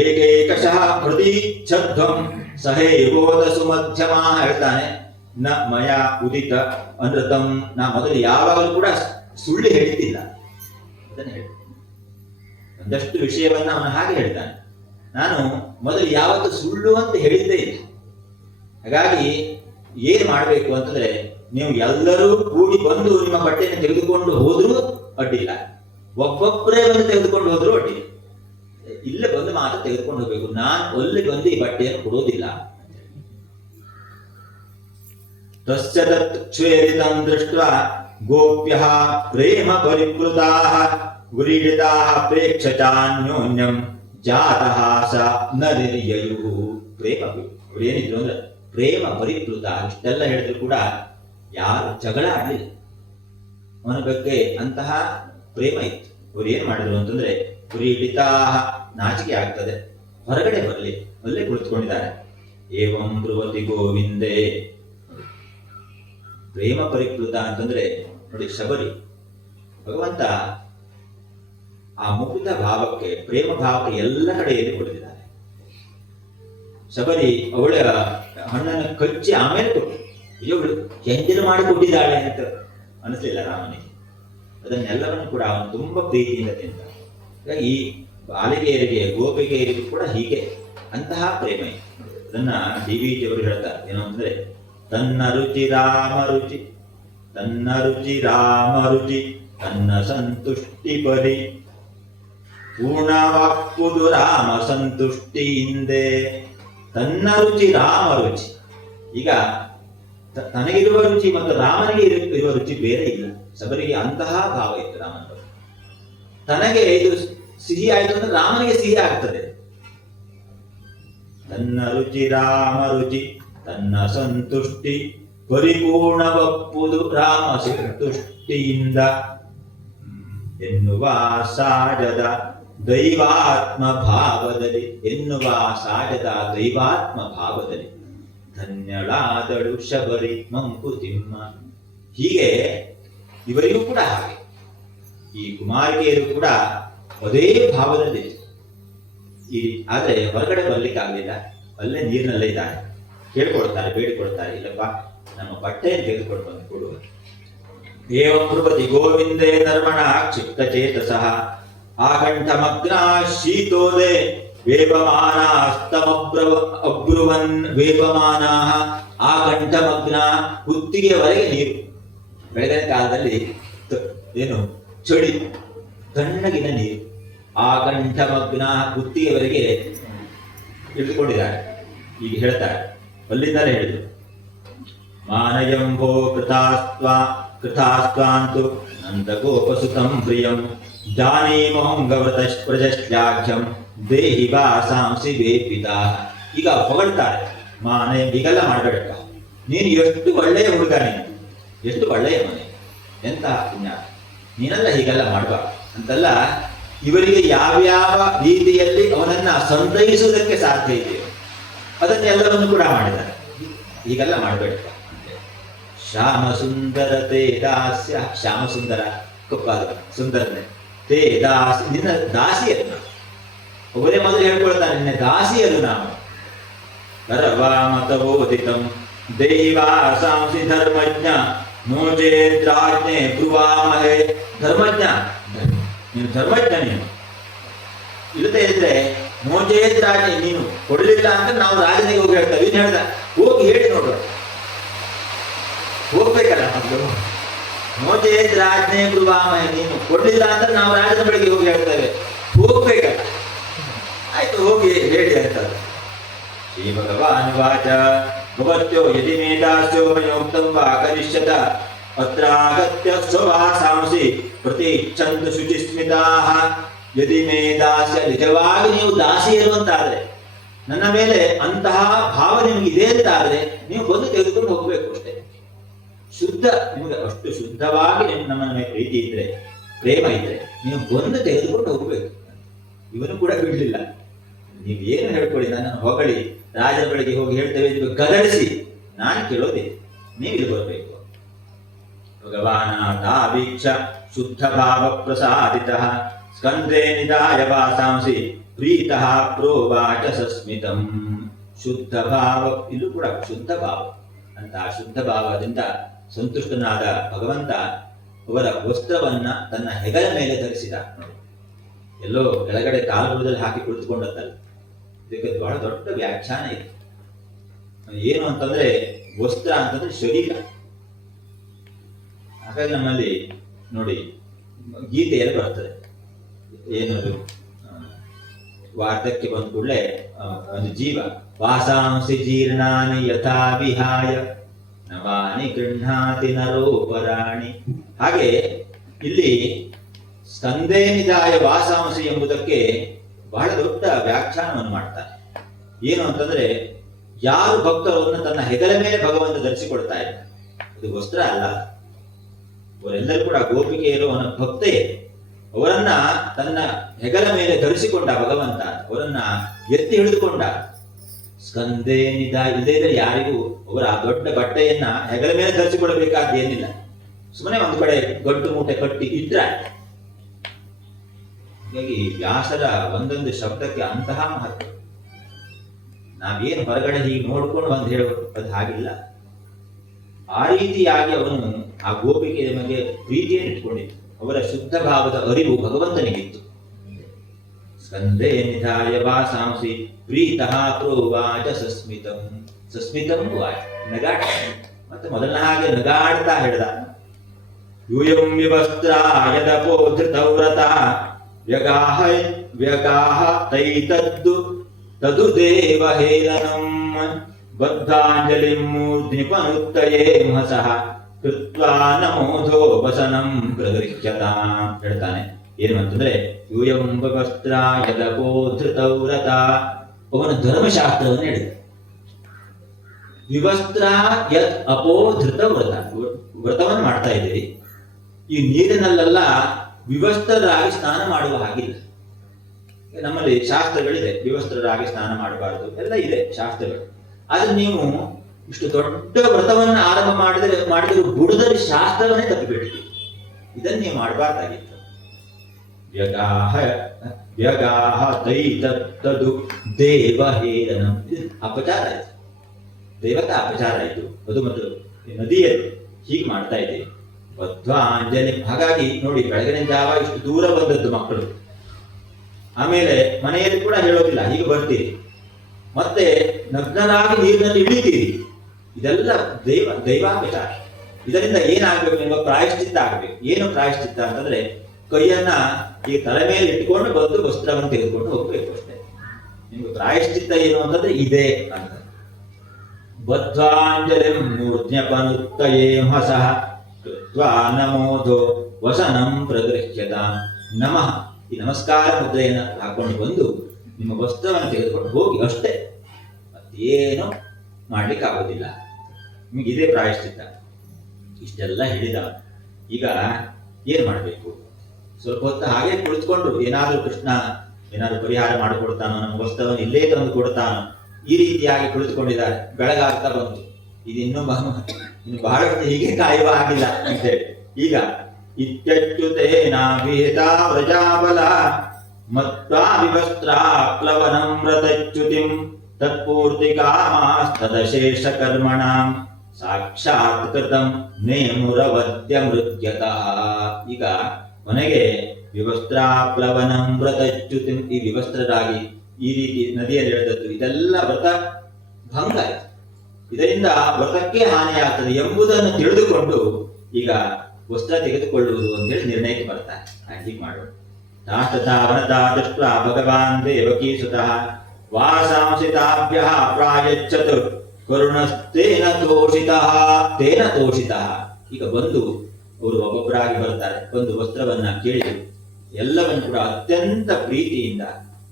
ಏಕೈಕಶಃ ಪ್ರತೀಚ್ಛಧ್ವಂ ಸಹೇವೋದ ಸುಮಧ್ಯಮ. ಹೇಳ್ತಾನೆ, ನ ಮಯ ಉದಿತ ಅನೃತಂ, ನಾ ಮೊದಲು ಯಾವಾಗಲೂ ಕೂಡ ಸುಳ್ಳು ಹೇಳಿದ್ದಿಲ್ಲ ಅದನ್ನು ಹೇಳಿ. ಒಂದಷ್ಟು ವಿಷಯವನ್ನ ಅವನು ಹಾಗೆ ಹೇಳ್ತಾನೆ, ನಾನು ಮೊದಲು ಯಾವತ್ತು ಸುಳ್ಳು ಅಂತ ಹೇಳಿದ್ದೇ ಇಲ್ಲ. ಹಾಗಾಗಿ ಏನ್ ಮಾಡಬೇಕು ಅಂತಂದ್ರೆ, ನೀವು ಎಲ್ಲರೂ ಕೂಡಿ ಬಂದು ನಿಮ್ಮ ಬಟ್ಟೆಯನ್ನು ತೆಗೆದುಕೊಂಡು ಹೋದ್ರೂ ಅಡ್ಡಿಲ್ಲ, ಒಬ್ಬೊಬ್ಬರೇ ಬಂದು ತೆಗೆದುಕೊಂಡು ಹೋದ್ರು ಅಡ್ಡಿಲ್ಲ, ಇಲ್ಲೇ ಬಂದು ಮಾತ್ರ ತೆಗೆದುಕೊಂಡು ಹೋಗ್ಬೇಕು. ನಾನು ಅಲ್ಲಿ ಬಂದು ಈ ಬಟ್ಟೆಯನ್ನು ಕೊಡೋದಿಲ್ಲ. ತಸ್ಯ ತತ್ ಕ್ಷೇರಿತಂ ದೃಷ್ಟ್ವಾ ಗೋಪ್ಯಃ ಪ್ರೇಮ ಪರಿಪ್ಲುತಾಃ ವ್ರೀಡಿತಾಃ ಪ್ರೇಕ್ಷಚಾನ್ಯೋನ್ಯಂ ಜಾತಃ ಸ ನರಿರ್ಯಯುಃ. ಪ್ರೇಮ ಏನಿದ್ರು ಅಂದ್ರೆ ಪ್ರೇಮ ಪರಿಪ್ಲುತ. ಇಷ್ಟೆಲ್ಲ ಹೇಳಿದ್ರು ಕೂಡ ಯಾರು ಜಗಳ ಆಡಲಿಲ್ಲ. ಅವನ ಬಗ್ಗೆ ಅಂತಹ ಪ್ರೇಮ ಇತ್ತು. ಅವ್ರು ಏನ್ ಮಾಡಿದ್ರು ಅಂತಂದ್ರೆ ವ್ರೀಡಿತಾಃ, ನಾಚಿಕೆ ಆಗ್ತದೆ, ಹೊರಗಡೆ ಬರಲಿ, ಅಲ್ಲೇ ಕುಳಿತುಕೊಂಡಿದ್ದಾರೆ. ಏವಂ ಬ್ರುವತಿ ಗೋವಿಂದೇ. ಪ್ರೇಮ ಪರಿಪ್ಲುತ ಅಂತಂದ್ರೆ ನೋಡಿ, ಶಬರಿ ಭಗವಂತ ಆ ಮುಗ್ಧ ಭಾವಕ್ಕೆ, ಪ್ರೇಮ ಭಾವಕ್ಕೆ ಎಲ್ಲ ಕಡೆಯಲ್ಲಿ ಕೊಡಿದ್ದಾರೆ. ಶಬರಿ ಅವಳ ಹಣ್ಣನ್ನು ಕಚ್ಚಿ ಆಮೇಲೆ ಕೊಟ್ಟು, ಇವಳು ಎಂಜಲು ಮಾಡಿ ಕೊಟ್ಟಿದ್ದಾಳೆ ಅಂತ ಅನಿಸ್ಲಿಲ್ಲ ರಾಮನಿಗೆ. ಅದನ್ನೆಲ್ಲವನ್ನು ಕೂಡ ಅವನು ತುಂಬಾ ಪ್ರೀತಿಯಿಂದ ತಿಂದ. ಈ ಬಾಲಿಕೆಯರಿಗೆ, ಗೋಪಿಕೆಯರಿಗೂ ಕೂಡ ಹೀಗೆ ಅಂತಹ ಪ್ರೇಮ ಇದೆ. ಅದನ್ನ ಡಿ.ವಿ.ಜಿಯವರು ಹೇಳ್ತಾರೆ. ಏನು ಅಂದ್ರೆ, ತನ್ನ ರುಚಿ ರಾಮ ರುಚಿ, ತನ್ನ ರುಚಿ ರಾಮ ರುಚಿ, ತನ್ನ ಸಂತುಷ್ಟಿ ಪರಿ ಪೂರ್ಣವಾಕ್ಕುದು ರಾಮ ಸಂತುಷ್ಟಿ ಹಿಂದೆ. ತನ್ನ ರುಚಿ ರಾಮ ರುಚಿ. ಈಗ ತನಗಿರುವ ರುಚಿ ಮತ್ತು ರಾಮನಿಗೆ ಇರುವ ರುಚಿ ಬೇರೆ ಇಲ್ಲ. ಶಬರಿಗೆ ಅಂತಹ ಭಾವ ಇತ್ತು ರಾಮನ. ತನಗೆ ಇದು ಸಿಹಿ ಆಯ್ತು ಅಂದ್ರೆ ರಾಮನಿಗೆ ಸಿಹಿ ಆಗ್ತದೆ. ತನ್ನ ರುಚಿ ರಾಮ ರುಚಿ, ತನ್ನ ಸಂತುಷ್ಟಿ ಪರಿಪೂರ್ಣವಪ್ಪುದು ರಾಮ ಸಂತುಷ್ಟಿಯಿಂದ ಎನ್ನುವ ಸಾಜದ ದೈವಾತ್ಮ ಭಾವದಲ್ಲಿ, ಎನ್ನುವ ಸಾಜದ ದೈವಾತ್ಮ ಭಾವದಲ್ಲಿ ಧನ್ಯಳಾದಳು ಶಬರಿ ಮಂಕುತಿಮ್ಮ. ಹೀಗೆ ಇವರಿಗೂ ಕೂಡ ಹಾಗೆ, ಈ ಕುಮಾರಿಕೆಯರು ಕೂಡ ಅದೇ ಭಾವದಲ್ಲಿ. ಆದ್ರೆ ಹೊರಗಡೆ ಬರ್ಲಿಕ್ಕೆ ಆಗ್ಲಿಲ್ಲ, ಅಲ್ಲೇ ನೀರಿನಲ್ಲೇ ಇದ್ದಾರೆ. ಕೇಳ್ಕೊಳ್ತಾರೆ, ಬೇಡಿಕೊಳ್ತಾರೆ, ಇಲ್ಲಪ್ಪ ನಮ್ಮ ಬಟ್ಟೆಯನ್ನು ತೆಗೆದುಕೊಂಡು ಕೊಡುವ. ಏವಂ ಬ್ರುವತಿ ಗೋವಿಂದೇ ನರ್ಮಣ ಕ್ಷಿಪ್ತ ಚೇತಸಃ ಆಕಂಠಮಗ್ನ ಶೀತೋದೆ ಅಬ್ರುವನ್ ವೇಪಮಾನಾಃ. ಆಕಂಠಮಗ್ನ, ಕುತ್ತಿಗೆವರೆಗೆ ನೀರು. ಬೆಳಗಿನ ಕಾಲದಲ್ಲಿ ಏನು ಚಳಿ, ತಣ್ಣಗಿನ ನೀರು. ಆಕಂಠಮಗ್ನ, ಕುತ್ತಿಗೆವರೆಗೆ ಇಳಿದುಕೊಂಡಿದ್ದಾರೆ. ಈಗ ಹೇಳ್ತಾರೆ, ಅಲ್ಲಿಂದಲೇ ಹೇಳಿದ್ರು. ಮಾನಯಂಭೋ ಕೃತಾಸ್ತ್ವಾಂತು ನಂದಗೋಪಸುತಂ ಪ್ರಿಯಂ ಜಾನೀಮೋಹಂ ಗವೃತ ಪ್ರಜಶ್ಲಾಘ್ಯಂ ದೇಹಿ ವಾಸಾಂಸಿ ವೇಪಿತಾಃ. ಈಗ ಹೊಗಳ್ತಾರೆ, ಮಾನಯ, ಹೀಗೆಲ್ಲ ಮಾಡಬೇಡಪ್ಪ, ನೀನು ಎಷ್ಟು ಒಳ್ಳೆಯ ಹುಡುಗ, ನೀನು ಎಷ್ಟು ಒಳ್ಳೆಯ ಮನೆ, ಎಂತಹ ಪುಣ್ಯ, ನೀನೆಲ್ಲ ಹೀಗೆಲ್ಲ ಮಾಡುವ ಅಂತಲ್ಲ. ಇವರಿಗೆ ಯಾವ್ಯಾವ ರೀತಿಯಲ್ಲಿ ಅವನನ್ನ ಸಂತೈಸುವುದಕ್ಕೆ ಸಾಧ್ಯ ಇದೆಯೋ ಅದನ್ನೆಲ್ಲವನ್ನು ಕೂಡ ಮಾಡಿದ್ದಾರೆ. ಹೀಗೆಲ್ಲ ಮಾಡಬೇಡಪ್ಪ. ಶ್ಯಾಮ ಸುಂದರ ತೇ ದಾಸ್ಯ, ಶ್ಯಾಮ ಸುಂದರ ಕಪ್ಪಾದ ಸುಂದರನೆ, ತೇ ದಾಸಿ, ನಿನ್ನ ದಾಸಿಯರು ನಾವು. ಒಬ್ಬರೇ ಮೊದಲು ಹೇಳ್ಕೊಳ್ತಾನೆ, ನಿನ್ನ ದಾಸಿಯರು ನಾವು. ಕರವಾಮತಬೋಧಿತಂ ದೇವಾಸಾಂಸಿ ಧರ್ಮಜ್ಞ ನೋಚೇದ್ರಾಜ್ಞೆ ಬ್ರುವಾಮಹೇ. ಧರ್ಮಜ್ಞ, ನೀನು ಧರ್ಮಜ್ಞ, ನೀನು ಇಲ್ಲದೆ ಇದ್ರೆ ನೋಚೇದ್ರಾಜ್ಞೆ, ನೀನು ಕೊಡಲಿಲ್ಲ ಅಂತ ನಾವು ರಾಜನಿಗೆ ಹೋಗಿ ಹೇಳ್ತೇವೆ. ಇನ್ನು ಹೇಳ್ದ, ಹೋಗಿ ಹೇಳಿ ನೋಡುವ, ಹೋಗ್ಬೇಕಲ್ಲ ಮೊದಲು. ನೋಚೇದ್ರಾಜ್ಞೆ ಬ್ರುವಾಮಹೇ, ನೀನು ಕೊಡಲಿಲ್ಲ ಅಂದ್ರೆ ನಾವು ರಾಜನ ಬಳಿಗೆ ಹೋಗಿ ಹೇಳ್ತೇವೆ, ಹೋಗ್ಬೇಕಲ್ಲ. ಆಯ್ತು, ಹೋಗಿ ಹೇಳಿ ಅಂತ. ಶ್ರೀ ಭಗವಾನ್ ವಾಚ ಭವತ್ಯೋ ಯದಿ ಮೇ ದಾಸ್ಯೋ ಮಯೋಕ್ತಂ ವಾ ಕರಿಷ್ಯತ ಅತ್ರಾಗತ್ಯ ಸ್ವವಾಸಾಂಸಿ ಪ್ರತೀಚ್ಛಂತು ಶುಚಿಸ್ಮಿತಾಃ. ಯದಿ ಮೇ ದಾಸ್ಯ, ನಿಜವಾಗಿ ನೀವು ದಾಸಿಯರು ಅಂತಾದ್ರೆ, ನನ್ನ ಮೇಲೆ ಅಂತಹ ಭಾವ ನಿಮ್ಗೆ ಇದೆ ಅಂತಾದ್ರೆ ನೀವು ಬಂದು ತೆಗೆದುಕೊಂಡು ಹೋಗ್ಬೇಕು ಅಷ್ಟೇ. ಶುದ್ಧ, ನಿಮಗೆ ಅಷ್ಟು ಶುದ್ಧವಾಗಿ ನಮ್ಮ ಮೇಲೆ ಪ್ರೀತಿ ಇದ್ರೆ, ಪ್ರೇಮ ಇದ್ರೆ ನೀವು ಬಂದು ತೆಗೆದುಕೊಂಡು ಹೋಗ್ಬೇಕು. ಇವನು ಕೂಡ ಬಿಡ್ಲಿಲ್ಲ. ನೀವೇನು ಹೇಳ್ಕೊಳ್ಳಿ, ನನ್ನನ್ನು ಹೊಗಳಿ ರಾಜನ ಬಳಿಗೆ ಹೋಗಿ ಹೇಳ್ತೇವೆ, ಗದರಿಸಿ, ನಾನು ಕೇಳೋದಿಲ್ಲ, ನೀವು ಇಲ್ಲಿ ಬರಬೇಕು. ಭಗವಾನಾಥಾವೀಕ್ಷ ಶುದ್ಧ ಭಾವ ಪ್ರಸಾದಿತಃ ಸ್ಕಂದೇ ನಿಧಾಯ ವಾಸಾಂಸಿ ಪ್ರೀತಃ ಪ್ರೋವಾಚ ಸಸ್ಮಿತಂ. ಶುದ್ಧ ಭಾವ, ಇಲ್ಲೂ ಕೂಡ ಶುದ್ಧ ಭಾವ ಅಂತ. ಶುದ್ಧ ಭಾವದಿಂದ ಸಂತುಷ್ಟನಾದ ಭಗವಂತ ಅವರ ವಸ್ತ್ರವನ್ನ ತನ್ನ ಹೆಗಲ ಮೇಲೆ ಧರಿಸಿದ. ಎಲ್ಲೋ ಕೆಳಗಡೆ ಕಾಲುಗಳಲ್ಲಿ ಹಾಕಿ ಕುಳಿತುಕೊಂಡದ್ದಲ್ಲ. ಇದಕ್ಕೆ ಬಹಳ ದೊಡ್ಡ ವ್ಯಾಖ್ಯಾನ ಇದೆ. ಏನು ಅಂತಂದ್ರೆ, ವಸ್ತ್ರ ಅಂತಂದ್ರೆ ಶರೀರ. ಹಾಗಾಗಿ ನಮ್ಮಲ್ಲಿ ನೋಡಿ ಗೀತೆಯಲ್ಲಿ ಬರ್ತದೆ, ಏನದು, ವಾರ್ಧಕ್ಯ ಬಂದ ಕೂಡಲೇ ಒಂದು ಜೀವ ವಾಸಾಂಸಿ ಜೀರ್ಣಾನಿ ಯಥಾ ವಿಹಾಯ ನವಾನಿ ಗೃಹಾತಿ ನರೋಪರಾಣಿ. ಹಾಗೆ ಇಲ್ಲಿ ಸ್ಕಂದೇ ನಿಧಾಯ ವಾಸಾಂಸಿ ಎಂಬುದಕ್ಕೆ ಬಹಳ ದೊಡ್ಡ ವ್ಯಾಖ್ಯಾನವನ್ನು ಮಾಡ್ತಾರೆ. ಏನು ಅಂತಂದ್ರೆ, ಯಾರು ಭಕ್ತರನ್ನು ತನ್ನ ಹೆಗಲ ಮೇಲೆ ಭಗವಂತ ಧರಿಸಿಕೊಡ್ತಾ ಇದ್ದಾರೆ, ಇದು ವಸ್ತ್ರ ಅಲ್ಲ. ಅವರೆಲ್ಲರೂ ಕೂಡ ಗೋಪಿಕೆಯರು ಅವನ ಭಕ್ತೆಯೇ. ಅವರನ್ನ ತನ್ನ ಹೆಗಲ ಮೇಲೆ ಧರಿಸಿಕೊಂಡ ಭಗವಂತ, ಅವರನ್ನ ಎತ್ತಿ ಹಿಡಿದುಕೊಂಡ. ಸ್ಕಂದೇ ನಿಧಾಯ ಇಲ್ಲದೇ ಇದ್ರೆ ಯಾರಿಗೂ ಅವರ ಆ ದೊಡ್ಡ ಬಟ್ಟೆಯನ್ನ ಹೆಗಲ ಮೇಲೆ ಧರಿಸಿಕೊಳ್ಳಬೇಕಾದ್ದೇನಿಲ್ಲ. ಸುಮ್ಮನೆ ಒಂದು ಕಡೆ ಗಂಟು ಮೂಟೆ ಕಟ್ಟಿ ಇಟ್ರೆ. ಹೀಗಾಗಿ ವ್ಯಾಸರ ಒಂದೊಂದು ಶಬ್ದಕ್ಕೆ ಅಂತಹ ಮಹತ್ವ. ನಾವೇನು ಹೊರಗಡೆ ಹೀಗೆ ನೋಡ್ಕೊಂಡು ಬಂದು ಹೇಳೋದು ಅದು ಹಾಗಿಲ್ಲ. ಆ ರೀತಿಯಾಗಿ ಅವನು ಆ ಗೋಪಿಕೆಯ ಬಗ್ಗೆ ಪ್ರೀತಿಯನ್ನು ಇಟ್ಕೊಂಡಿತ್ತು. ಅವರ ಶುದ್ಧ ಭಾವದ ಅರಿವು ಭಗವಂತನಿಗಿತ್ತು. ಸ್ಕಂದೇ ನಿಧಾಯ ವಾಸಾಂಸಿ ಪ್ರೀತಃ ಪ್ರೋವಾಚ ಸಸ್ಮಿತಂ. ಸಸ್ಮಿತಂ ವಾಚ, ನಗಾಟ. ಮತ್ತೆ ಮೊದಲನ ಹಾಗೆ ನಗಾಡ್ತಾ ಹೇಳ್ದ, ಯೂಯಂ ವಿವಸ್ತ್ರಾಯದಪೋ ಧೃತವ್ರತ ವ್ಯಗಾಹ ವ್ಯಗಾಹ ತೈತದ್ದು ತದು ದೇವಹೇಳನಂ ಬದ್ಧಾಂಜಲಿಂ ಮೂರ್ಧ್ನಿಪನುತ್ತಯೇ ಮಹಸಃ ಕೃತ್ವಾ ನಮೋಧೋ ವಸನಂ ಪ್ರಗೃಹ್ಯತಾಂ. ಹೇಳ್ತಾನೆ ಏನು ಅಂತಂದ್ರೆ, ಯೂಯಂ ವಿವಸ್ತ್ರ ಯದಪೋ ಧೃತವ್ರತ. ಅವನ ಧರ್ಮಶಾಸ್ತ್ರವನ್ನು ಹೇಳಿದ. ವಿವಸ್ತ್ರ ಯದ್ ಅಪೋ ಧೃತವ್ರತ, ವ್ರತವನ್ನು ಮಾಡ್ತಾ ಇದ್ದೀರಿ. ಈ ನೀರಿನಲ್ಲೆಲ್ಲ ವಿವಸ್ತ್ರರಾಗಿ ಸ್ನಾನ ಮಾಡುವ ಹಾಗಿಲ್ಲ. ನಮ್ಮಲ್ಲಿ ಶಾಸ್ತ್ರಗಳಿದೆ, ವಿವಸ್ತ್ರರಾಗಿ ಸ್ನಾನ ಮಾಡಬಾರದು ಎಲ್ಲ ಇದೆ ಶಾಸ್ತ್ರಗಳು. ಆದ್ರೆ ನೀವು ಇಷ್ಟು ದೊಡ್ಡ ವ್ರತವನ್ನು ಆರಂಭ ಮಾಡಿದ್ರು ಬುಡದಲ್ಲಿ ಶಾಸ್ತ್ರವನ್ನೇ ತಪ್ಪಿಬಿಡ್ತೀವಿ. ಇದನ್ನು ನೀವು ಮಾಡಬಾರ್ದಾಗಿತ್ತು. ವ್ಯಗಾಹ ವ್ಯಗಾಹ ತೈತದ್ದು ದೇವಹೇಳನ, ಅಪಚಾರ ಆಯ್ತು, ದೇವತಾ ಅಪಚಾರ ಆಯ್ತು. ಅದು ಮತ್ತು ನದಿಯಲ್ಲಿ ಹೀಗೆ ಮಾಡ್ತಾ ಇದ್ದೀವಿ. ಬದ್ಧಾಂಜಲಿ. ಹಾಗಾಗಿ ನೋಡಿ, ಬೆಳಗಿನ ಜಾವ ಇಷ್ಟು ದೂರ ಬಂದದ್ದು ಮಕ್ಕಳು. ಆಮೇಲೆ ಮನೆಯಲ್ಲಿ ಕೂಡ ಹೇಳೋದಿಲ್ಲ, ಹೀಗೆ ಬರ್ತೀರಿ, ಮತ್ತೆ ನಗ್ನರಾಗಿ ನೀರಿನಲ್ಲಿ ಇಳಿತೀರಿ. ಇದೆಲ್ಲ ದೈವಾಪಚಾರ. ಇದರಿಂದ ಏನಾಗಬೇಕು ಎಂಬ ಪ್ರಾಯಶ್ಚಿತ್ತ ಆಗಬೇಕು. ಏನು ಪ್ರಾಯಶ್ಚಿತ್ತ ಅಂತಂದ್ರೆ, ಕೈಯನ್ನ ಈ ತಲೆ ಮೇಲೆ ಇಟ್ಕೊಂಡು ಬಂದು ವಸ್ತ್ರವನ್ನು ತೆಗೆದುಕೊಂಡು ಹೋಗ್ಬೇಕು ಅಷ್ಟೇ. ನಿಮ್ಗೆ ಪ್ರಾಯಶ್ಚಿತ್ತ ಏನು ಅಂತಂದ್ರೆ ಇದೇ ಅಂತ. ಬದ್ಧಾಂಜಲಿ ಮೂರ್ಧ್ನ್ಯಪನುತ್ತಯೇ ಮಹಸಃ ಕೃತ್ವಾ ನಮೋಧೋ ವಸನಂ ಪ್ರಗೃಹ್ಯತಾಂ. ನಮಃ, ಈ ನಮಸ್ಕಾರ ಮುದ್ರೆಯನ್ನು ಹಾಕೊಂಡು ಬಂದು ನಿಮ್ಮ ವಸ್ತ್ರವನ್ನು ತೆಗೆದುಕೊಂಡು ಹೋಗಿ ಅಷ್ಟೇ, ಮತ್ತೇನು ಮಾಡ್ಲಿಕ್ಕೆ ಆಗೋದಿಲ್ಲ. ನಿಮಗೆ ಇದೇ ಪ್ರಾಯಶ್ಚಿತ್ತ. ಇಷ್ಟೆಲ್ಲ ಹೇಳಿದ. ಈಗ ಏನ್ ಮಾಡಬೇಕು? ಸ್ವಲ್ಪ ಹೊತ್ತು ಹಾಗೆ ಕುಳಿತುಕೊಂಡು ಏನಾದ್ರೂ ಕೃಷ್ಣ ಏನಾದ್ರು ಪರಿಹಾರ ಮಾಡಿಕೊಡ್ತಾನೋ, ನಮ್ಮ ವಸ್ತ್ರವನ್ನು ಇಲ್ಲೇ ತಂದು ಕೊಡ್ತಾನೋ, ಈ ರೀತಿಯಾಗಿ ಕುಳಿತುಕೊಂಡಿದ್ದಾರೆ. ಬೆಳಗಾಗ್ತಾ ಬಂತು. ಇದು ಇನ್ನು ಬಹಳಷ್ಟು ಹೀಗೆ ಕಾಯುವ ಆಗಿಲ್ಲ ಅಂತೇಳಿ ಈಗ ಇತ್ಯಚ್ಯುತೇನಾಭಿಹಿತಾ ವ್ರಜಾಬಲ ಮತ್ವಾ ವಿವಸ್ತ್ರಾ ಪ್ಲವನಂ ವ್ರತಚ್ಯುತಿಂ ತತ್ಪೂರ್ತಿ ಕಾಮಾಸ್ತದಶೇಷ ಕರ್ಮಣಾಂ ಸಾಕ್ಷಾತ್ ಕೃತಂ ನೇಮುರವದ್ಯ ಮೃಗ್ಯತಃ. ಈಗ ಕೊನೆಗೆ ವಿವಸ್ತ್ರಾ ಪ್ಲವನಂ ವ್ರತಚ್ಯುತಿಂ, ಈ ವಿವಸ್ತ್ರರಾಗಿ ಈ ರೀತಿ ನದಿಯಲ್ಲಿ ಎಳೆದದ್ದು ಇದೆಲ್ಲ ವ್ರತ ಭಂಗ ಆಯಿತು. ಇದರಿಂದ ವ್ರತಕ್ಕೆ ಹಾನಿಯಾಗ್ತದೆ ಎಂಬುದನ್ನು ತಿಳಿದುಕೊಂಡು ಈಗ ವಸ್ತ್ರ ತೆಗೆದುಕೊಳ್ಳುವುದು ಅಂತೇಳಿ ನಿರ್ಣಯಕ್ಕೆ ಬರ್ತಾರೆ. ಹೀಗೆ ಮಾಡೋಣ. ತಾಸ್ತಥಾ ದೃಷ್ಟ ಭಗವಾನ್ ದೇವಕೀ ಸುತಃ ವಾಸಾಂಸಿತಾಭ್ಯಃ ಪ್ರಾಯಚ್ಛತ್ ಕರುಣಸ್ತೇನ ತೋಷಿತಃ ತೇನ ತೋಷಿತಃ. ಈಗ ಬಂದು ಅವರು ಒಬ್ಬೊಬ್ಬರಾಗಿ ಬರ್ತಾರೆ. ಒಂದು ವಸ್ತ್ರವನ್ನ ಕೇಳಿ ಎಲ್ಲವನ್ನು ಕೂಡ ಅತ್ಯಂತ ಪ್ರೀತಿಯಿಂದ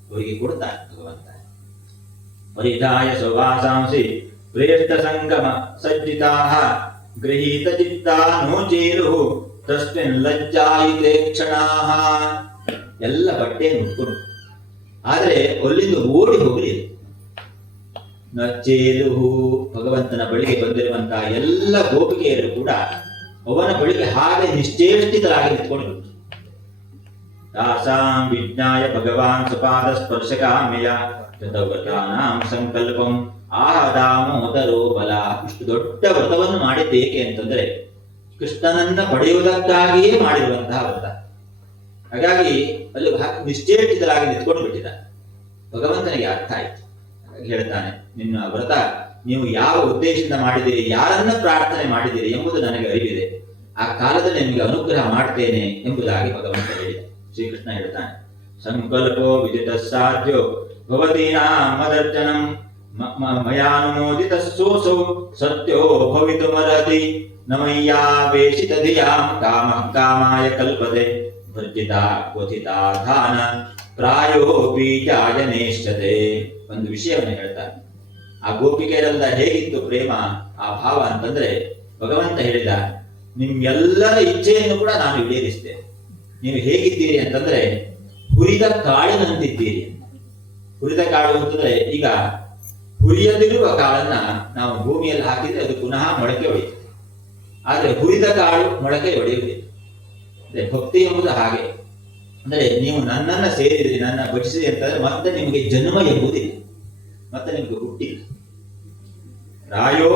ಅವರಿಗೆ ಕೊಡ್ತಾರೆ ಭಗವಂತ. ಪರಿಧಾಯ ಸ್ವವಾಸಾಂಸಿ ಪ್ರೇಷ್ಠ ಸಂಗಮ ಸಜ್ಜಿತಾಃ ಗೃಹೀತ ಚಿತ್ತಾ ನೋಚೇರು ತಸ್ಮಿನ್ ಲಜ್ಜಾಯಿತೆ ಕ್ಷಣಾಃ. ಎಲ್ಲ ಬಟ್ಟೆಯನ್ನು ಉಟ್ಕೊಂಡು, ಆದರೆ ಅಲ್ಲಿಂದ ಓಡಿ ಹೋಗಲಿಲ್ಲ. ನಚ್ಚೇಲುಹು, ಭಗವಂತನ ಬಳಿಗೆ ಬಂದಿರುವಂತಹ ಎಲ್ಲ ಗೋಪಿಕೆಯರು ಕೂಡ ಅವನ ಬಳಿಗೆ ಹಾಗೆ ನಿಶ್ಚೇಷ್ಟಿತರಾಗಿ ನಿಂತ್ಕೊಂಡು ತಾಸಾಂ ವಿಜ್ಞಾಯ ಭಗವಾನ್ ಸಪಾದ ಸ್ಪರ್ಶಕಾಮ್ಯ ತತವ್ರತಾನಾಂ ಸಂಕಲ್ಪಂ ಆದಾಮೋದರೋ ಬಲ. ಇಷ್ಟು ದೊಡ್ಡ ವ್ರತವನ್ನು ಮಾಡಿದ್ದೇಕೆ ಅಂತಂದ್ರೆ ಕೃಷ್ಣನನ್ನ ಪಡೆಯುವುದಕ್ಕಾಗಿಯೇ ಮಾಡಿರುವಂತಹ ವ್ರತ. ಹಾಗಾಗಿ ಅಲ್ಲಿ ನಿಶ್ಚೇಷ್ಟಿತರಾಗಿ ನಿಂತ್ಕೊಂಡು ಬಿಟ್ಟಿದ. ಭಗವಂತನಿಗೆ ಅರ್ಥ ಆಯ್ತು. ಹೇಳ್ತಾನೆ, ನಿನ್ನ ವ್ರತ ನೀವು ಯಾವ ಉದ್ದೇಶದಿಂದ ಮಾಡಿದಿರಿ, ಯಾರನ್ನ ಪ್ರಾರ್ಥನೆ ಮಾಡಿದಿರಿ ಎಂಬುದು ನನಗೆ ಅರಿವಿದೆ. ಆ ಕಾಲದಲ್ಲಿ ನಿಮಗೆ ಅನುಗ್ರಹ ಮಾಡ್ತೇನೆ ಎಂಬುದಾಗಿ ಭಗವಂತ ಹೇಳಿದ. ಶ್ರೀಕೃಷ್ಣ ಹೇಳ್ತಾನೆ, ಸಂಕಲ್ಪೋ ವಿದಿತ ಸಾಧ್ಯ ಭವತೀನಾಂ ಮದರ್ಜನಂ ಮಯಾನುಮೋದಿತಸ್ಸೋऽಸೌ ಸತ್ಯೋ ಭವಿತುಮರ್ಹತಿ ನ ಮಯ್ಯಾವೇಶಿತ ಧಿಯಾಂ ಕಾಮಃ ಕಾಮಾಯ ಕಲ್ಪತೆ ವರ್ಜಿತಾ ಕ್ವಥಿತಾ ಧಾನ ಪ್ರಾಯೋ ಬೀಜಾಯ ನೇಷ್ಯತೆ. ಒಂದು ವಿಷಯವನ್ನು ಹೇಳ್ತಾರೆ. ಆ ಗೋಪಿಕೆಯರೆಲ್ಲ ಹೇಗಿತ್ತು ಪ್ರೇಮ, ಆ ಭಾವ ಅಂತಂದ್ರೆ ಭಗವಂತ ಹೇಳಿದ, ನಿಮ್ಗೆಲ್ಲರ ಇಚ್ಛೆಯನ್ನು ಕೂಡ ನಾನು ಈಡೇರಿಸ್ತೇನೆ. ನೀವು ಹೇಗಿದ್ದೀರಿ ಅಂತಂದ್ರೆ ಹುರಿದ ಕಾಳಿನಂತಿದ್ದೀರಿ. ಹುರಿದ ಕಾಳು ಅಂತಂದ್ರೆ ಈಗ ಹುರಿಯದಿರುವ ಕಾಳನ್ನ ನಾವು ಭೂಮಿಯಲ್ಲಿ ಹಾಕಿದ್ರೆ ಅದು ಪುನಃ ಮೊಳಕೆ ಹೊಡೆಯುತ್ತೆ. ಆದ್ರೆ ಹುರಿದ ಕಾಳು ಮೊಳಕೆ ಹೊಡೆಯುವುದಿಲ್ಲ. ಅಂದ್ರೆ ಭಕ್ತಿ ಎಂಬುದು ಹಾಗೆ. ಅಂದ್ರೆ ನೀವು ನನ್ನನ್ನ ಸೇರಿದ್ರಿ, ನನ್ನ ಭಜಿಸಿದ್ರಿ ಅಂತಂದ್ರೆ ಮತ್ತೆ ನಿಮಗೆ ಜನ್ಮ ಎಂಬುದಿಲ್ಲ, ಮತ್ತೆ ನಿಮಗೆ ಹುಟ್ಟಿಲ್ಲ. ರಾಯೋ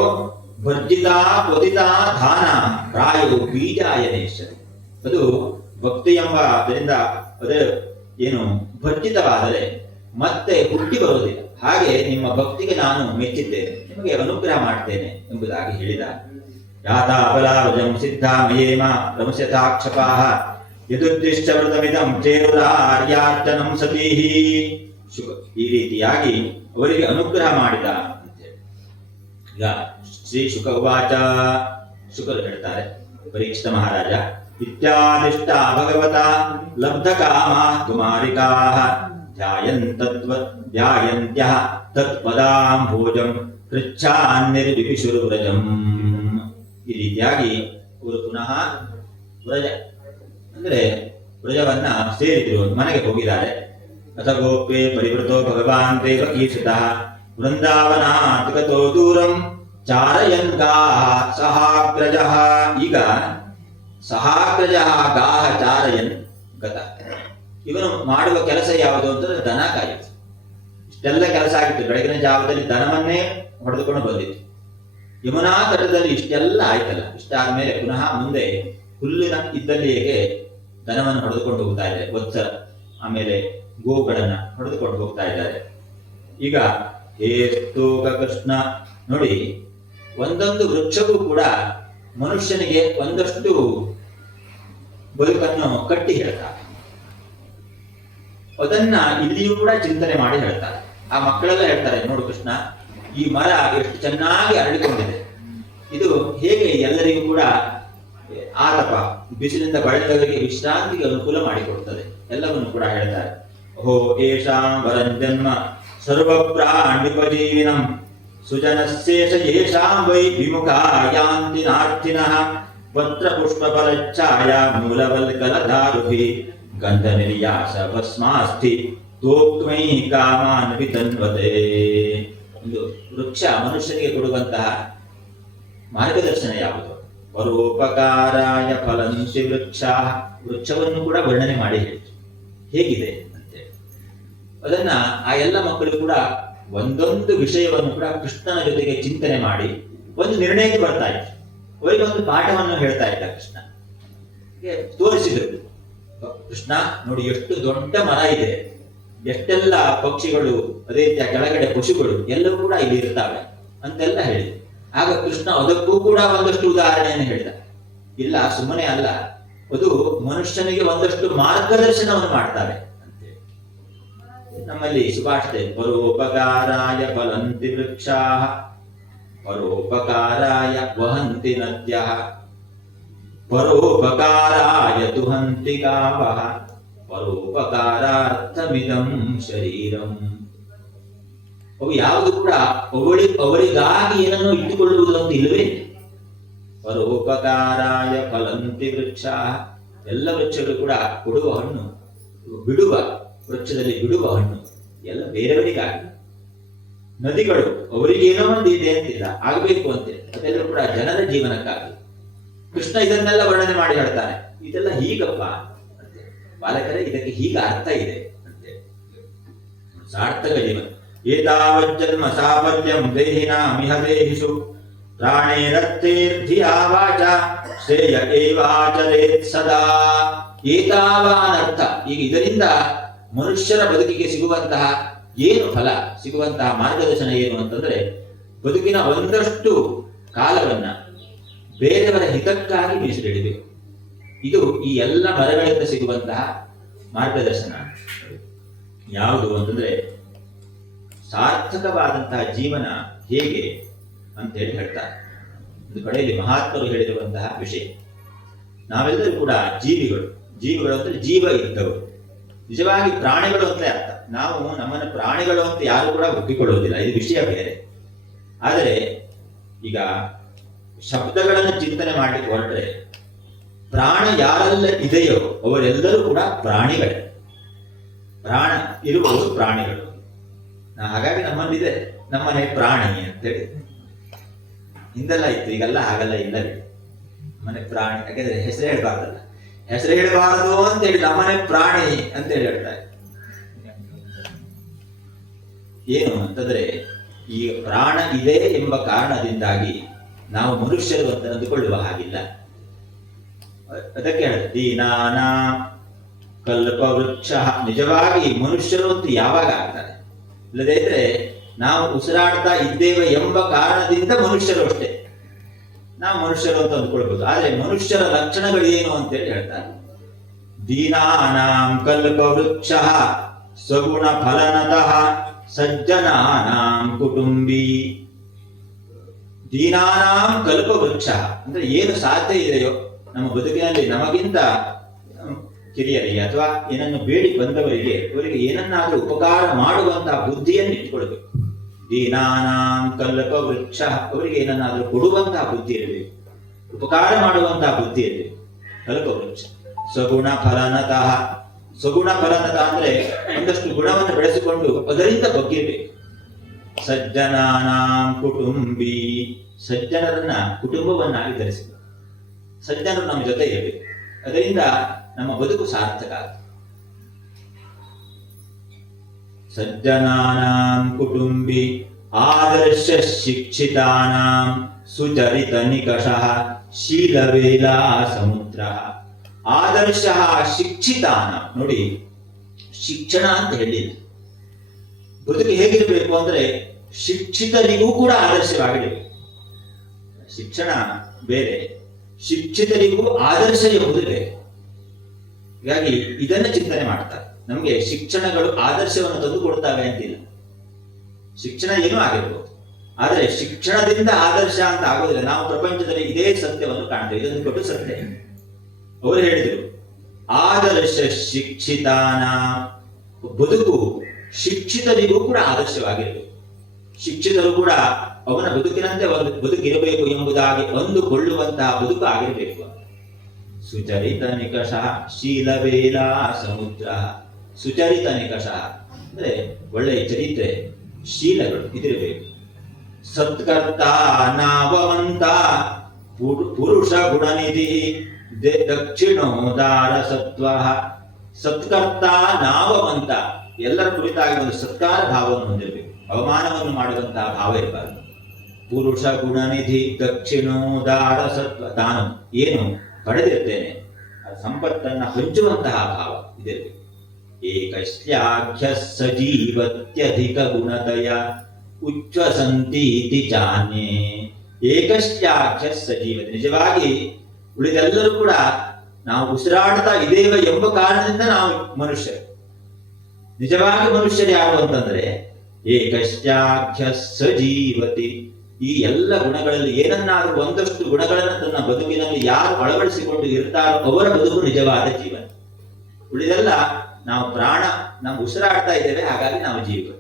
ಭರ್ಜಿತಾ ಪೊದಿತಾ ಧಾನ ಪ್ರಾಯೋ ಬೀಜಾಯ ನೇಷ್ಯತೆ. ಅದು ಭಕ್ತಿ ಎಂಬ ಅದರಿಂದ ಅದೇ ಏನು ಭರ್ಜಿತವಾದರೆ ಮತ್ತೆ ಹುಟ್ಟಿ ಬರುವುದಿಲ್ಲ. ಹಾಗೆ ನಿಮ್ಮ ಭಕ್ತಿಗೆ ನಾನು ಮೆಚ್ಚಿದ್ದೇನೆ, ನಿಮಗೆ ಅನುಗ್ರಹ ಮಾಡ್ತೇನೆ ಎಂಬುದಾಗಿ ಹೇಳಿದ. ಯಾತಾಬಲಾವಜಂ ಸಿದ್ಧಾಮಯೇಮ ರಮಸ್ಯತಾಕ್ಷಪಾಃ ಯದುದ್ದಿಷ್ಟ ವ್ರತಮಿದಂ ಚೇರುರಾರ್ಯಾರ್ಚನಂ ಸತೀಹಿ. ಈ ರೀತಿಯಾಗಿ ಅವರಿಗೆ ಅನುಗ್ರಹ ಮಾಡಿದ ಅಂತೇಳಿ. ಈಗ ಶ್ರೀ ಶುಕ ಉವಾಚ, ಶುಕರು ಹೇಳ್ತಾರೆ, ಪರೀಕ್ಷಿತ ಮಹಾರಾಜ, ಇತ್ಯಾದಿಷ್ಟ ಭಗವತ ಲಬ್ಧ ಕಾಮ ಕುಮಾರಿಕಾಃ ಧ್ಯಾಯಂತ್ಯಃ ತತ್ಪದಾಂಭೋಜಂ ಪೃಚ್ಛಾನ್ನಿರ್ವಿಪಿಶುರು ವ್ರಜಂ. ಈ ರೀತಿಯಾಗಿ ಅವರು ಪುನಃ ವ್ರಜ ಅಂದ್ರೆ ವ್ರಜವನ್ನ ಸೇರಿದ್ರು, ಮನೆಗೆ ಹೋಗಿದ್ದಾರೆ. ಅಥ ಗೋಪ್ಯೆ ಪರಿವೃತೋ ಭಗವಾನ್ ದೇವಕೀರ್ಷಿತಃ ವೃಂದಾವನಾತ್ ಗತೋ ದೂರಂ ಚಾರಯನ್ ಗಾಹ ಸಹಾಗ್ರಜಃ. ಈಗ ಸಹಾಗ್ರಜಃ ಗಾಹ ಚಾರಯನ್ ಗತ. ಇವನು ಮಾಡುವ ಕೆಲಸ ಯಾವುದು ಅಂತಂದ್ರೆ ದನ ಕಾಯುವುದು. ಇಷ್ಟೆಲ್ಲ ಕೆಲಸ ಆಗಿತ್ತು. ಬೆಳಗಿನ ಜಾವದಲ್ಲಿ ದನವನ್ನೇ ಹೊಡೆದುಕೊಂಡು ಬಂದಿತ್ತು. ಯಮುನಾ ತಟದಲ್ಲಿ ಇಷ್ಟೆಲ್ಲ ಆಯ್ತಲ್ಲ, ಇಷ್ಟಾದ್ಮೇಲೆ ಪುನಃ ಮುಂದೆ ಹುಲ್ಲಿನ ಇದ್ದಲ್ಲಿಗೆ ದನವನ್ನು ಹೊಡೆದುಕೊಂಡು ಹೋಗ್ತಾ ಇದ್ದಾರೆ. ವತ್ಸರ ಆಮೇಲೆ ಗೋಗಳನ್ನ ಹೊಡೆದುಕೊಂಡು ಹೋಗ್ತಾ ಇದ್ದಾರೆ. ಈಗ ಹೇಸ್ತೂಕ ಕೃಷ್ಣ ನೋಡಿ, ಒಂದೊಂದು ವೃಕ್ಷವೂ ಕೂಡ ಮನುಷ್ಯನಿಗೆ ಒಂದಷ್ಟು ಬದುಕನ್ನು ಕಟ್ಟಿ ಹೇಳ್ತಾರೆ. ಅದನ್ನ ಇಲ್ಲಿಯೂ ಕೂಡ ಚಿಂತನೆ ಮಾಡಿ ಹೇಳ್ತಾರೆ. ಆ ಮಕ್ಕಳೆಲ್ಲ ಹೇಳ್ತಾರೆ, ನೋಡು ಕೃಷ್ಣ, ಈ ಮರ ಎಷ್ಟು ಚೆನ್ನಾಗಿ ಅರಳಿಕೊಂಡಿದೆ, ಇದು ಹೇಗೆ ಎಲ್ಲರಿಗೂ ಕೂಡ ಆತಪ ಬಿಸಿಲಿಂದ ಬಳಲಿದವರಿಗೆ ವಿಶ್ರಾಂತಿಗೆ ಅನುಕೂಲ ಮಾಡಿಕೊಡುತ್ತದೆ, ಎಲ್ಲವನ್ನು ಕೂಡ ಹೇಳ್ತಾರೆ. ಓಹೋ ಏಷಾಂ ವರಂಜನ್ಮ ಸರ್ವ ಪ್ರಾಣಿಪಜೀವಿನಂ ಸುಜನಸ್ಯೇಷ ಯೇಷಾಂ ವೈ ವಿಮುಖಾ ಯಾಂತಿ ನಾರ್ಥಿನಃ ಪತ್ರ ಪುಷ್ಪ ಫಲಚ್ಛಾಯ ಮೂಲವಲ್ಕಲಧಾರುಭಿ ಗಂಧ ನಿರ್ಯಾಸ ಭಸ್ಮಾಸ್ಥಿ ತೋಕ್ಮೈ ಕಾಮಾನ್ ವಿತನ್ವತೆ. ಒಂದು ವೃಕ್ಷ ಮನುಷ್ಯನಿಗೆ ಕೊಡುವಂತಹ ಮಾರ್ಗದರ್ಶನ ಯಾವುದು? ಪರೋಪಕಾರಾಯ ಫಲಂತಿ ವೃಕ್ಷ. ವೃಕ್ಷವನ್ನು ಕೂಡ ವರ್ಣನೆ ಮಾಡಿ ಹೇಗಿದೆ ಅಂತೇಳಿ ಅದನ್ನ ಆ ಎಲ್ಲ ಮಕ್ಕಳು ಕೂಡ ಒಂದೊಂದು ವಿಷಯವನ್ನು ಕೂಡ ಕೃಷ್ಣನ ಜೊತೆಗೆ ಚಿಂತನೆ ಮಾಡಿ ಒಂದು ನಿರ್ಣಯಕ್ಕೆ ಬರ್ತಾ ಇತ್ತು. ಅವರಿಗೆ ಒಂದು ಪಾಠವನ್ನು ಹೇಳ್ತಾ ಇದ್ದ ಕೃಷ್ಣ. ತೋರಿಸಿದರು, ಕೃಷ್ಣ ನೋಡಿ ಎಷ್ಟು ದೊಡ್ಡ ಮರ ಇದೆ, ಎಷ್ಟೆಲ್ಲ ಪಕ್ಷಿಗಳು, ಅದೇ ರೀತಿಯ ಕೆಳಗಡೆ ಪಶುಗಳು ಎಲ್ಲವೂ ಕೂಡ ಇಲ್ಲಿ ಇರ್ತಾವೆ ಅಂತೆಲ್ಲ ಹೇಳಿದ್ರು. ಆಗ ಕೃಷ್ಣ ಅದಕ್ಕೂ ಕೂಡ ಒಂದಷ್ಟು ಉದಾಹರಣೆಯನ್ನು ಹೇಳಿದ. ಇಲ್ಲ ಸುಮ್ಮನೆ ಅಲ್ಲ, ಅದು ಮನುಷ್ಯನಿಗೆ ಒಂದಷ್ಟು ಮಾರ್ಗದರ್ಶನವನ್ನು ಮಾಡ್ತಾರೆ ಅಂತೇಳಿ. ನಮ್ಮಲ್ಲಿ ಸುಭಾಷಿತ, ಪರೋಪಕಾರಾಯ ಫಲಂತಿ ವೃಕ್ಷಾಃ ಪರೋಪಕಾರಾಯ ವಹಂತಿ ನದ್ಯಃ ಪರೋಪಕಾರಾಯ ತುಹಂತಿ ಗಾವಃ ಪರೋಪಕಾರಾರ್ಥಮಿದಂ ಶರೀರಂ. ಅವು ಯಾವುದು ಕೂಡ ಅವರಿಗಾಗಿ ಏನನ್ನು ಇಟ್ಟುಕೊಳ್ಳುವುದು ಅಂತ ಇಲ್ಲವೇ. ಪರೋಪಕಾರಾಯ ಫಲಂತಿ ವೃಕ್ಷ. ಎಲ್ಲ ವೃಕ್ಷಗಳು ಕೂಡ ಕೊಡುವ ಹಣ್ಣು, ಬಿಡುವ ವೃಕ್ಷದಲ್ಲಿ ಬಿಡುವ ಹಣ್ಣು ಎಲ್ಲ ಬೇರೆಯವರಿಗಾಗಿ. ನದಿಗಳು ಅವರಿಗೇನೋ ಒಂದು ಇದೆ ಅಂತಿಲ್ಲ, ಆಗಬೇಕು ಅಂತಿಲ್ಲ, ಅದೆಲ್ಲ ಕೂಡ ಜನರ ಜೀವನಕ್ಕಾಗಿ. ಕೃಷ್ಣ ಇದನ್ನೆಲ್ಲ ವರ್ಣನೆ ಮಾಡಿ ಹೇಳ್ತಾನೆ, ಇದೆಲ್ಲ ಹೀಗಪ್ಪ ಅಂತೆ ಬಾಲಕರೇ, ಇದಕ್ಕೆ ಹೀಗ ಅರ್ಥ ಇದೆ ಅಂತೆ. ಸಾರ್ಥಕ ಜೀವನ. ಏತಾವಜ್ಜನ್ಮ ಸಾಫಲ್ಯಂ ದೇಹಿನಾಮಿಹ ದೇಹಿಷು ಪ್ರಾಣೇರರ್ಥೇರ್ಧಿಯಾ ವಾಚ ಶ್ರೇಯ ಏವಾಚರೇತ್ ಸದಾ. ಏತಾವಾನರ್ಥ. ಈಗ ಇದರಿಂದ ಮನುಷ್ಯರ ಬದುಕಿಗೆ ಸಿಗುವಂತಹ ಏನು ಫಲ, ಸಿಗುವಂತಹ ಮಾರ್ಗದರ್ಶನ ಏನು ಅಂತಂದ್ರೆ, ಬದುಕಿನ ಒಂದಷ್ಟು ಕಾಲವನ್ನ ಬೇರೆಯವರ ಹಿತಕ್ಕಾಗಿ ಮೀಸಲಿಡಬೇಕು. ಇದು ಈ ಎಲ್ಲ ಮರಗಳಿಂದ ಸಿಗುವಂತಹ ಮಾರ್ಗದರ್ಶನ. ಯಾವುದು ಅಂತಂದ್ರೆ ಸಾರ್ಥಕವಾದಂತಹ ಜೀವನ ಹೇಗೆ ಅಂತೇಳಿ ಹೇಳ್ತಾರೆ. ಒಂದು ಕಡೆಯಲ್ಲಿ ಮಹಾತ್ಮರು ಹೇಳಿರುವಂತಹ ವಿಷಯ. ನಾವೆಲ್ಲರೂ ಕೂಡ ಜೀವಿಗಳು. ಜೀವಿಗಳು ಅಂದರೆ ಜೀವ ಇದ್ದವರು. ನಿಜವಾಗಿ ಪ್ರಾಣಿಗಳು ಅಂತಲೇ ಅರ್ಥ. ನಾವು ನಮ್ಮನ್ನು ಪ್ರಾಣಿಗಳು ಅಂತ ಯಾರು ಕೂಡ ಒಪ್ಪಿಕೊಳ್ಳುವುದಿಲ್ಲ, ಇದು ವಿಷಯ ಬೇರೆ. ಆದರೆ ಈಗ ಶಬ್ದಗಳನ್ನು ಚಿಂತನೆ ಮಾಡಲಿಕ್ಕೆ ಹೊರಟ್ರೆ ಪ್ರಾಣ ಯಾರೆಲ್ಲ ಇದೆಯೋ ಅವರೆಲ್ಲರೂ ಕೂಡ ಪ್ರಾಣಿಗಳೇ. ಪ್ರಾಣ ಇರುವುದು ಪ್ರಾಣಿಗಳು. ಹಾಗಾಗಿ ನಮ್ಮಲ್ಲಿದೆ ನಮ್ಮನೆ ಪ್ರಾಣಿ ಅಂತೇಳಿ. ಹಿಂದೆಲ್ಲ ಇತ್ತು, ಈಗೆಲ್ಲ ಹಾಗೆಲ್ಲ ಇಲ್ಲವೇ. ಮನೆ ಪ್ರಾಣಿ ಯಾಕೆಂದ್ರೆ ಹೆಸರು ಹೇಳಬಾರ್ದಲ್ಲ, ಹೆಸರು ಹೇಳಬಾರದು ಅಂತೇಳಿ ನಮ್ಮನೆ ಪ್ರಾಣಿ ಅಂತೇಳಿ ಹೇಳ್ತಾರೆ. ಏನು ಅಂತಂದ್ರೆ ಈ ಪ್ರಾಣ ಇದೆ ಎಂಬ ಕಾರಣದಿಂದಾಗಿ ನಾವು ಮನುಷ್ಯರು ಅಂತ ಅಂದುಕೊಳ್ಳುವ ಹಾಗಿಲ್ಲ. ಅದಕ್ಕೆ ಹೇಳ ದೀನಾನಾ ಕಲ್ಪವೃಕ್ಷ. ನಿಜವಾಗಿ ಮನುಷ್ಯರು ಅಂತ ಯಾವಾಗ ಆಗ್ತಾರೆ? ಇಲ್ಲದೇ ಇದ್ರೆ ನಾವು ಉಸಿರಾಡ್ತಾ ಇದ್ದೇವೆ ಎಂಬ ಕಾರಣದಿಂದ ಮನುಷ್ಯರು ಅಷ್ಟೇ. ನಾವು ಮನುಷ್ಯರು ಅಂತ ಅಂದ್ಕೊಳ್ಬಹುದು. ಆದ್ರೆ ಮನುಷ್ಯರ ಲಕ್ಷಣಗಳು ಏನು ಅಂತೇಳಿ ಹೇಳ್ತಾರೆ. ದೀನಾನಾಂ ಕಲ್ಪವೃಕ್ಷ ಸಗುಣ ಫಲನತಃ ಸಜ್ಜನಾನಾಂ ಕುಟುಂಬಿ. ದೀನಾನಾಂ ಕಲ್ಪವೃಕ್ಷ ಅಂದ್ರೆ ಏನು ಸಾಧ್ಯ ಇದೆಯೋ ನಮ್ಮ ಬದುಕಿನಲ್ಲಿ ನಮಗಿಂತ ಕಿರಿಯರಿಗೆ ಅಥವಾ ಏನನ್ನು ಬೇಡಿ ಬಂದವರಿಗೆ ಅವರಿಗೆ ಏನನ್ನಾದ್ರೂ ಉಪಕಾರ ಮಾಡುವಂತಹ ಬುದ್ಧಿಯನ್ನು ಇಟ್ಕೊಳ್ಬೇಕು. ದೀನಾನಾಂ ಕಲ್ಪವೃಕ್ಷ, ಅವರಿಗೆ ಏನನ್ನಾದ್ರೂ ಕೊಡುವಂತಹ ಬುದ್ಧಿ ಇರಬೇಕು, ಉಪಕಾರ ಮಾಡುವಂತಹ ಬುದ್ಧಿ ಇರಬೇಕು. ಕಲ್ಪವೃಕ್ಷ ಸಗುಣ ಫಲನತಃ. ಸಗುಣ ಫಲನತಃ ಅಂದ್ರೆ ಒಂದಷ್ಟು ಗುಣವನ್ನು ಬೆಳೆಸಿಕೊಂಡು ಅದರಿಂದ ಬಗ್ಗಿರಬೇಕು. ಸಜ್ಜನಾನಾಂ ಕುಟುಂಬಿ, ಸಜ್ಜನರನ್ನ ಕುಟುಂಬವನ್ನಾಗಿ ಧರಿಸಬೇಕು. ಸಜ್ಜನರು ನಮ್ಮ ಜೊತೆ ಇರಬೇಕು, ಅದರಿಂದ ನಮ್ಮ ಬದುಕು ಸಾರ್ಥಕ ಆಗ್ತದೆ. ಸಜ್ಜನಾನಾಂ ಕುಟುಂಬಿ ಆದರ್ಶ ಶಿಕ್ಷಿತಾನಾಂ ಸುಚರಿತ ನಿಕಷಃ ಶೀಲವೇಲಾ ಸಮುದ್ರ. ಆದರ್ಶ ಶಿಕ್ಷಿತಾನಾಂ, ನೋಡಿ ಶಿಕ್ಷಣ ಅಂತ ಹೇಳಿಲ್ಲ. ಬದುಕು ಹೇಗಿರಬೇಕು ಅಂದ್ರೆ ಶಿಕ್ಷಿತರಿಗೂ ಕೂಡ ಆದರ್ಶವಾಗಿರಬೇಕು. ಶಿಕ್ಷಣ ಬೇರೆ, ಶಿಕ್ಷಿತರಿಗೂ ಆದರ್ಶ ಎಂಬುದು ಬೇರೆ. ಹೀಗಾಗಿ ಇದನ್ನ ಚಿಂತನೆ ಮಾಡ್ತಾರೆ. ನಮಗೆ ಶಿಕ್ಷಣಗಳು ಆದರ್ಶವನ್ನು ತಂದು ಕೊಡ್ತಾವೆ ಅಂತಿಲ್ಲ. ಶಿಕ್ಷಣ ಏನೂ ಆಗಿರ್ಬೋದು, ಆದರೆ ಶಿಕ್ಷಣದಿಂದ ಆದರ್ಶ ಅಂತ ಆಗೋದಿಲ್ಲ. ನಾವು ಪ್ರಪಂಚದಲ್ಲಿ ಇದೇ ಸತ್ಯವನ್ನು ಕಾಣ್ತೇವೆ, ಇದನ್ನು ಕೊಟ್ಟು ಸತ್ಯ. ಅವರು ಹೇಳಿದರು ಆದರ್ಶ ಶಿಕ್ಷಿತಾನ. ಬದುಕು ಶಿಕ್ಷಿತರಿಗೂ ಕೂಡ ಆದರ್ಶವಾಗಿರಬೇಕು. ಶಿಕ್ಷಿತರು ಕೂಡ ಅವನ ಬದುಕಿನಂತೆ ಒಂದು ಬದುಕಿರಬೇಕು ಎಂಬುದಾಗಿ ಅಂದುಕೊಳ್ಳುವಂತಹ ಬದುಕು ಆಗಿರಬೇಕು. ಸುಚರಿತ ನಿಕಷ ಶೀಲವೇಲ ಸಮುದ್ರ. ಸುಚರಿತ ನಿಕಷ ಅಂದ್ರೆ ಒಳ್ಳೆಯ ಚರಿತ್ರೆ, ಶೀಲಗಳು ಇದಿರಬೇಕು. ಸತ್ಕರ್ತ ನಾವವಂತ ಪುರುಷ ಗುಣನಿಧಿ ದಕ್ಷಿಣೋದಾರ ಸತ್ವ. ಸತ್ಕರ್ತ ನಾವವಂತ, ಎಲ್ಲರ ಕುರಿತಾಗಿ ಒಂದು ಸತ್ಕಾರ ಭಾವವನ್ನು ಹೊಂದಿರಬೇಕು, ಅವಮಾನವನ್ನು ಮಾಡುವಂತಹ ಭಾವ ಇರಬಾರದು. ಪುರುಷ ಗುಣನಿಧಿ ದಕ್ಷಿಣೋದಾರ ಸತ್ವ. ತಾನು ಏನು ಪಡೆದಿರ್ತೇನೆ ಸಂಪತ್ತನ್ನ ಹಂಚುವಂತಹ ಭಾವ ಇದಿರಬೇಕು. ಏಕಶ್ಯಾಖ್ಯ ಸಜೀವತ್ಯಧಿಕ ಗುಣದಯ ಉಚ್ಛ್ವಸಂತೀತಿ ಚಾನ್ಯೇ. ಏಕಶ್ಯಾಖ್ಯ ಸಜೀವತೆ, ನಿಜವಾಗಿ ಉಳಿದೆಲ್ಲರೂ ಕೂಡ ನಾವು ಉಸಿರಾಡ್ತಾ ಇದ್ದೇವೆ ಎಂಬ ಕಾರಣದಿಂದ ನಾವು ಮನುಷ್ಯರು. ನಿಜವಾಗಿ ಮನುಷ್ಯರು ಯಾರು ಅಂತಂದ್ರೆ ಏಕಶ್ಯಾಖ್ಯ ಸಜೀವತಿ. ಈ ಎಲ್ಲ ಗುಣಗಳಲ್ಲಿ ಏನನ್ನಾದ್ರೂ ಒಂದಷ್ಟು ಗುಣಗಳನ್ನು ತನ್ನ ಬದುಕಿನಲ್ಲಿ ಯಾರು ಅಳವಡಿಸಿಕೊಂಡು ಇರ್ತಾರೋ ಅವರ ಬದುಕು ನಿಜವಾದ ಜೀವನ. ಉಳಿದೆಲ್ಲ ನಾವು ಪ್ರಾಣ, ನಾವು ಉಸಿರಾಡ್ತಾ ಇದ್ದೇವೆ, ಹಾಗಾಗಿ ನಾವು ಜೀವಿಗಳು.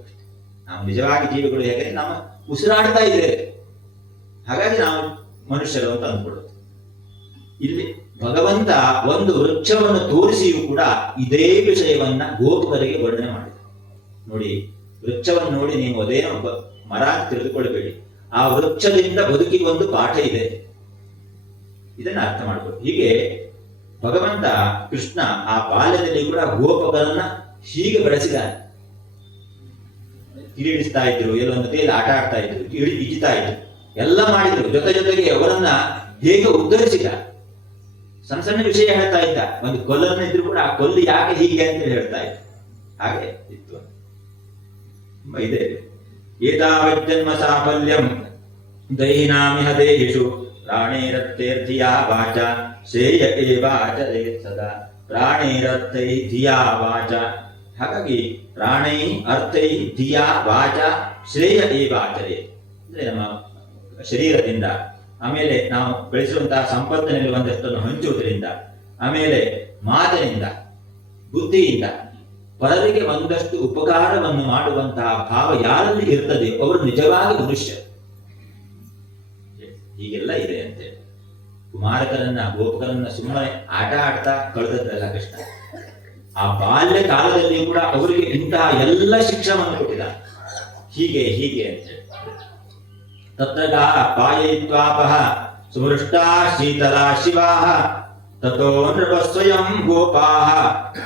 ನಾವು ನಿಜವಾಗಿ ಜೀವಿಗಳು ಹೇಗೆ ನಾವು ಉಸಿರಾಡ್ತಾ ಇದ್ದೇವೆ, ಹಾಗಾಗಿ ನಾವು ಮನುಷ್ಯರು ಅಂತ ಅಂದ್ಕೊಳ್ಳೋದು. ಇಲ್ಲಿ ಭಗವಂತ ಒಂದು ವೃಕ್ಷವನ್ನು ತೋರಿಸಿಯೂ ಕೂಡ ಇದೇ ವಿಷಯವನ್ನ ಗೋಪುಗಳಿಗೆ ವರ್ಣನೆ ಮಾಡಿದೆ. ನೋಡಿ, ವೃಕ್ಷವನ್ನು ನೋಡಿ ನೀವು ಅದೇನೋ ಮರ ಅಂತ ತಿಳಿದುಕೊಳ್ಳಬೇಡಿ. ಆ ವೃಕ್ಷದಿಂದ ಬದುಕಿಗೆ ಒಂದು ಪಾಠ ಇದೆ, ಇದನ್ನ ಅರ್ಥ ಮಾಡ್ಬೋದು. ಹೀಗೆ ಭಗವಂತ ಕೃಷ್ಣ ಆ ಬಾಲ್ಯದಲ್ಲಿ ಕೂಡ ಗೋಪಕರನ್ನ ಹೀಗೆ ಬೆಳೆಸಿದಾನೆ. ಕಿರೀಡಿಸ್ತಾ ಇದ್ರು, ಎಲ್ಲೊಂದು ನದಿಯಲ್ಲಿ ಆಟ ಆಡ್ತಾ ಇದ್ರು, ಈಜುತ್ತಾ ಇದ್ರು, ಎಲ್ಲ ಮಾಡಿದ್ರು. ಜೊತೆಗೆ ಅವರನ್ನ ಹೇಗೆ ಉದ್ಧರಿಸಿದ. ಸಣ್ಣ ಸಣ್ಣ ವಿಷಯ ಹೇಳ್ತಾ ಇದ್ದ. ಒಂದು ಕೊಲ್ಲನ್ನು ಇದ್ರು ಕೂಡ ಆ ಕೊಲ್ಲಿ ಯಾಕೆ ಹೀಗೆ ಅಂತ ಹೇಳ್ತಾ ಇದ್ದ. ಹಾಗೆ ಇತ್ತು ಇದೆ. ಏತಾವಜ್ಜನ್ಮ ಸಾಫಲ್ಯಂ ದೈನಾಮಿಹ ದೇಹಿಷು ಪ್ರಾಣೇರರ್ಥೇರ್ಧಿಯಾ ವಾಚ ಶ್ರೇಯ ಏವಾಚರೇತ್ ಸದಾ. ಪ್ರಾಣೇರರ್ಥೈ ಧಿಯಾ ವಾಚ ಹಾಗಾಗಿ ಪ್ರಾಣೈ ಅರ್ಥೈ ಧಿಯ ವಾಚ ಶ್ರೇಯ ಏವ ಆಚರೆ, ಅಂದ್ರೆ ನಮ್ಮ ಶರೀರದಿಂದ, ಆಮೇಲೆ ನಾವು ಬೆಳೆಸಿರುವಂತಹ ಸಂಪತ್ತಿನಲ್ಲಿ ಒಂದಷ್ಟನ್ನು ಹಂಚುವುದರಿಂದ, ಆಮೇಲೆ ಮಾತಿನಿಂದ, ಬುದ್ಧಿಯಿಂದ ಪರರಿಗೆ ಒಂದಷ್ಟು ಉಪಕಾರವನ್ನು ಮಾಡುವಂತಹ ಭಾವ ಯಾರಲ್ಲಿ ಇರ್ತದೆ ಅವರು ನಿಜವಾಗಿ ಮನುಷ್ಯ. ಹೀಗೆಲ್ಲ ಇದೆ ಅಂತೇಳಿ ಕುಮಾರಕರನ್ನ ಗೋಪಕರನ್ನ ಸುಮ್ಮನೆ ಆಟ ಆಡ್ತಾ ಕಳೆದದ್ದಲ್ಲ ಕೃಷ್ಣ. ಆ ಬಾಲ್ಯ ಕಾಲದಲ್ಲಿ ಕೂಡ ಅವರಿಗೆ ಇಂತಹ ಎಲ್ಲ ಶಿಕ್ಷಣವನ್ನು ಕೊಟ್ಟಿದ. ಹೀಗೆ ಹೀಗೆ ಅಂತೇಳಿ ತತ್ರ ಪಾಯಯಿತ್ವಾಪಃ ಸುಮೃಷ್ಟಾ ಶೀತಲಾ ಶಿವಾಃ ತತೋ ನೃಪ ಸ್ವಯಂ ಗೋಪಾಃ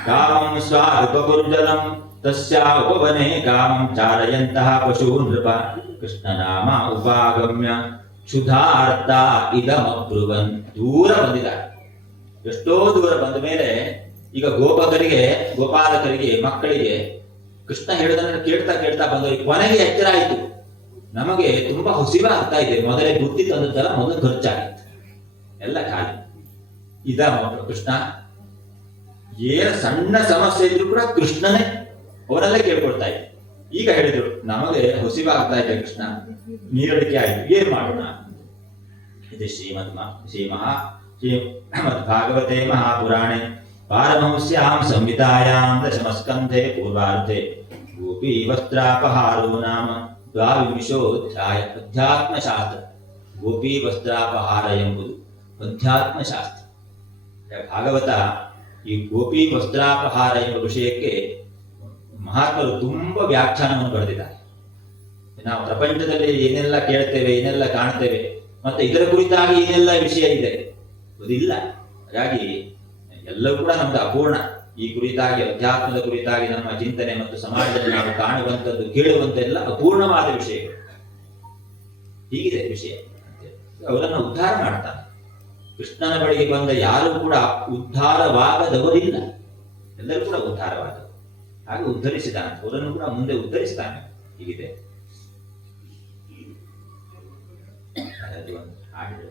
ಕಾಮಂ ಸ್ವಾದುಪಗುರ್ಜಲಂ ತಸ್ಯಾ ಉಪವನೆ ಕಾಮಂ ಚಾರಯಂತಹ ಪಶು ನೃಪ ಕೃಷ್ಣನಾಮ ಉಪಾಗಮ್ಯ ಕ್ಷುಧಾರ್ಥ ಇದಮಬ್ರುವನ್. ದೂರ ಬಂದಿದ್ದಾರೆ, ಎಷ್ಟೋ ದೂರ ಬಂದ ಮೇಲೆ ಈಗ ಗೋಪಕರಿಗೆ, ಗೋಪಾಲಕರಿಗೆ, ಮಕ್ಕಳಿಗೆ ಕೃಷ್ಣ ಹೇಳೋದನ್ನು ಕೇಳ್ತಾ ಕೇಳ್ತಾ ಬಂದವರಿಗೆ ಕೊನೆಗೆ ಎಚ್ಚರ ಆಯಿತು, ನಮಗೆ ತುಂಬಾ ಹಸಿವೆ ಆಗ್ತಾ ಇದೆ, ಮೊದಲೇ ಬುದ್ಧಿ ತಂದದ್ದಲ್ಲ, ಮೊದಲು ಖರ್ಚಾಗಿತ್ತು, ಎಲ್ಲ ಖಾಲಿ. ಇದ ಕೃಷ್ಣ ಏನ ಸಣ್ಣ ಸಮಸ್ಯೆ ಇದ್ರು ಕೂಡ ಕೃಷ್ಣನೇ ಅವರೆಲ್ಲ ಕೇಳ್ಕೊಳ್ತಾ ಇದ್ರು. ಈಗ ಹೇಳಿದ್ರು ನಮಗೆ ಹಸಿವೆ ಆಗ್ತಾ ಇದೆ ಕೃಷ್ಣ, ನೀರಡಿಕೆ ಆಯ್ತು, ಏನ್ ಮಾಡೋಣ. ಇದು ಶ್ರೀಮದ್ಭಾಗವತೆ ಮಹಾಪುರಾಣೆ ಪಾರಮಹಂಸ್ಯಾಂ ಸಂಹಿತಾಯಾಂ ದಶಮಸ್ಕಂಧೆ ಪೂರ್ವಾರ್ಧೆ ಗೋಪಿ ವಸ್ತ್ರಾಪಹಾರೋ ನಾಮ ದ್ವಾವಿಂಶೋಧ್ಯಾಯ. ಅಧ್ಯಾತ್ಮಶಾಸ್ತ್ರ. ಗೋಪಿ ವಸ್ತ್ರಾಪಹಾರ ಎಂಬುದು ಅಧ್ಯಾತ್ಮಶಾಸ್ತ್ರ. ಭಾಗವತ ಈ ಗೋಪಿ ವಸ್ತ್ರಾಪಹಾರ ಎಂಬ ವಿಷಯಕ್ಕೆ ಮಹಾತ್ಮರು ತುಂಬಾ ವ್ಯಾಖ್ಯಾನವನ್ನು ಬರೆದಿದ್ದಾರೆ. ನಾವು ಪ್ರಪಂಚದಲ್ಲಿ ಏನೆಲ್ಲ ಕೇಳ್ತೇವೆ, ಏನೆಲ್ಲ ಕಾಣ್ತೇವೆ, ಮತ್ತೆ ಇದರ ಕುರಿತಾಗಿ ಏನೆಲ್ಲ ವಿಷಯ ಇದೆ ಅದಿಲ್ಲ. ಹಾಗಾಗಿ ಎಲ್ಲವೂ ಕೂಡ ನಮ್ದು ಅಪೂರ್ಣ. ಈ ಕುರಿತಾಗಿ, ಅಧ್ಯಾತ್ಮದ ಕುರಿತಾಗಿ ನಮ್ಮ ಚಿಂತನೆ ಮತ್ತು ಸಮಾಜದಲ್ಲಿ ನಾವು ಕಾಣುವಂಥದ್ದು, ಕೇಳುವಂತೆಲ್ಲ ಅಪೂರ್ಣವಾದ ವಿಷಯಗಳು. ಹೀಗಿದೆ ವಿಷಯ. ಅವರನ್ನು ಉದ್ಧಾರ ಮಾಡ್ತಾನೆ. ಕೃಷ್ಣನ ಬಳಿಗೆ ಬಂದ ಯಾರು ಕೂಡ ಉದ್ಧಾರವಾಗದವರಿಲ್ಲ, ಎಲ್ಲರೂ ಕೂಡ ಉದ್ಧಾರವಾದವರು. ಹಾಗೆ ಉದ್ಧರಿಸಿದಾನೆ, ಅವರನ್ನು ಕೂಡ ಮುಂದೆ ಉದ್ಧರಿಸ್ತಾನೆ. ಹೀಗಿದೆ. ಹಾಡಿದೆ